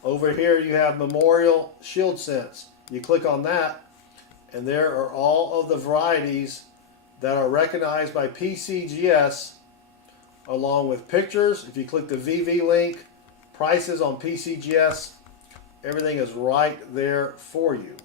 Over here you have Memorial Shield Cents. You click on that, and there are all of the varieties that are recognized by PCGS, along with pictures. If you click the VV link, prices on PCGS, everything is right there for you.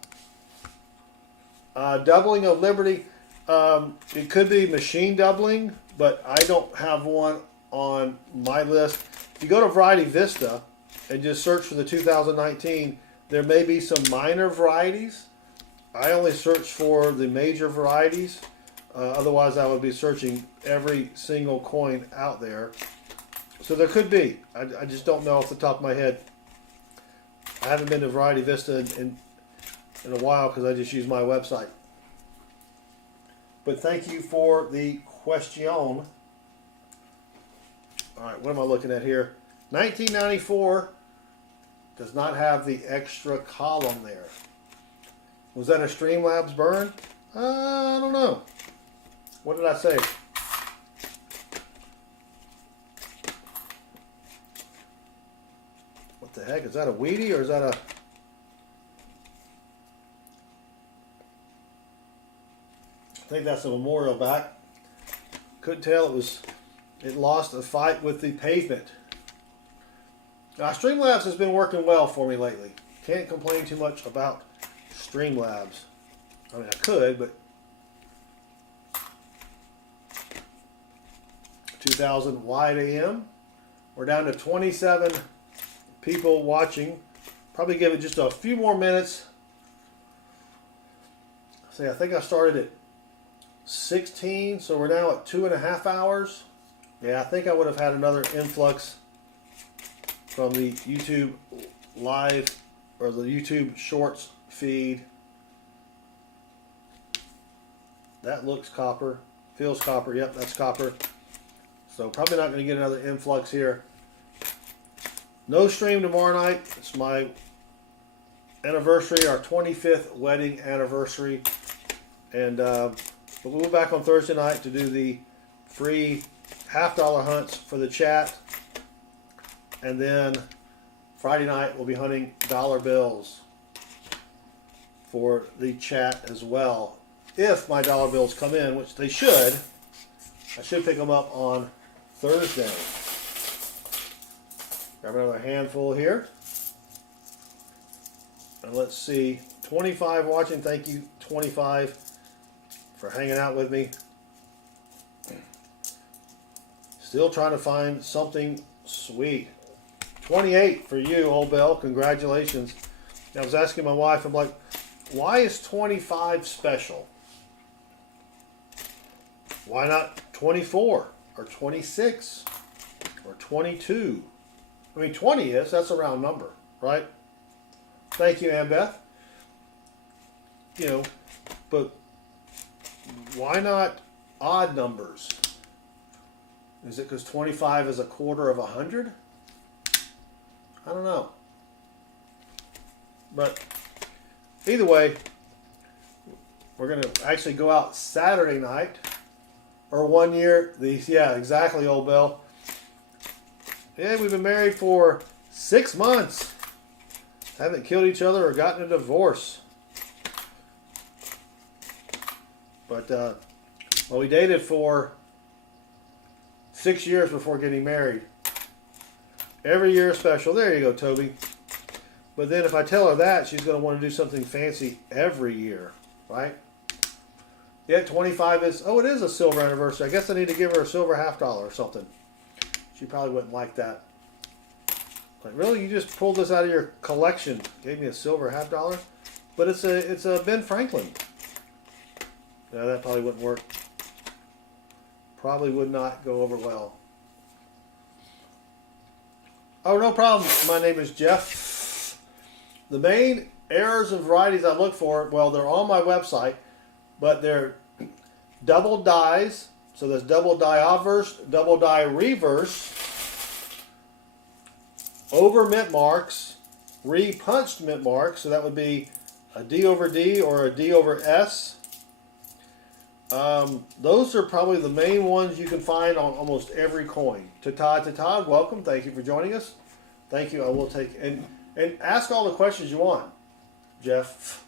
Doubling of Liberty, it could be machine doubling, but I don't have one on my list. If you go to Variety Vista and just search for the 2019, there may be some minor varieties. I only search for the major varieties. Otherwise, I would be searching every single coin out there. So there could be. I just don't know off the top of my head. I haven't been to Variety Vista in a while because I just use my website. But thank you for the question. All right, what am I looking at here? 1994 does not have the extra column there. Was that a Streamlabs burn? I don't know. What did I say? What the heck? Is that a Wheatie or is that a... I think that's a memorial back. Couldn't tell. It lost a fight with the pavement. Streamlabs has been working well for me lately. Can't complain too much about Streamlabs. I mean, I could, but 2000 wide AM. We're down to 27 people watching. Probably give it just a few more minutes. See, I think I started at 16, so we're now at 2.5 hours. Yeah, I think I would have had another influx from the YouTube live or the YouTube Shorts feed. That looks copper, feels copper. Yep, that's copper. So probably not going to get another influx here. No stream tomorrow night. It's my anniversary, our 25th wedding anniversary, and we'll be back on Thursday night to do the free $half hunts for the chat. And then Friday night we'll be hunting dollar bills for the chat as well. If my dollar bills come in, which they should, I should pick them up on Thursday. Grab another handful here. And let's see, 25 watching. Thank you, 25, for hanging out with me. Still trying to find something sweet. 28 for you, old Bell. Congratulations. I was asking my wife, I'm like, why is 25 special? Why not 24 or 26 or 22? I mean, 20 is, that's a round number, right? Thank you, Annbeth. You know, but why not odd numbers? Is it because 25 is a quarter of 100? I don't know. But either way, we're going to actually go out Saturday night. Or 1 year. Yeah, exactly, old Bill. Yeah, we've been married for 6 months. Haven't killed each other or gotten a divorce. But, well, we dated for 6 years before getting married. Every year is special. There you go, Toby. But then if I tell her that, she's going to want to do something fancy every year, right? Yeah, 25 is, oh, it is a silver anniversary. I guess I need to give her a silver $half or something. She probably wouldn't like that. Like, really? You just pulled this out of your collection, gave me a silver $half? But it's a Ben Franklin. No, that probably wouldn't work. Probably would not go over well. Oh, no problem. My name is Jeff. The main errors and varieties I look for, well, they're on my website, but they're double dies. So there's double die obverse, double die reverse, over mint marks, re-punched mint marks. So that would be a D over D or a D over S. Those are probably the main ones you can find on almost every coin. Todd, welcome. Thank you for joining us. Thank you. I will take and ask all the questions you want, Jeff.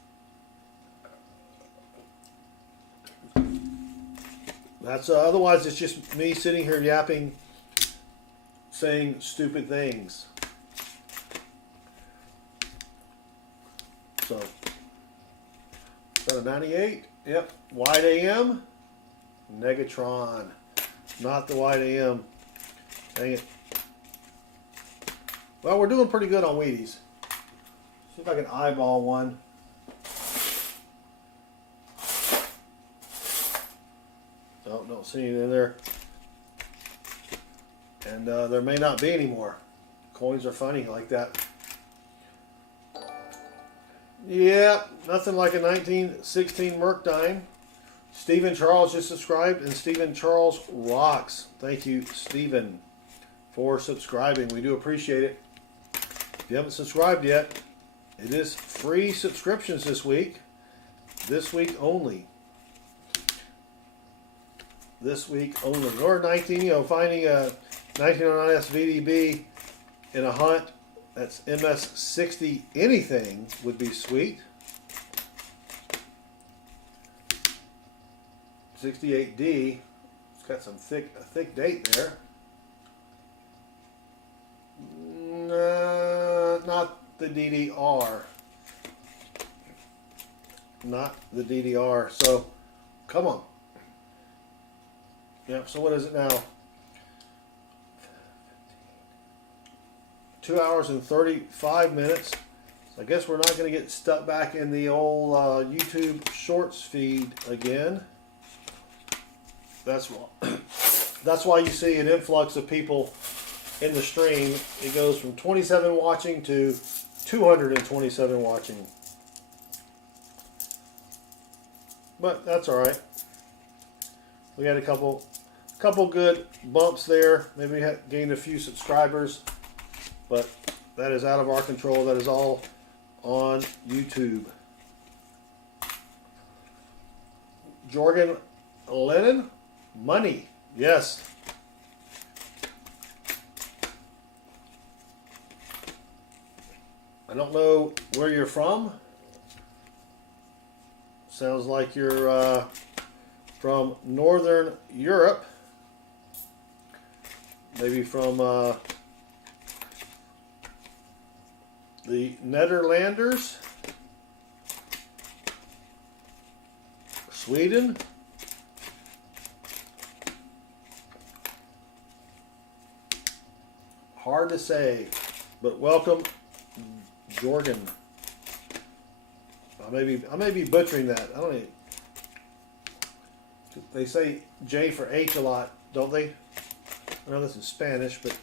That's otherwise it's just me sitting here yapping, saying stupid things. that a 98? Yep. Wide AM. Negatron. Not the wide AM. Dang it. Well, we're doing pretty good on Wheaties. See if I can eyeball one. Oh, don't see anything in there. And there may not be any more. Coins are funny like that. Yeah, nothing like a 1916 Mercdine. Stephen Charles just subscribed, and Stephen Charles rocks. Thank you, Stephen, for subscribing. We do appreciate it. If you haven't subscribed yet, it is free subscriptions this week. This week only. This week only. Or 19, finding a 1909 SVDB in a hunt that's MS60 anything would be sweet. 68D. It's got some a thick date there. Not the DDR. Not the DDR. So, come on. Yep, so what is it now? 2 hours and 35 minutes. So I guess we're not going to get stuck back in the old YouTube Shorts feed again. That's why you see an influx of people in the stream. It goes from 27 watching to 227 watching. But that's all right. We had a couple good bumps there. Maybe we had gained a few subscribers, but that is out of our control. That is all on YouTube. Jorgen Lennon, money, yes. I don't know where you're from. Sounds like you're from Northern Europe. Maybe from the Netherlanders. Sweden. Hard to say, but welcome, Jorgen. I may be butchering that. I don't know. They say J for H a lot, don't they? I know this is Spanish, but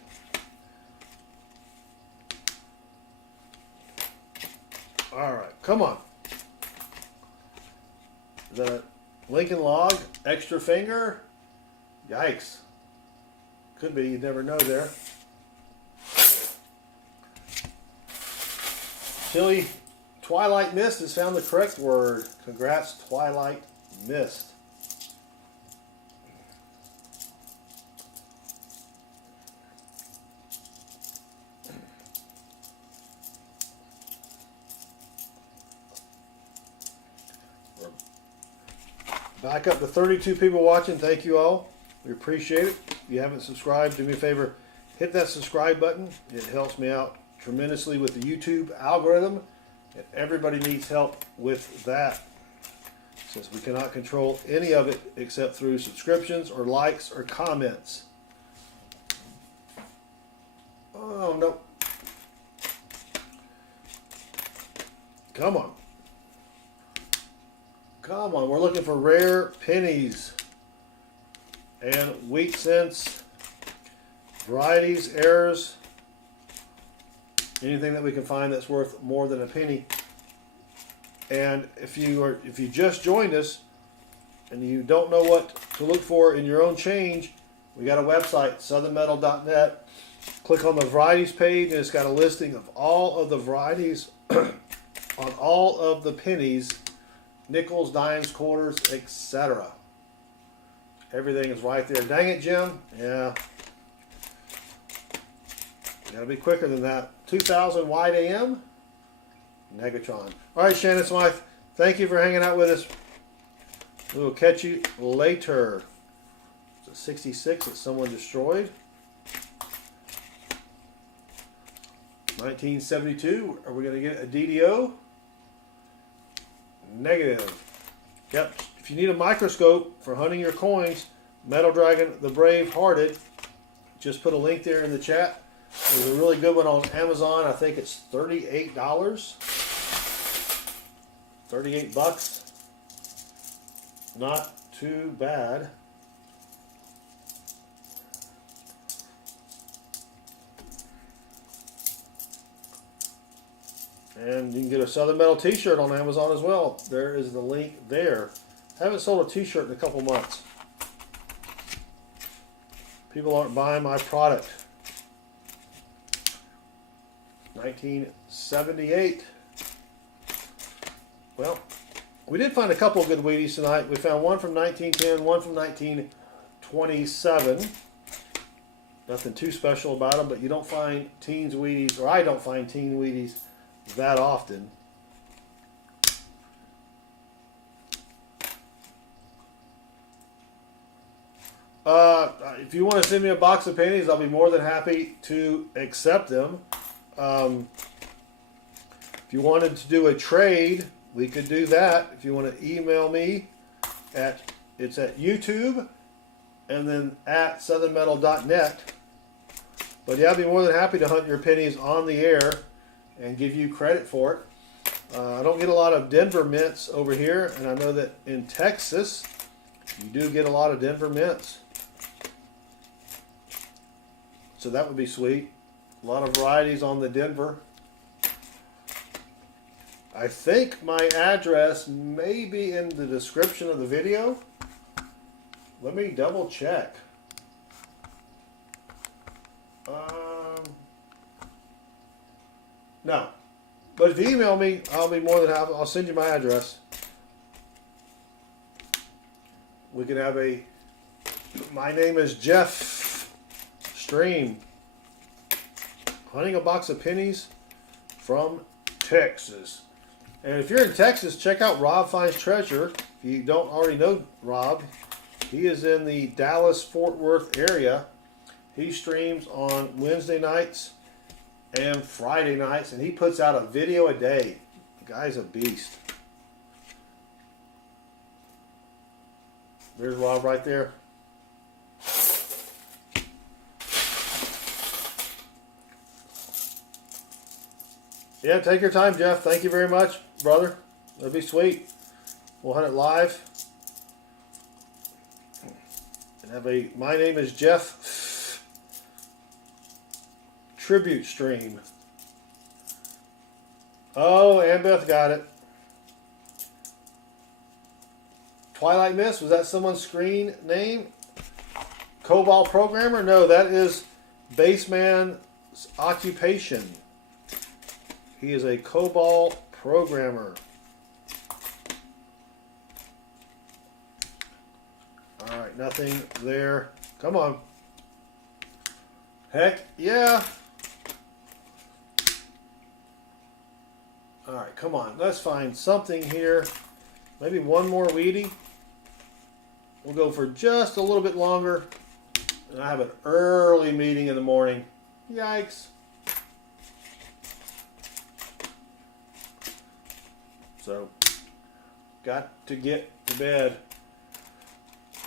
all right, come on. Is that a Lincoln Log? Extra finger? Yikes. Could be, you never know there. Chili Twilight Mist has found the correct word. Congrats, Twilight Mist. Back up to 32 people watching. Thank you all. We appreciate it. If you haven't subscribed, do me a favor, hit that subscribe button. It helps me out tremendously with the YouTube algorithm, and everybody needs help with that, since we cannot control any of it except through subscriptions or likes or comments. Oh no. Come on. Come on, we're looking for rare pennies and wheat cents, varieties, errors, anything that we can find that's worth more than a penny. And if you just joined us and you don't know what to look for in your own change, we got a website, southernmetal.net. Click on the varieties page, and it's got a listing of all of the varieties on all of the pennies. Nickels, dimes, quarters, etc. Everything is right there. Dang it, Jim. Yeah. Gotta be quicker than that. 2000 wide AM. Negatron. All right, Shannon Smythe. Thank you for hanging out with us. We will catch you later. It's a 66 that someone destroyed. 1972. Are we going to get a DDO? Negative. Yep. If you need a microscope for hunting your coins, Metal Dragon the Brave Hearted, just put a link there in the chat. There's a really good one on Amazon. I think it's $38. $38. Not too bad. And you can get a Southern Metal t-shirt on Amazon as well. There is the link there. Haven't sold a t-shirt in a couple months. People aren't buying my product. 1978. Well, we did find a couple of good Wheaties tonight. We found one from 1910, one from 1927. Nothing too special about them, but you don't find teens Wheaties, or I don't find teen Wheaties that often. If you want to send me a box of pennies, I'll be more than happy to accept them. If you wanted to do a trade, we could do that. If you want to email me it's at YouTube and then at southernmetal.net. But yeah, I'd be more than happy to hunt your pennies on the air and give you credit for it. I don't get a lot of Denver mints over here, and I know that in Texas you do get a lot of Denver mints. So that would be sweet. A lot of varieties on the Denver. I think my address may be in the description of the video. Let me double check. No. But if you email me, I'll be more than happy. I'll send you my address. We can have a... My name is Jeff Stream. Hunting a box of pennies from Texas. And if you're in Texas, check out Rob Finds Treasure. If you don't already know Rob, he is in the Dallas-Fort Worth area. He streams on Wednesday nights and Friday nights, and he puts out a video a day. The guy's a beast. There's Rob right there. Yeah, take your time, Jeff. Thank you very much, brother. That'd be sweet. We'll hunt it live. And have a My Name is Jeff tribute stream. Oh, Annabeth got it. Twilight Mist, was that someone's screen name? COBOL programmer? No, that is Baseman's occupation. He is a COBOL programmer. Alright, nothing there. Come on. Heck yeah. Alright, come on. Let's find something here. Maybe one more Wheatie. We'll go for just a little bit longer. And I have an early meeting in the morning. Yikes. So, got to get to bed.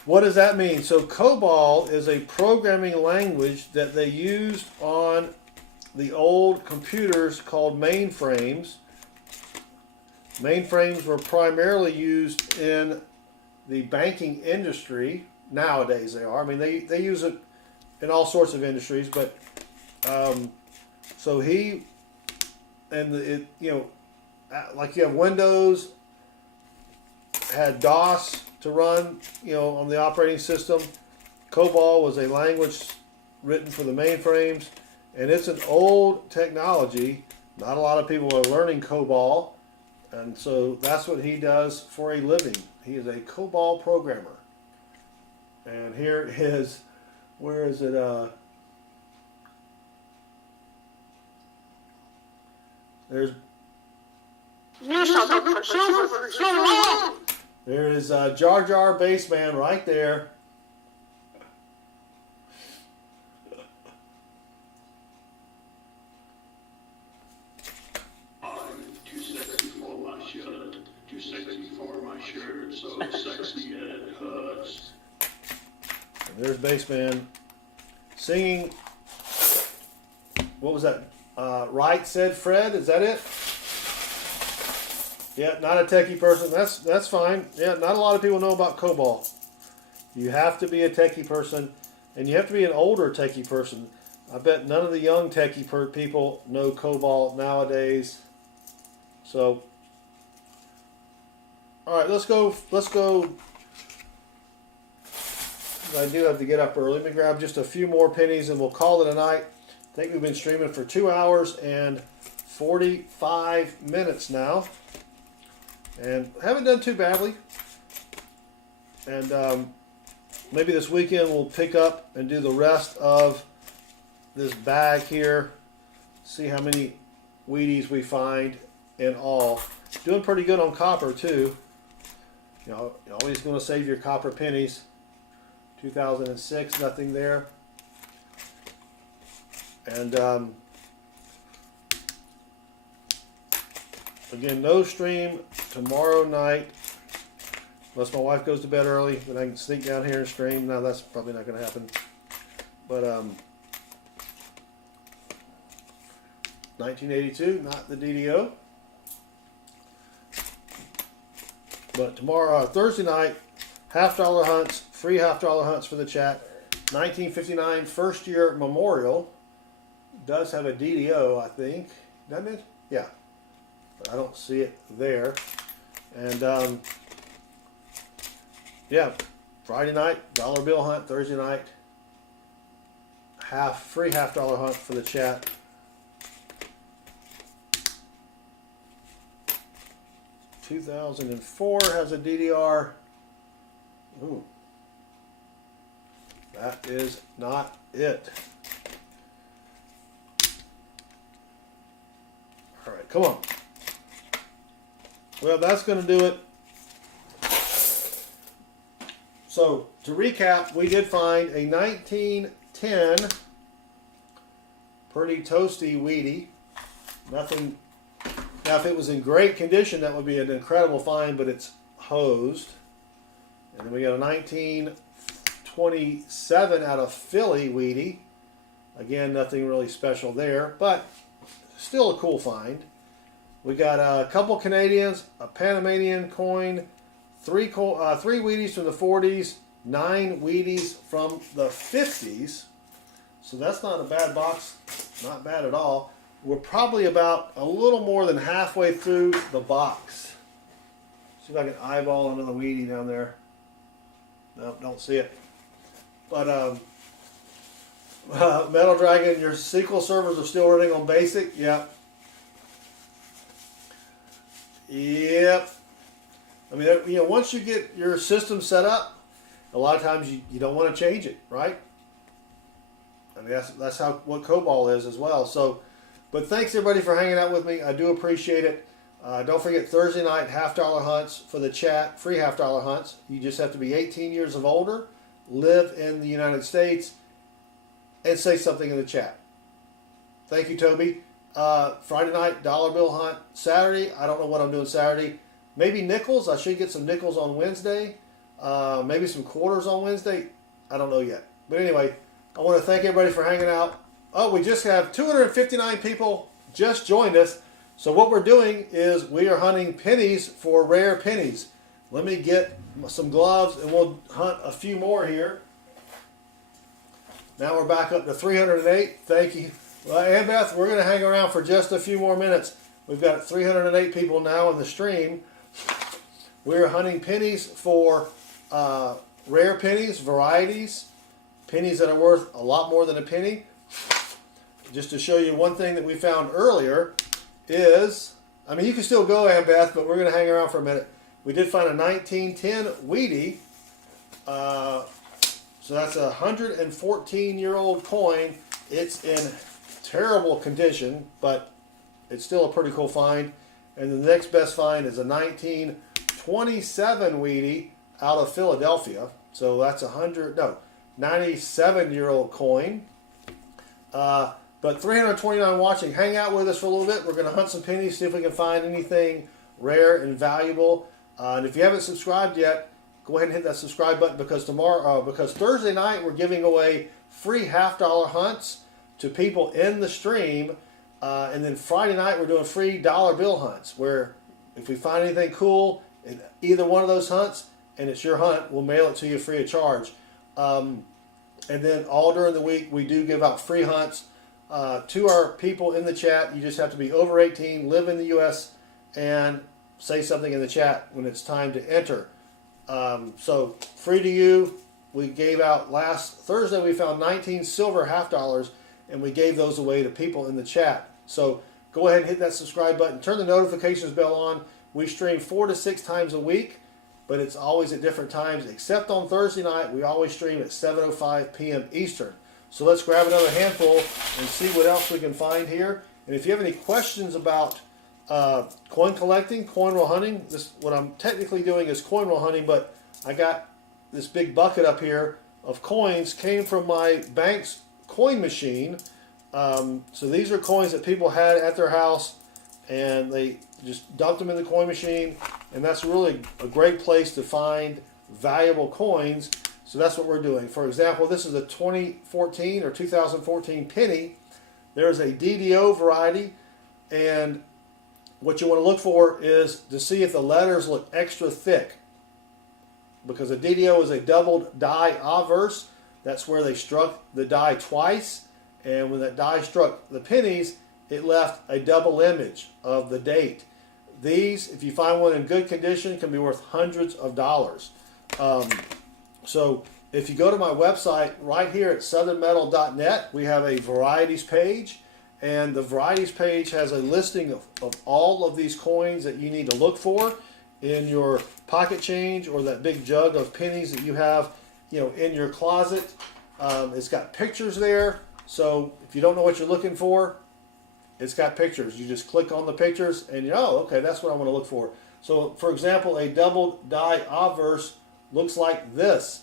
What does that mean? So COBOL is a programming language that they used on the old computers called mainframes. Mainframes were primarily used in the banking industry. Nowadays they are. I mean, they use it in all sorts of industries, but so he and it, you know, like you have Windows, had DOS to run, you know, on the operating system. COBOL was a language written for the mainframes, and it's an old technology. Not a lot of people are learning COBOL, and so that's what he does for a living. He is a COBOL programmer. And here it is. Where is it? There's. There is Jar Jar Baseman right there. I'm too sexy for my shirt, too sexy for my my shirt so sexy it hurts. And there's Bassman singing. What was that? Right said Fred. Is that it? Yeah, not a techie person. That's fine. Yeah, not a lot of people know about COBOL. You have to be a techie person, and you have to be an older techie person. I bet none of the young techie people know COBOL nowadays. So, all right, let's go. I do have to get up early. Let me grab just a few more pennies, and we'll call it a night. I think we've been streaming for 2 hours and 45 minutes now, and haven't done too badly. And maybe this weekend we'll pick up and do the rest of this bag here. See how many Wheaties we find in all. Doing pretty good on copper too. You know, you're always going to save your copper pennies. 2006, nothing there. And again, no stream tomorrow night. Unless my wife goes to bed early, then I can sneak down here and stream. Now that's probably not going to happen. But 1982, not the DDO. But tomorrow, Thursday night, $half hunts, free $half hunts for the chat. 1959 first year memorial. Does have a DDO, I think. Doesn't it? Yeah. But I don't see it there. And yeah, Friday night, dollar bill hunt. Thursday night, free $half hunt for the chat. $2004 has a DDR. Ooh, that is not it. All right, come on. Well, that's going to do it. So, to recap, we did find a 1910 pretty toasty Wheatie. Nothing. Now, if it was in great condition, that would be an incredible find, but it's hosed. And then we got a 1927 out of Philly Wheatie. Again, nothing really special there, but still a cool find. We got a couple Canadians, a Panamanian coin, three Wheaties from the 40s, 9 Wheaties from the 50s. So that's not a bad box, not bad at all. We're probably about a little more than halfway through the box. See if I can eyeball another Wheatie down there. Nope, don't see it. But Metal Dragon, your SQL servers are still running on basic. Yep. Yep. I mean, you know, once you get your system set up, a lot of times you don't want to change it, right? I mean, that's how what COBOL is as well. So, but thanks everybody for hanging out with me. I do appreciate it. Don't forget Thursday night $half hunts for the chat, free $half hunts. You just have to be 18 years of older, live in the United States, and say something in the chat. Thank you, Toby. Friday night dollar bill hunt. Saturday, I don't know what I'm doing Saturday. Maybe nickels. I should get some nickels on Wednesday. Maybe some quarters on Wednesday. I don't know yet. But anyway, I want to thank everybody for hanging out. Oh, we just have 259 people just joined us. So what we're doing is we are hunting pennies for rare pennies. Let me get some gloves and we'll hunt a few more here. Now we're back up to 308. Thank you. Well, Annbeth, we're going to hang around for just a few more minutes. We've got 308 people now in the stream. We're hunting pennies for rare pennies, varieties, pennies that are worth a lot more than a penny. Just to show you one thing that we found earlier is, I mean, you can still go, Annbeth, but we're going to hang around for a minute. We did find a 1910 Wheatie. So that's a 114-year-old coin. It's in terrible condition, but it's still a pretty cool find. And the next best find is a 1927 Wheatie out of Philadelphia. So that's 97-year-old coin. But 329 watching. Hang out with us for a little bit. We're going to hunt some pennies, see if we can find anything rare and valuable. And if you haven't subscribed yet, go ahead and hit that subscribe button, because because Thursday night we're giving away free $half hunts to people in the stream, and then Friday night we're doing free dollar bill hunts, where if we find anything cool in either one of those hunts and it's your hunt, we'll mail it to you free of charge. And then all during the week we do give out free hunts to our people in the chat. You just have to be over 18, live in the U.S., and say something in the chat when it's time to enter. So free to you. We gave out last Thursday, we found 19 silver $half, and we gave those away to people in the chat. So go ahead and hit that subscribe button. Turn the notifications bell on. We stream 4 to 6 times a week, but it's always at different times, except on Thursday night. We always stream at 7:05 p.m. Eastern. So let's grab another handful and see what else we can find here. And if you have any questions about coin collecting, coin roll hunting, what I'm technically doing is coin roll hunting, but I got this big bucket up here of coins, came from my bank's coin machine. So these are coins that people had at their house, and they just dumped them in the coin machine, and that's really a great place to find valuable coins. So that's what we're doing. For example, this is a 2014 or 2014 penny. There's a DDO variety, and what you want to look for is to see if the letters look extra thick, because a DDO is a doubled die adverse. That's where they struck the die twice, and when that die struck the pennies, it left a double image of the date. These, if you find one in good condition, can be worth hundreds of dollars. So if you go to my website right here at southernmetal.net, we have a varieties page, and the varieties page has a listing of all of these coins that you need to look for in your pocket change, or that big jug of pennies that you have, in your closet. It's got pictures there, so if you don't know what you're looking for, it's got pictures. You just click on the pictures and okay, that's what I want to look for. So for example, a double die obverse looks like this.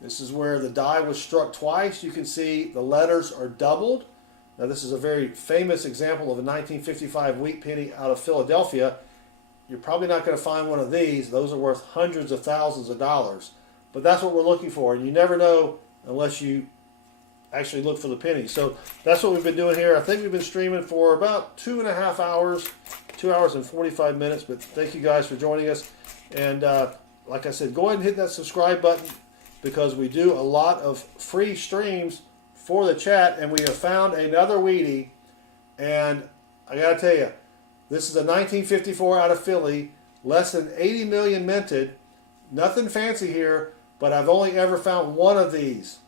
This is where the die was struck twice. You can see the letters are doubled. Now this is a very famous example of a 1955 wheat penny out of Philadelphia. You're probably not going to find one of these. Those are worth hundreds of thousands of dollars. But that's what we're looking for, and you never know unless you actually look for the pennies. So that's what we've been doing here. I think we've been streaming for about 2.5 hours, 2 hours and 45 minutes. But thank you guys for joining us. And like I said, go ahead and hit that subscribe button, because we do a lot of free streams for the chat. And we have found another Wheatie. And I got to tell you, this is a 1954 out of Philly, less than 80 million minted. Nothing fancy here, but I've only ever found one of these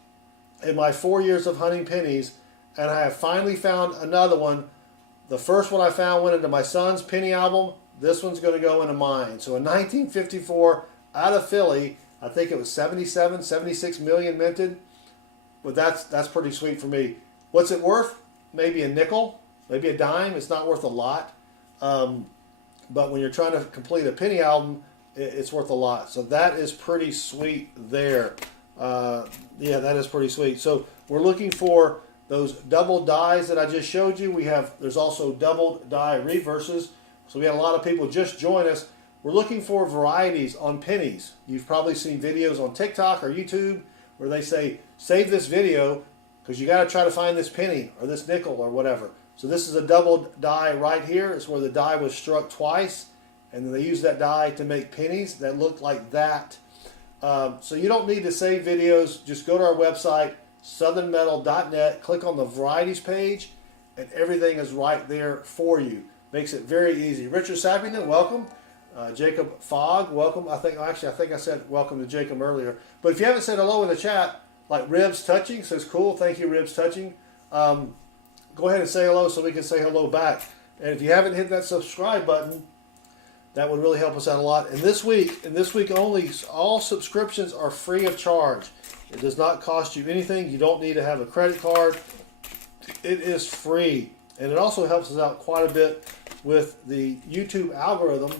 in my 4 years of hunting pennies, and I have finally found another one. The first one I found went into my son's penny album. This one's going to go into mine. So a 1954 out of Philly, I think it was 77, 76 million minted, but that's pretty sweet for me. What's it worth? Maybe a nickel, maybe a dime. It's not worth a lot, but when you're trying to complete a penny album, it's worth a lot. So that is pretty sweet there. Yeah, that is pretty sweet. So we're looking for those double dies that I just showed you. There's also double die reverses. So we had a lot of people just join us. We're looking for varieties on pennies. You've probably seen videos on TikTok or YouTube where they say, save this video because you got to try to find this penny or this nickel or whatever. So this is a double die right here. It's where the die was struck twice, and then they use that die to make pennies that look like that. So you don't need to save videos. Just go to our website, southernmetal.net, click on the varieties page, and everything is right there for you. Makes it very easy. Richard Sappington, welcome. Jacob Fogg, welcome. I think I said welcome to Jacob earlier. But if you haven't said hello in the chat, like Ribs Touching says, cool, thank you, Ribs Touching. Go ahead and say hello so we can say hello back. And if you haven't hit that subscribe button, that would really help us out a lot. And this week only, all subscriptions are free of charge. It does not cost you anything. You don't need to have a credit card. It is free. And it also helps us out quite a bit with the YouTube algorithm.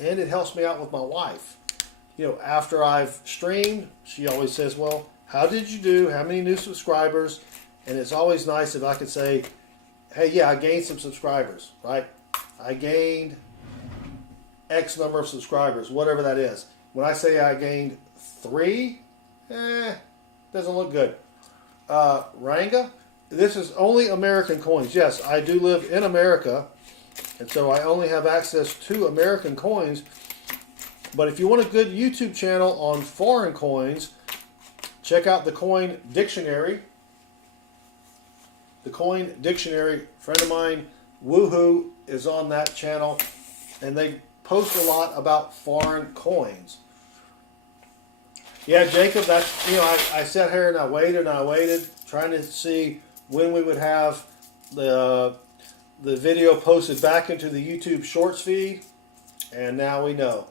And it helps me out with my wife. After I've streamed, she always says, well, how did you do? How many new subscribers? And it's always nice if I could say, hey, yeah, I gained some subscribers, right? I gained X number of subscribers, whatever that is. When I say I gained 3, doesn't look good. Ranga, this is only American coins. Yes, I do live in America, and so I only have access to American coins. But if you want a good YouTube channel on foreign coins, check out the Coin Dictionary. The Coin Dictionary, friend of mine, Woohoo, is on that channel, and they post a lot about foreign coins. Yeah, Jacob, that's, you know, I sat here and I waited, trying to see when we would have the video posted back into the YouTube Shorts feed, and now we know.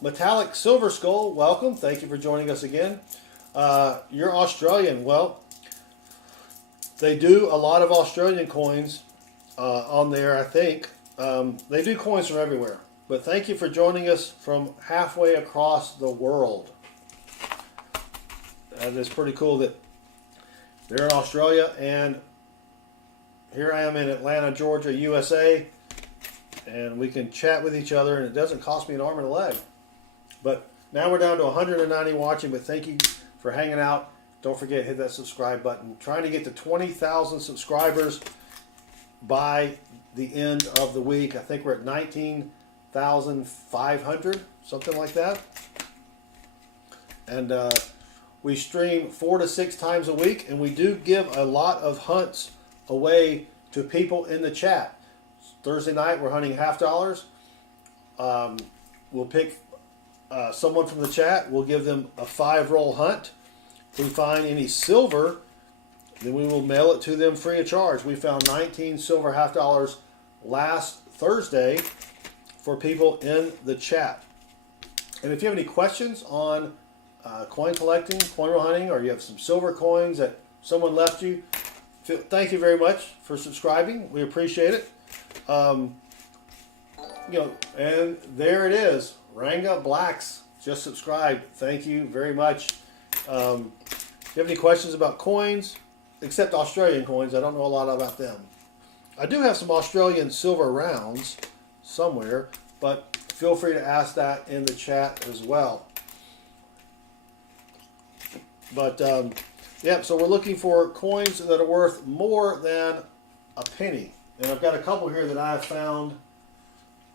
Metallic Silver Skull, welcome. Thank you for joining us again. You're Australian. Well, they do a lot of Australian coins on there, I think. They do coins from everywhere. But thank you for joining us from halfway across the world. And it's pretty cool that they're in Australia, and here I am in Atlanta, Georgia, USA, and we can chat with each other, and it doesn't cost me an arm and a leg. But now we're down to 190 watching, but thank you for hanging out. Don't forget, hit that subscribe button. Trying to get to 20,000 subscribers by the end of the week. I think we're at 19,500, something like that. And we stream 4 to 6 times a week, and we do give a lot of hunts away to people in the chat. Thursday night, we're hunting $half. We'll pick someone from the chat. We'll give them a 5-roll hunt. If we find any silver, then we will mail it to them free of charge. We found 19 silver $half last Thursday for people in the chat. And if you have any questions on coin collecting, coin roll hunting, or you have some silver coins that someone left you, thank you very much for subscribing. We appreciate it. You know, and there it is. Ranga Blacks just subscribed. Thank you very much. If you have any questions about coins, except Australian coins, I don't know a lot about them. I do have some Australian silver rounds somewhere, but feel free to ask that in the chat as well. But yeah, so we're looking for coins that are worth more than a penny. And I've got a couple here that I have found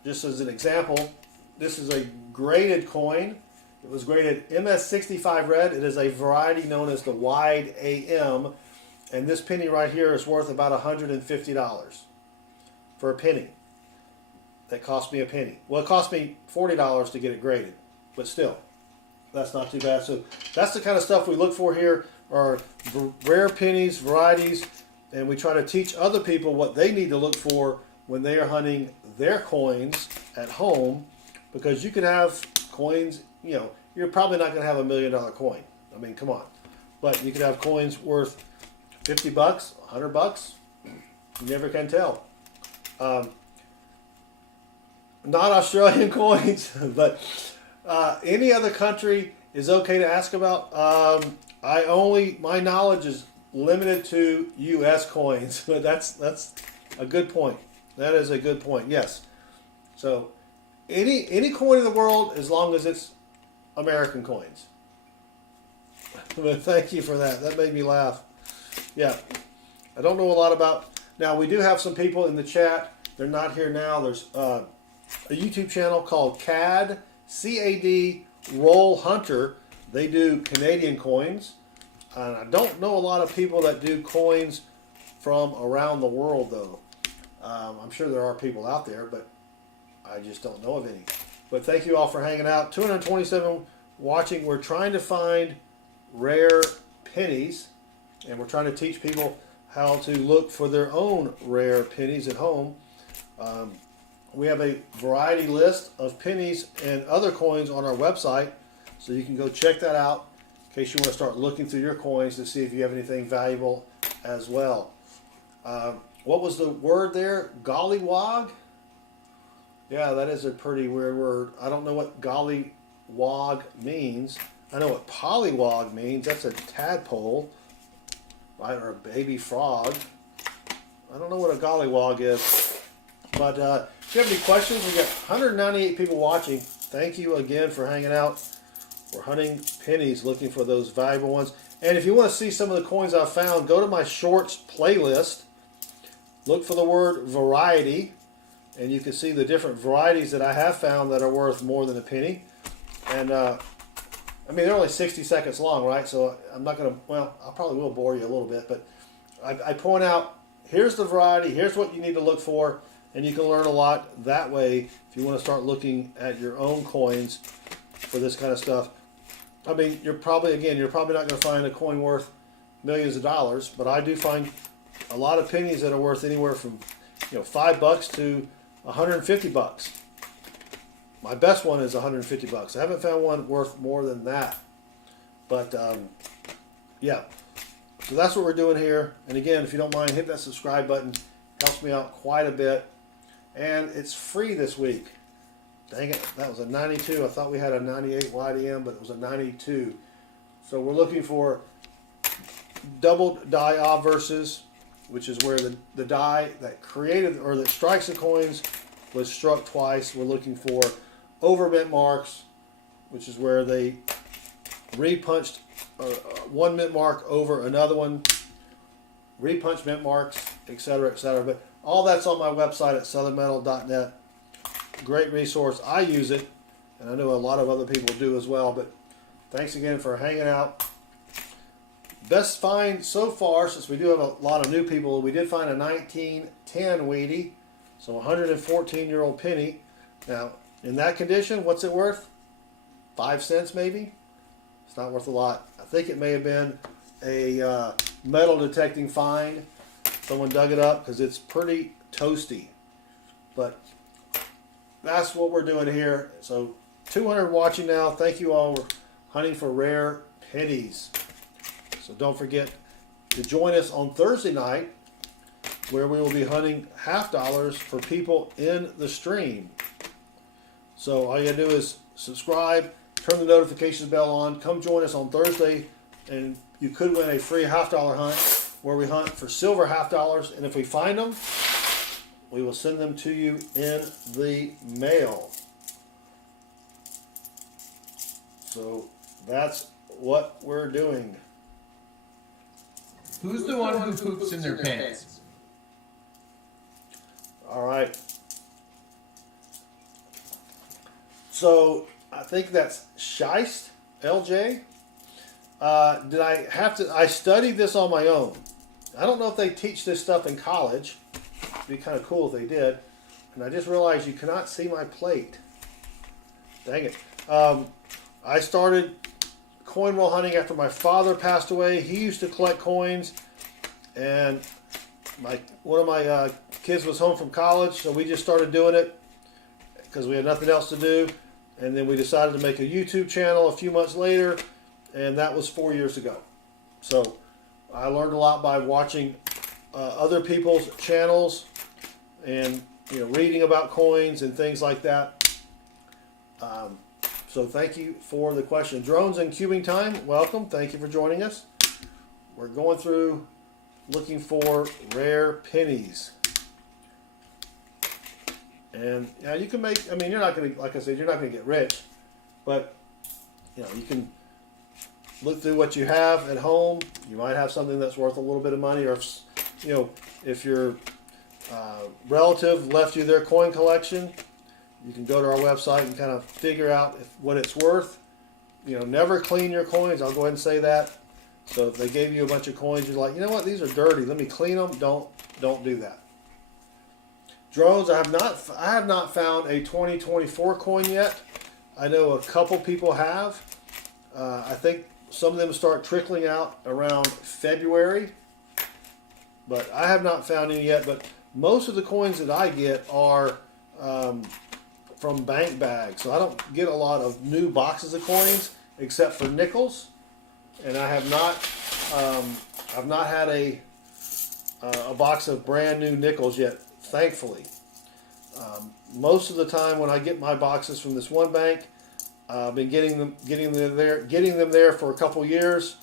just as an example. This is a graded coin. It was graded MS65 red. It is a variety known as the wide AM. And this penny right here is worth about $150 for a penny. That cost me a penny. Well, it cost me $40 to get it graded, but still, that's not too bad. So that's the kind of stuff we look for here, are rare pennies, varieties, and we try to teach other people what they need to look for when they are hunting their coins at home, because you can have coins, you know, you're probably not going to have $1 million coin. I mean, come on. But you can have coins worth $50, $100. You never can tell. Not Australian coins, but any other country is okay to ask about. My knowledge is limited to U.S. coins, but that's a good point. That is a good point. Yes. So any coin in the world, as long as it's American coins. But thank you for that. That made me laugh. Yeah. I don't know a lot about. Now we do have some people in the chat. They're not here now. There's a YouTube channel called CAD Roll Hunter. They do Canadian coins. And I don't know a lot of people that do coins from around the world, though. I'm sure there are people out there, but I just don't know of any. But thank you all for hanging out. 227 watching. We're trying to find rare pennies, and we're trying to teach people how to look for their own rare pennies at home. We have a variety list of pennies and other coins on our website, so you can go check that out in case you want to start looking through your coins to see if you have anything valuable as well. What was the word there? Gollywog? Yeah, that is a pretty weird word. I don't know what gollywog means. I know what pollywog means. That's a tadpole, right, or a baby frog. I don't know what a gollywog is. But if you have any questions, we got 198 people watching. Thank you again for hanging out. We're hunting pennies, looking for those valuable ones. And if you want to see some of the coins I've found, go to my shorts playlist. Look for the word variety, and you can see the different varieties that I have found that are worth more than a penny. And I mean, they're only 60 seconds long, right? So I'm not going to, well, I probably will bore you a little bit, but I point out, here's the variety, here's what you need to look for, and you can learn a lot that way if you want to start looking at your own coins for this kind of stuff. I mean, you're probably not going to find a coin worth millions of dollars, but I do find a lot of pennies that are worth anywhere from $5 to $150. My best one is $150. I haven't found one worth more than that. But yeah, so that's what we're doing here. And again, if you don't mind, hit that subscribe button. Helps me out quite a bit. And it's free this week. Dang it, that was a 92. I thought we had a 98 YDM, but it was a 92. So we're looking for double die obverses, which is where the die that created or that strikes the coins was struck twice. We're looking for over mint marks, which is where they repunched one mint mark over another one, repunch mint marks, etc., etc. But all that's on my website at southernmetal.net. Great resource. I use it, and I know a lot of other people do as well. But thanks again for hanging out. Best find so far, since we do have a lot of new people, we did find a 1910 Wheatie, so a 114-year-old penny. Now, in that condition, what's it worth? 5 cents maybe? It's not worth a lot. I think it may have been a metal detecting find. Someone dug it up because it's pretty toasty. But that's what we're doing here. So 200 watching now. Thank you all. We're hunting for rare pennies. So don't forget to join us on Thursday night, where we will be hunting $half for people in the stream. So all you gotta do is subscribe, turn the notifications bell on, come join us on Thursday, and you could win a free $half hunt where we hunt for silver $half, and if we find them, we will send them to you in the mail. So that's what we're doing. Who's the one who poops in their pants? All right. So I think that's Scheist, LJ. I studied this on my own. I don't know if they teach this stuff in college. It'd be kind of cool if they did. And I just realized you cannot see my plate. Dang it. I started coin roll hunting after my father passed away. He used to collect coins, and one of my kids was home from college, so we just started doing it because we had nothing else to do. And then we decided to make a YouTube channel a few months later, and that was 4 years ago. So I learned a lot by watching other people's channels and reading about coins and things like that. So thank you for the question. Drones and cubing time, welcome. Thank you for joining us. We're going through looking for rare pennies. And you can make, I mean, you're not going to, like I said, you're not going to get rich, but you can look through what you have at home. You might have something that's worth a little bit of money, or if your relative left you their coin collection, you can go to our website and kind of figure out what it's worth. Never clean your coins. I'll go ahead and say that. So if they gave you a bunch of coins, you're like, you know what, these are dirty. Let me clean them. Don't do that. Drones, I have not found a 2024 coin yet. I know a couple people have. I think some of them start trickling out around February, but I have not found any yet. But most of the coins that I get are from bank bags, so I don't get a lot of new boxes of coins except for nickels, and I have not. I've not had a box of brand new nickels yet, thankfully. Most of the time when I get my boxes from this one bank, I've been getting them there for a couple years,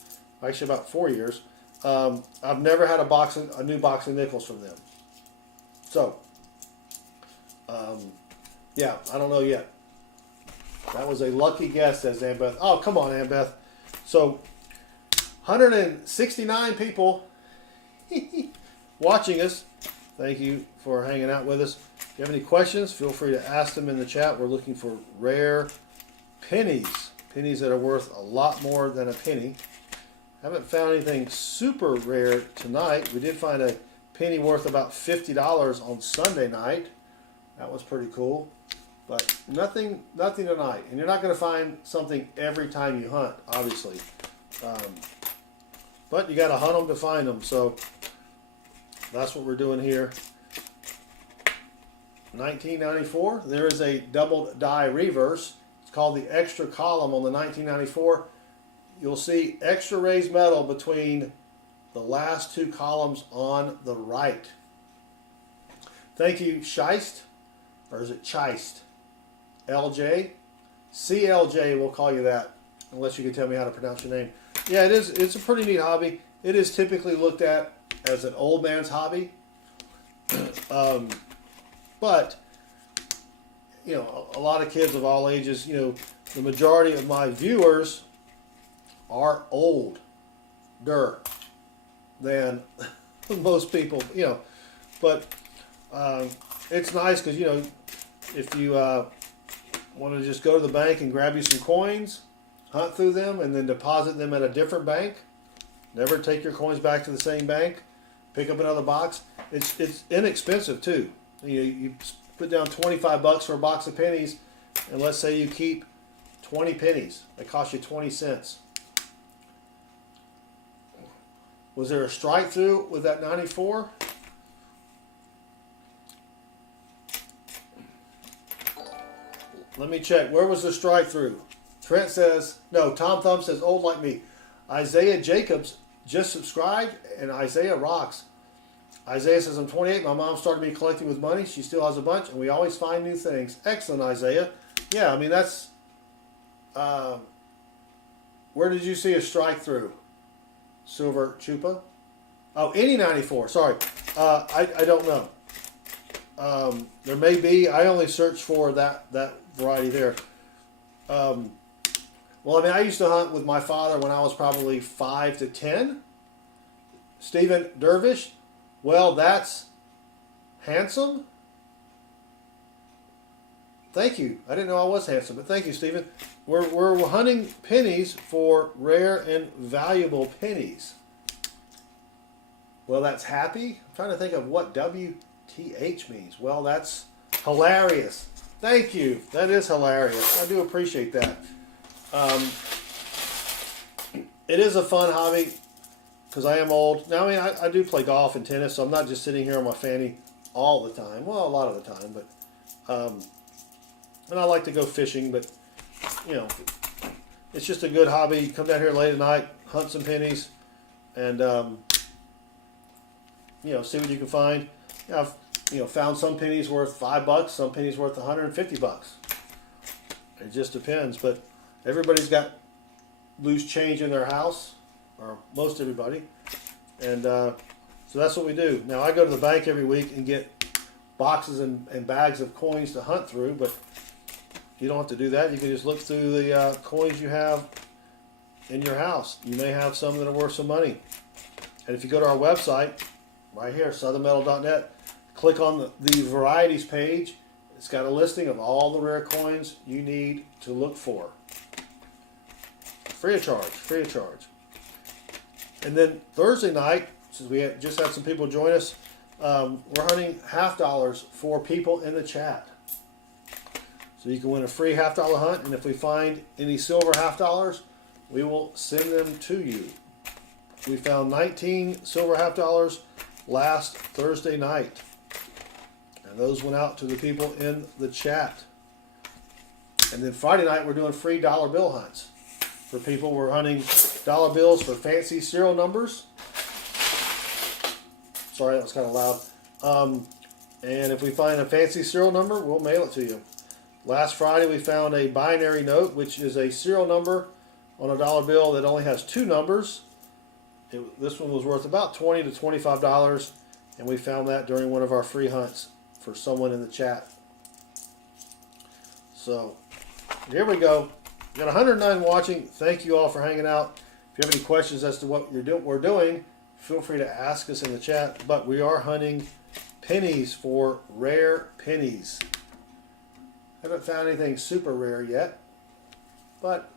actually about 4 years. I've never had a new box of nickels from them. So Yeah, I don't know yet. That was a lucky guess, says Annbeth. Oh, come on, Annbeth. So, 169 people watching us. Thank you for hanging out with us. If you have any questions, feel free to ask them in the chat. We're looking for rare pennies. Pennies that are worth a lot more than a penny. Haven't found anything super rare tonight. We did find a penny worth about $50 on Sunday night. That was pretty cool. But nothing tonight. And you're not going to find something every time you hunt, obviously. But you got to hunt them to find them. So that's what we're doing here. 1994. There is a double die reverse. It's called the extra column on the 1994. You'll see extra raised metal between the last two columns on the right. Thank you, Scheist. Or is it Cheist? LJ? CLJ, we'll call you that. Unless you can tell me how to pronounce your name. Yeah, it is. It's a pretty neat hobby. It is typically looked at as an old man's hobby. But, you know, a lot of kids of all ages, you know, the majority of my viewers are older than most people, you know. But it's nice because, you know, if you want to just go to the bank and grab you some coins, hunt through them, and then deposit them at a different bank, never take your coins back to the same bank, pick up another box. It's inexpensive too. You put down $25 for a box of pennies, and let's say you keep 20 pennies. It costs you 20 cents. Was there a strike through with that 94? Let me check. Where was the strike through? Trent says, no, Tom Thumb says, old like me. Isaiah Jacobs just subscribed, and Isaiah rocks. Isaiah says, I'm 28. My mom started me collecting with money. She still has a bunch, and we always find new things. Excellent, Isaiah. Yeah, I mean, that's... where did you see a strike through? Silver Chupa? Oh, any 94. Sorry. I don't know. There may be. I only searched for that variety there. Well, I mean, I used to hunt with my father when I was probably 5 to 10. Stephen Dervish. Well, that's handsome. Thank you. I didn't know I was handsome, but thank you, Stephen. We're hunting pennies for rare and valuable pennies. Well, that's happy. I'm trying to think of what WTH means. Well, that's hilarious. Thank you. That is hilarious. I do appreciate that. It is a fun hobby because I am old. Now, I mean, I do play golf and tennis, so I'm not just sitting here on my fanny all the time. Well, a lot of the time, but and I like to go fishing, but you know, it's just a good hobby. Come down here late at night, hunt some pennies, and you know, see what you can find. You know, I've found some pennies worth $5, some pennies worth $150. It just depends, but everybody's got loose change in their house, or most everybody, and so that's what we do. Now I go to the bank every week and get boxes and bags of coins to hunt through, but you don't have to do that. You can just look through the coins you have in your house. You may have some that are worth some money. And if you go to our website, right here, southernmetal.net, click on the varieties page. It's got a listing of all the rare coins you need to look for. Free of charge, free of charge. And then Thursday night, since we just had some people join us, we're hunting $half for people in the chat. So you can win a free $half hunt, and if we find any silver $half, we will send them to you. We found 19 silver $half last Thursday night, and those went out to the people in the chat. And then Friday night we're doing free dollar bill hunts for people. We're hunting dollar bills for fancy serial numbers. Sorry, that was kind of loud. And if we find a fancy serial number, we'll mail it to you. Last Friday we found a binary note, which is a serial number on a dollar bill that only has 2 numbers. This one was worth about $20 to $25, and we found that during one of our free hunts for someone in the chat. So here we go. We got 109 watching. Thank you all for hanging out. If you have any questions as to what we're doing, feel free to ask us in the chat. But we are hunting pennies for rare pennies. Haven't found anything super rare yet, but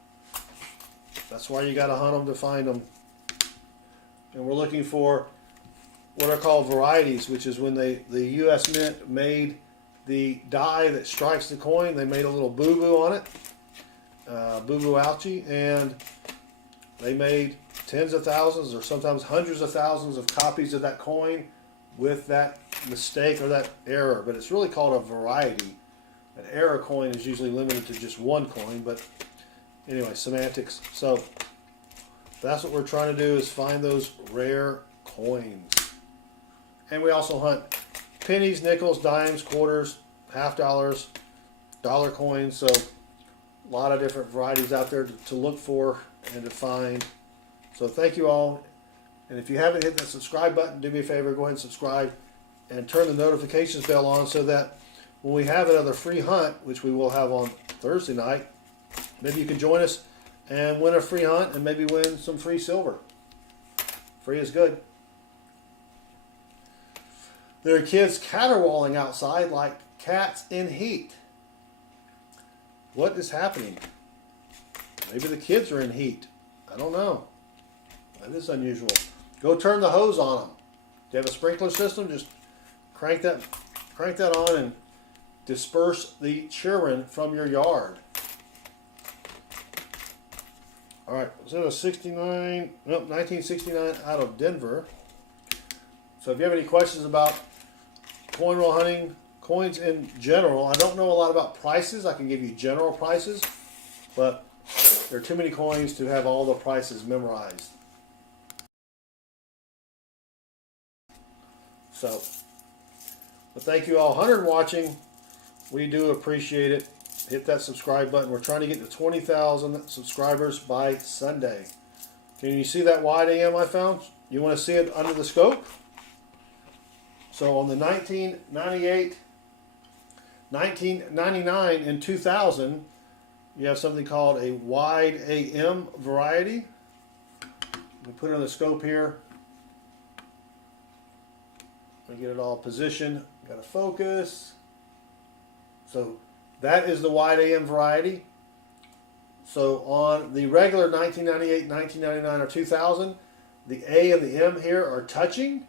that's why you got to hunt them to find them. And we're looking for what are called varieties, which is when the U.S. Mint made the die that strikes the coin. They made a little boo-boo on it, boo-boo ouchie, and they made tens of thousands or sometimes hundreds of thousands of copies of that coin with that mistake or that error. But it's really called a variety. An error coin is usually limited to just one coin, but anyway, semantics. So that's what we're trying to do, is find those rare coins. And we also hunt pennies, nickels, dimes, quarters, half dollars, dollar coins. So a lot of different varieties out there to look for and to find. So thank you all. And if you haven't hit the subscribe button, do me a favor, go ahead and subscribe and turn the notifications bell on so that when we have another free hunt, which we will have on Thursday night, maybe you can join us and win a free hunt and maybe win some free silver. Free is good. There are kids caterwauling outside like cats in heat. What is happening? Maybe the kids are in heat. I don't know. That is unusual. Go turn the hose on them. Do you have a sprinkler system? Just crank that on and disperse the children from your yard. All right, so 1969 out of Denver. So if you have any questions about coin roll hunting, coins in general, I don't know a lot about prices. I can give you general prices, but there are too many coins to have all the prices memorized. So, but thank you all. 100 watching. We do appreciate it. Hit that subscribe button. We're trying to get to 20,000 subscribers by Sunday. Can you see that wide AM I found? You want to see it under the scope? So on the 1998, 1999, and 2000, you have something called a wide AM variety. We put it on the scope here. We get it all positioned. Got to focus. So that is the wide AM variety. So on the regular 1998, 1999, or 2000, the A and the M here are touching.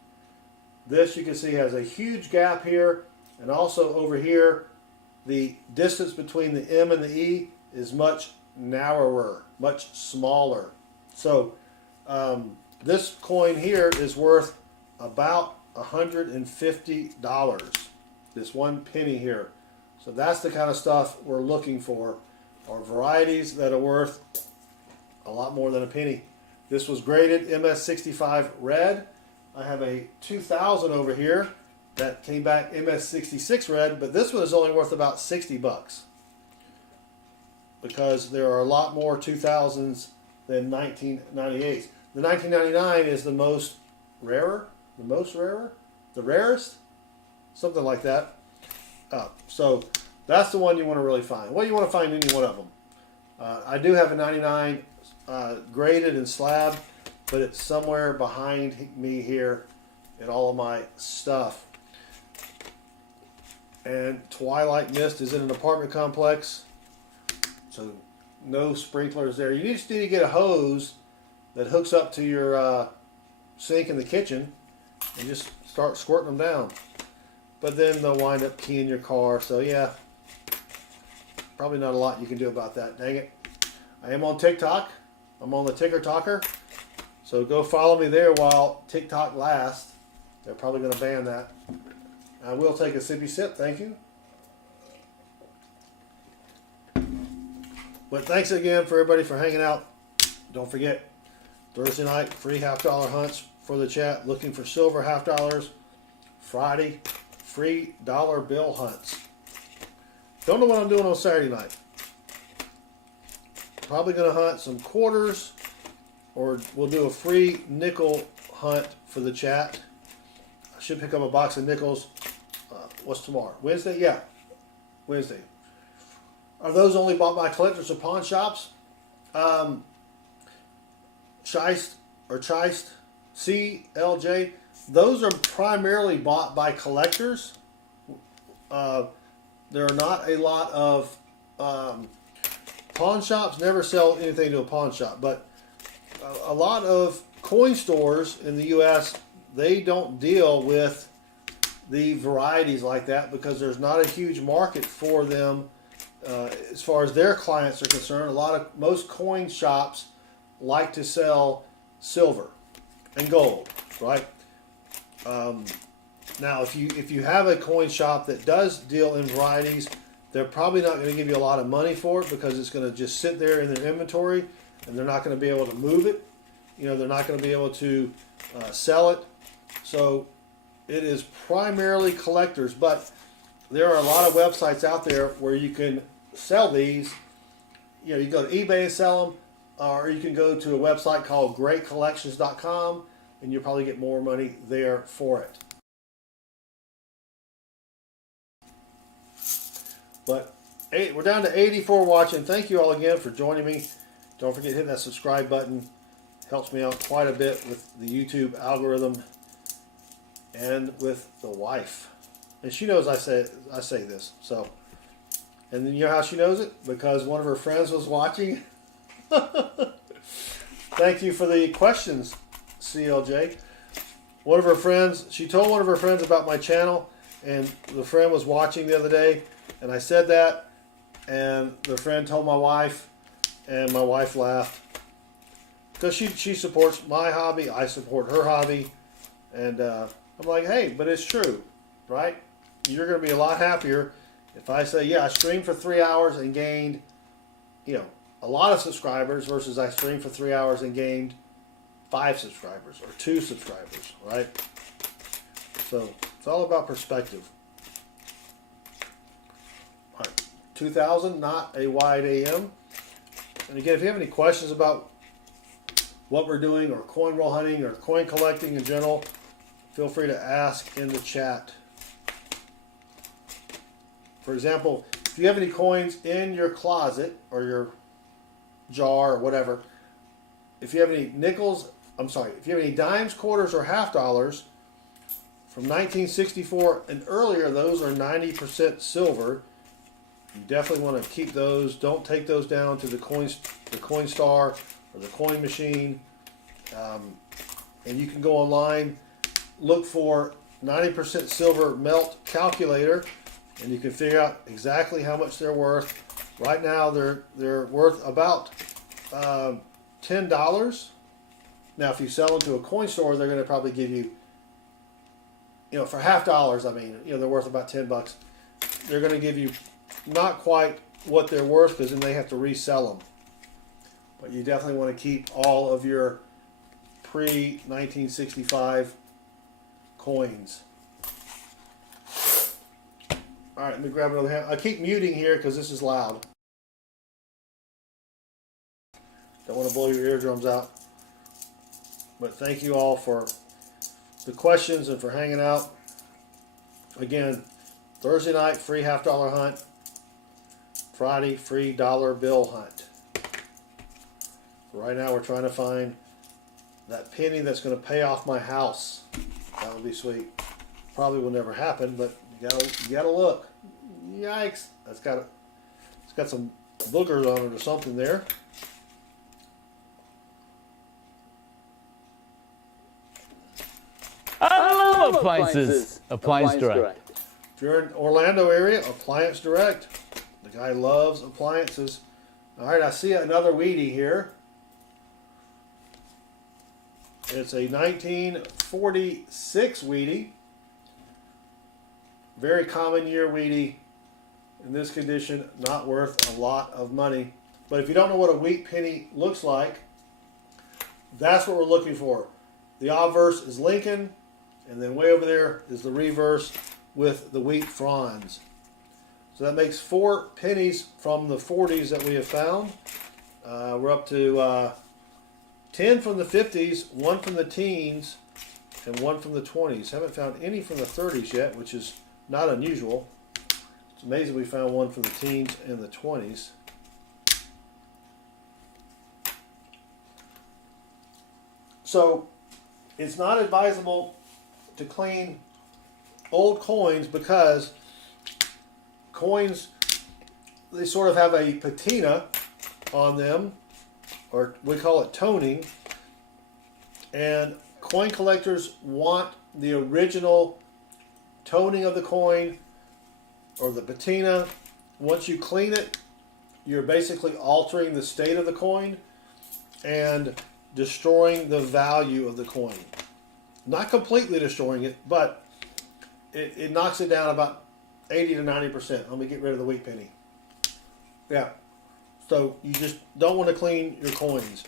This, you can see, has a huge gap here, and also over here the distance between the M and the E is much narrower, much smaller. So this coin here is worth about $150, this one penny here. So that's the kind of stuff we're looking for, are varieties that are worth a lot more than a penny. This was graded MS65 red. I have a 2000 over here that came back MS66 red, but this one is only worth about 60 bucks because there are a lot more 2000s than 1998s. The 1999 is the most rarer, the rarest, something like that. So that's the one you want to really find. Well, you want to find any one of them. I do have a 99 graded and slabbed, but it's somewhere behind me here in all of my stuff. And Twilight Mist is in an apartment complex, so no sprinklers there. You just need to get a hose that hooks up to your sink in the kitchen and just start squirting them down. But then they'll wind up keying your car, so yeah, probably not a lot you can do about that. Dang it. I am on TikTok. I'm on the Ticker Talker. So go follow me there while TikTok lasts. They're probably going to ban that. I will take a sippy sip, thank you. But thanks again for everybody for hanging out. Don't forget, Thursday night, free $50 hunts for the chat. Looking for silver $50. Friday, free dollar bill hunts. Don't know what I'm doing on Saturday night. Probably going to hunt some quarters, or we'll do a free nickel hunt for the chat. I should pick up a box of nickels. What's tomorrow? Wednesday? Yeah, Wednesday. Are those only bought by collectors or pawn shops? Scheist or Cheist, CLJ, those are primarily bought by collectors. There are not a lot of pawn shops, never sell anything to a pawn shop, but a lot of coin stores in the US, they don't deal with the varieties like that because there's not a huge market for them as far as their clients are concerned. Most coin shops like to sell silver and gold, right? Now, if you have a coin shop that does deal in varieties, they're probably not going to give you a lot of money for it because it's going to just sit there in their inventory, and they're not going to be able to move it. You know, they're not going to be able to sell it. So it is primarily collectors, but there are a lot of websites out there where you can sell these. You know, you go to eBay and sell them, or you can go to a website called greatcollections.com, and you'll probably get more money there for it. But we're down to 84 watching. Thank you all again for joining me. Don't forget to hit that subscribe button. Helps me out quite a bit with the YouTube algorithm and with the wife. And she knows I say this. So, and then you know how she knows it? Because one of her friends was watching. Thank you for the questions, CLJ. One of her friends, she told one of her friends about my channel, and the friend was watching the other day, and I said that, and the friend told my wife, and my wife laughed. Because she supports my hobby, I support her hobby, and I'm like, hey, but it's true, right? You're going to be a lot happier if I say, yeah, I streamed for 3 hours and gained, you know, a lot of subscribers versus I streamed for 3 hours and gained 5 subscribers or 2 subscribers, right? So it's all about perspective. All right, 2000, not a wide AM. And again, if you have any questions about what we're doing or coin roll hunting or coin collecting in general, feel free to ask in the chat. For example, if you have any coins in your closet or your jar or whatever, if you have any nickels, if you have any dimes, quarters, or half dollars from 1964 and earlier, those are 90% silver. You definitely want to keep those. Don't take those down to the Coinstar or the coin machine. And you can go online, look for 90% silver melt calculator, and you can figure out exactly how much they're worth. Right now, they're worth about $10. Now, if you sell them to a coin store, they're going to probably give you, you know, for half dollars. I mean, you know, they're worth about $10. They're going to give you not quite what they're worth because then they have to resell them. But you definitely want to keep all of your pre-1965 coins. All right, let me grab another hand. I keep muting here because this is loud. Don't want to blow your eardrums out. But thank you all for the questions and for hanging out. Again, Thursday night, free $half hunt. Friday, free dollar bill hunt. So right now we're trying to find that penny that's going to pay off my house. That would be sweet. Probably will never happen, but you gotta look. Yikes! It's got some boogers on it or something there. I love appliances. Appliance Direct. If you're in Orlando area, Appliance Direct. The guy loves appliances. All right, I see another Wheatie here. It's a 1946 Wheatie. Very common year Wheatie. In this condition, not worth a lot of money. But if you don't know what a wheat penny looks like, that's what we're looking for. The obverse is Lincoln, and then way over there is the reverse with the wheat fronds. So that makes 4 pennies from the 40s that we have found. We're up to 10 from the 50s, 1 from the teens, and 1 from the 20s. Haven't found any from the 30s yet, which is not unusual. It's amazing we found one for the teens and the 20s. So it's not advisable to clean old coins because coins, they sort of have a patina on them, or we call it toning, and coin collectors want the original toning of the coin or the patina. Once you clean it, you're basically altering the state of the coin and destroying the value of the coin. Not completely destroying it, but it knocks it down about 80 to 90%. Let me get rid of the wheat penny. Yeah. So you just don't want to clean your coins.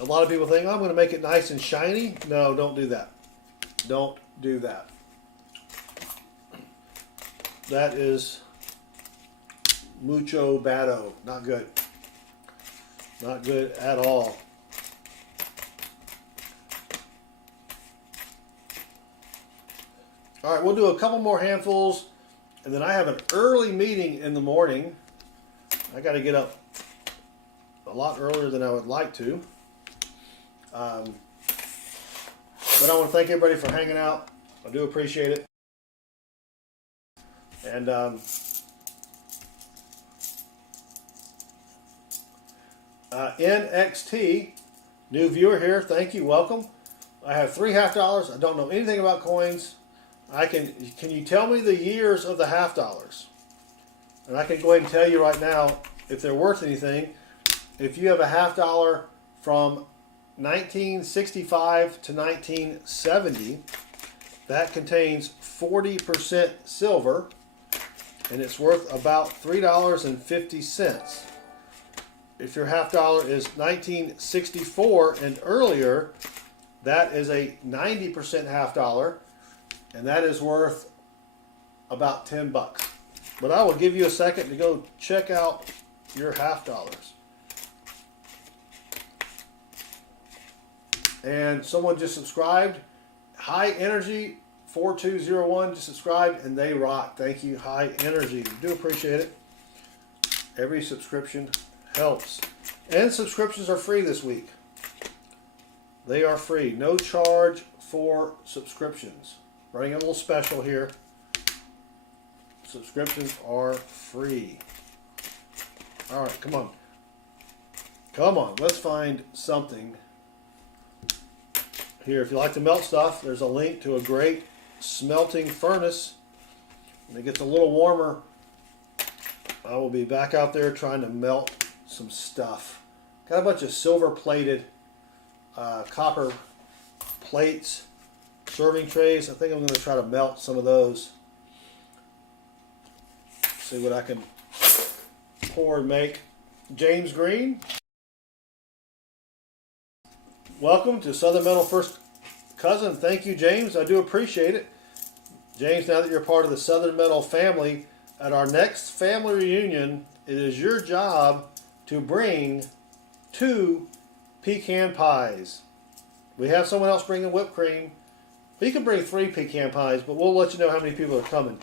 A lot of people think, oh, I'm going to make it nice and shiny. No, don't do that. Don't do that. That is mucho bado. Not good. Not good at all. All right, we'll do a couple more handfuls, and then I have an early meeting in the morning. I got to get up a lot earlier than I would like to. But I want to thank everybody for hanging out. I do appreciate it. And NXT, new viewer here. Thank you. Welcome. I have 3 half-dollars. I don't know anything about coins. Can you tell me the years of the half-dollars? And I can go ahead and tell you right now if they're worth anything. If you have a half-dollar from 1965 to 1970, that contains 40% silver, and it's worth about $3.50. If your half-dollar is 1964 and earlier, that is a 90% half-dollar, and that is worth about 10 bucks. But I will give you a second to go check out your half-dollars. And someone just subscribed. High Energy 4201 just subscribed, and they rock. Thank you, High Energy. We do appreciate it. Every subscription helps. And subscriptions are free this week. They are free. No charge for subscriptions. Running a little special here. Subscriptions are free. All right, come on. Come on, let's find something here. If you like to melt stuff, there's a link to a great smelting furnace. When it gets a little warmer, I will be back out there trying to melt some stuff. Got a bunch of silver plated copper plates, serving trays. I think I'm going to try to melt some of those. See what I can pour and make. James Green, welcome to Southern Metal First Cousin. Thank you, James. I do appreciate it. James, now that you're part of the Southern Metal family, at our next family reunion, it is your job to bring 2 pecan pies. We have someone else bringing whipped cream. You can bring 3 pecan pies, but we'll let you know how many people are coming.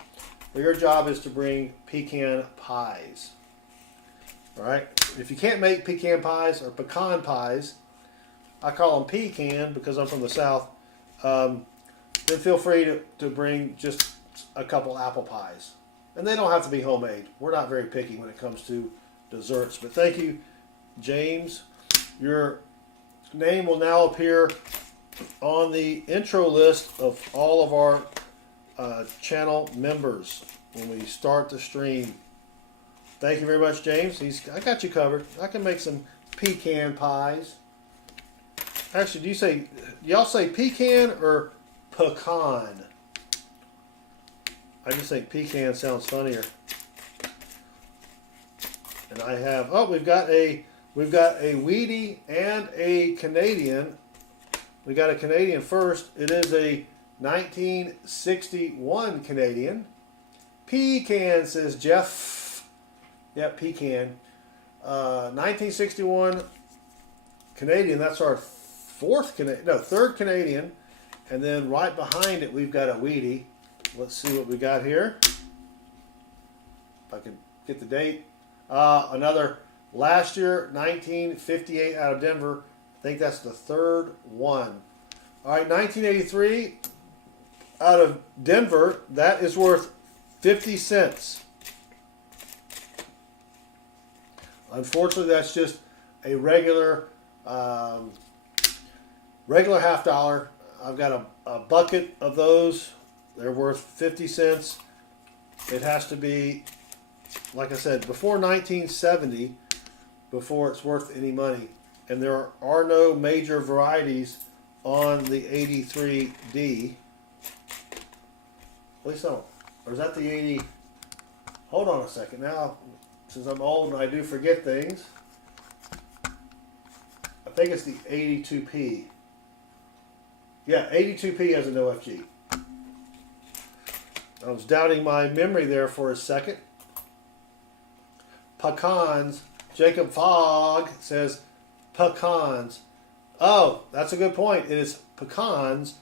But your job is to bring pecan pies. All right? If you can't make pecan pies or pecan pies, I call them pecan because I'm from the South, then feel free to bring just a couple apple pies. And they don't have to be homemade. We're not very picky when it comes to desserts. But thank you, James. Your name will now appear on the intro list of all of our channel members when we start the stream. Thank you very much, James. I got you covered. I can make some pecan pies. Actually, y'all say pecan or pecan? I just think pecan sounds funnier. And I have, we've got a Wheatie and a Canadian. We got a Canadian first. It is a 1961 Canadian. Pecan, says Jeff. Yep, pecan. 1961 Canadian. That's our third Canadian. And then right behind it, we've got a Wheatie. Let's see what we got here. if I can get the date. Another last year, 1958 out of Denver. I think that's the third one. All right, 1983 out of Denver. That is worth 50 cents. Unfortunately, that's just a regular half dollar. I've got a bucket of those. They're worth 50 cents. It has to be, like I said, before 1970 before it's worth any money. And there are no major varieties on the 83D. At least no. Or is that the 80? Hold on a second. Now, since I'm old and I do forget things, I think it's the 82P. Yeah, 82P has an OFG. I was doubting my memory there for a second. Pecans. Jacob Fogg says pecans. Oh, that's a good point. It is pecans,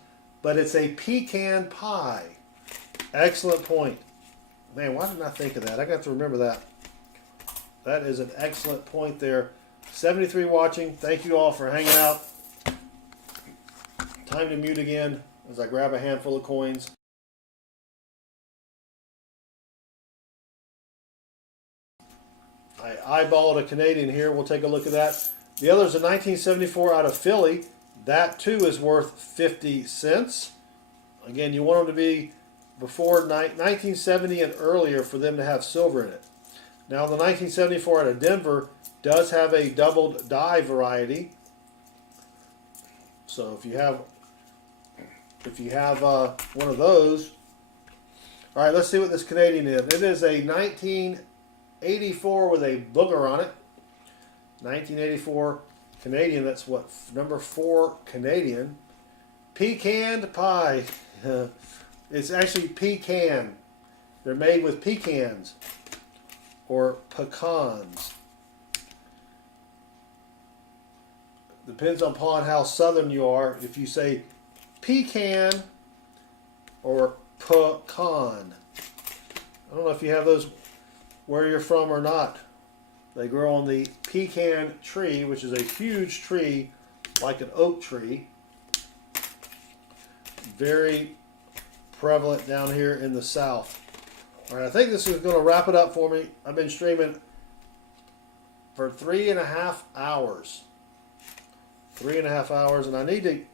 but it's a pecan pie. Excellent point. Man, why didn't I think of that? I got to remember that. That is an excellent point there. 73 watching. Thank you all for hanging out. Time to mute again as I grab a handful of coins. I eyeballed a Canadian here. We'll take a look at that. The other is a 1974 out of Philly. That too is worth 50 cents. Again, you want them to be before 1970 and earlier for them to have silver in it. Now the 1974 out of Denver does have a doubled die variety. So if you have one of those, all right, let's see what this Canadian is. It is a 1984 with a booger on it. 1984 Canadian. That's what, number 4 Canadian. Pecan pie. It's actually pecan. They're made with pecans or pecans. Depends upon how southern you are. If you say pecan or pecan. I don't know if you have those where you're from or not. They grow on the pecan tree, which is a huge tree like an oak tree. Very prevalent down here in the south. All right, I think this is going to wrap it up for me. I've been streaming for 3.5 hours. 3.5 hours, and I need to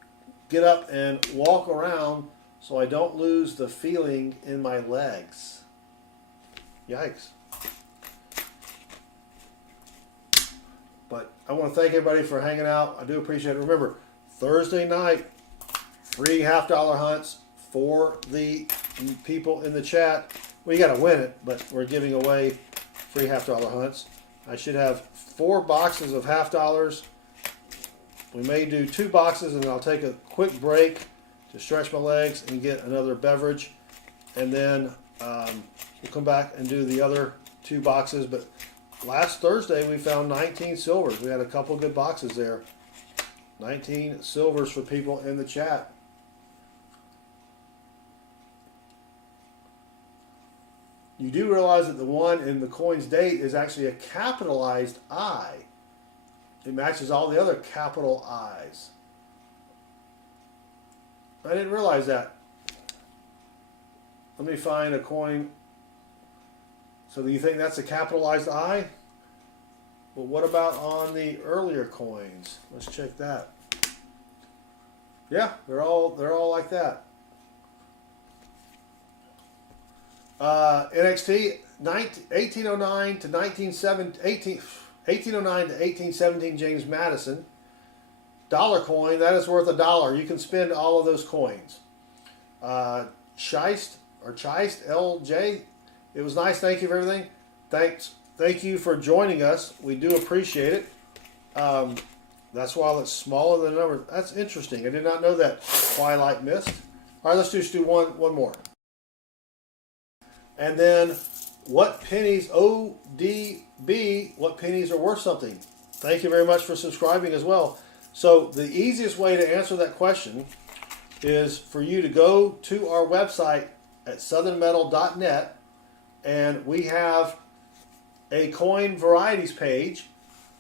get up and walk around so I don't lose the feeling in my legs. Yikes. But I want to thank everybody for hanging out. I do appreciate it. Remember, Thursday night, free $half-dollar hunts for the people in the chat. Well, you got to win it, but we're giving away free $half-dollar hunts. I should have 4 boxes of $half-dollars. We may do 2 boxes, and I'll take a quick break to stretch my legs and get another beverage. And then we'll come back and do the other 2 boxes. But last Thursday, we found 19 silvers. We had a couple good boxes there. 19 silvers for people in the chat. You do realize that the one in the coin's date is actually a capitalized I. It matches all the other capital I's. I didn't realize that. Let me find a coin. So do you think that's a capitalized I? Well, what about on the earlier coins? Let's check that. Yeah, they're all like that. NXT 1809 to 1809 to 1817 James Madison. Dollar coin, that is worth $1. You can spend all of those coins. Scheist LJ, it was nice. Thank you for everything. Thank you for joining us. We do appreciate it. That's why it's smaller than the number. That's interesting. I did not know that. Twilight Mist. All right, let's just do one more. And then, what pennies, ODB, what pennies are worth something? Thank you very much for subscribing as well. So the easiest way to answer that question is for you to go to our website at southernmetal.net, and we have a coin varieties page.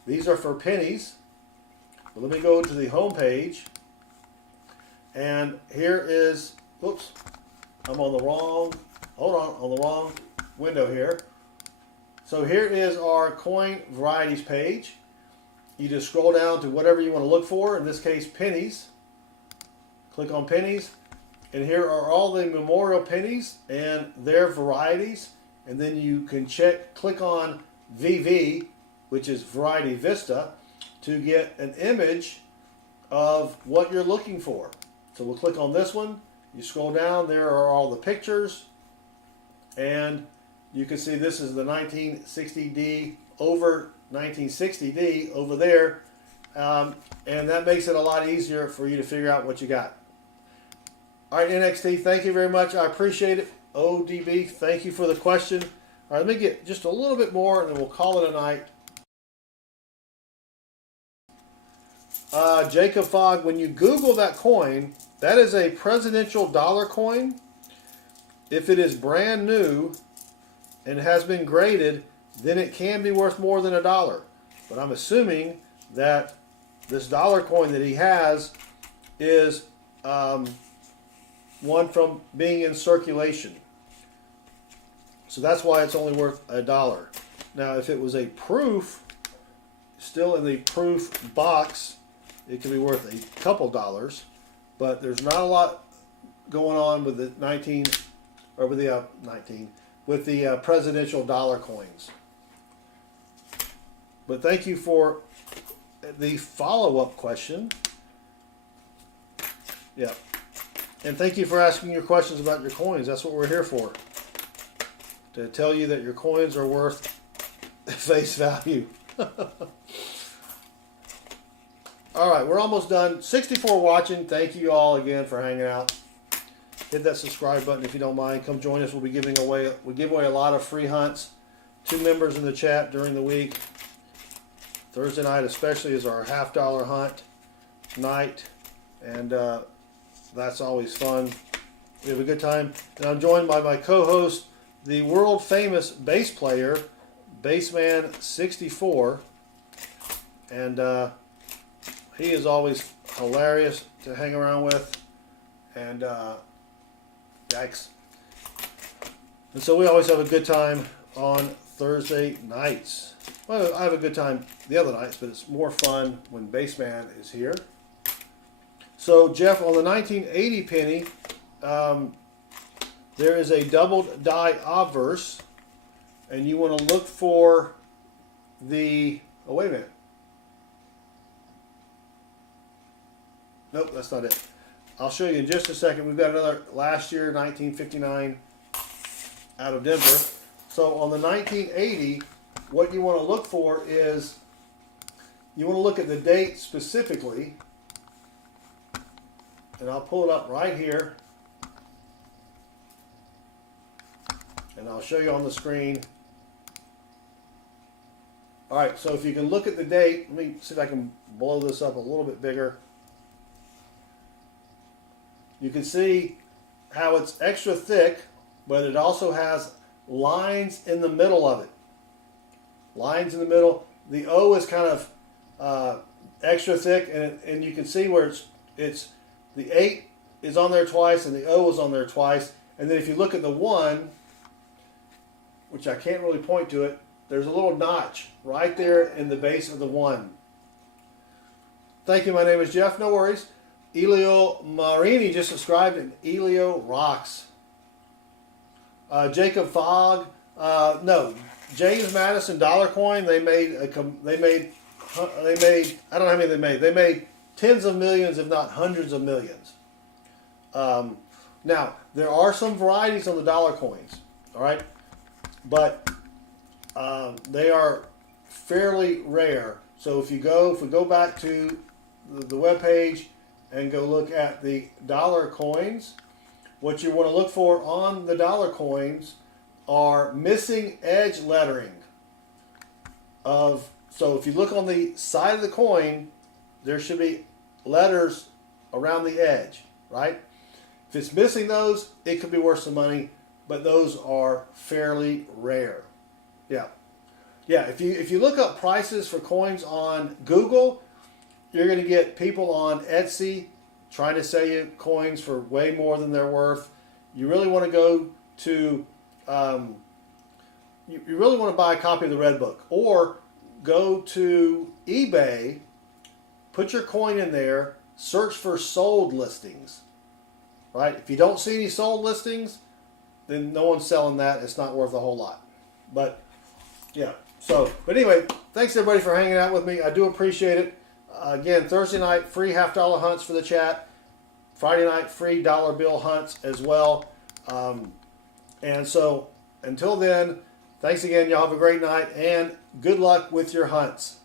These are for pennies. But let me go to the home page, and here is, whoops, I'm on the wrong, on the wrong window here. So here is our coin varieties page. You just scroll down to whatever you want to look for, in this case pennies. Click on pennies, and here are all the memorial pennies and their varieties, and then you can click on VV, which is Variety Vista, to get an image of what you're looking for. So we'll click on this one. You scroll down, there are all the pictures, and you can see this is the 1960D over 1960D over there, and that makes it a lot easier for you to figure out what you got. All right, NXT, thank you very much. I appreciate it. ODB, thank you for the question. All right, let me get just a little bit more, and then we'll call it a night. Jacob Fogg, when you Google that coin, that is a presidential dollar coin. If it is brand new and has been graded, then it can be worth more than $1. But I'm assuming that this dollar coin that he has is one from being in circulation. So that's why it's only worth $1. Now, if it was a proof, still in the proof box, it could be worth a couple dollars. But there's not a lot going on with the with the presidential dollar coins. But thank you for the follow-up question. Yeah. And thank you for asking your questions about your coins. That's what we're here for. To tell you that your coins are worth face value. All right, we're almost done. 64 watching. Thank you all again for hanging out. Hit that subscribe button if you don't mind. Come join us. We give away a lot of free hunts. 2 members in the chat during the week. Thursday night especially is our $half hunt night, and that's always fun. We have a good time. And I'm joined by my co-host, the world famous bass player, Bassman64, and he is always hilarious to hang around with, and yikes. And so we always have a good time on Thursday nights. Well, I have a good time the other nights, but it's more fun when Bassman is here. So, Jeff, on the 1980 penny, there is a doubled die obverse, and you want to look for the... Oh, wait a minute. Nope, that's not it. I'll show you in just a second. We've got another last year, 1959, out of Denver. So on the 1980, what you want to look for is, you want to look at the date specifically, and I'll pull it up right here, and I'll show you on the screen. All right, so if you can look at the date, let me see if I can blow this up a little bit bigger. You can see how it's extra thick, but it also has lines in the middle of it. Lines in the middle. The O is kind of extra thick, and you can see where it's the 8 is on there twice and the O is on there twice. And then if you look at the 1, which I can't really point to it, there's a little notch right there in the base of the 1. Thank you. My name is Jeff. No worries. Elio Marini just subscribed, and Elio rocks. Jacob Fogg, no, James Madison dollar coin. They made I don't know how many they made. They made tens of millions, if not hundreds of millions. Now there are some varieties on the dollar coins, all right, but they are fairly rare. So if we go back to the web page and go look at the dollar coins, what you want to look for on the dollar coins are missing edge lettering. So if you look on the side of the coin, there should be letters around the edge, right? If it's missing those, it could be worth some money. but those are fairly rare. Yeah. Yeah, if you look up prices for coins on Google, you're going to get people on Etsy trying to sell you coins for way more than they're worth. You really want to go to, you really want to buy a copy of the Red Book, or go to eBay, put your coin in there, search for sold listings. Right? If you don't see any sold listings, then no one's selling that. It's not worth a whole lot. But yeah. So, but anyway, thanks everybody for hanging out with me. I do appreciate it. Again, Thursday night, free $half hunts for the chat. Friday night, free dollar bill hunts as well. And so, until then, thanks again. Y'all have a great night, and good luck with your hunts.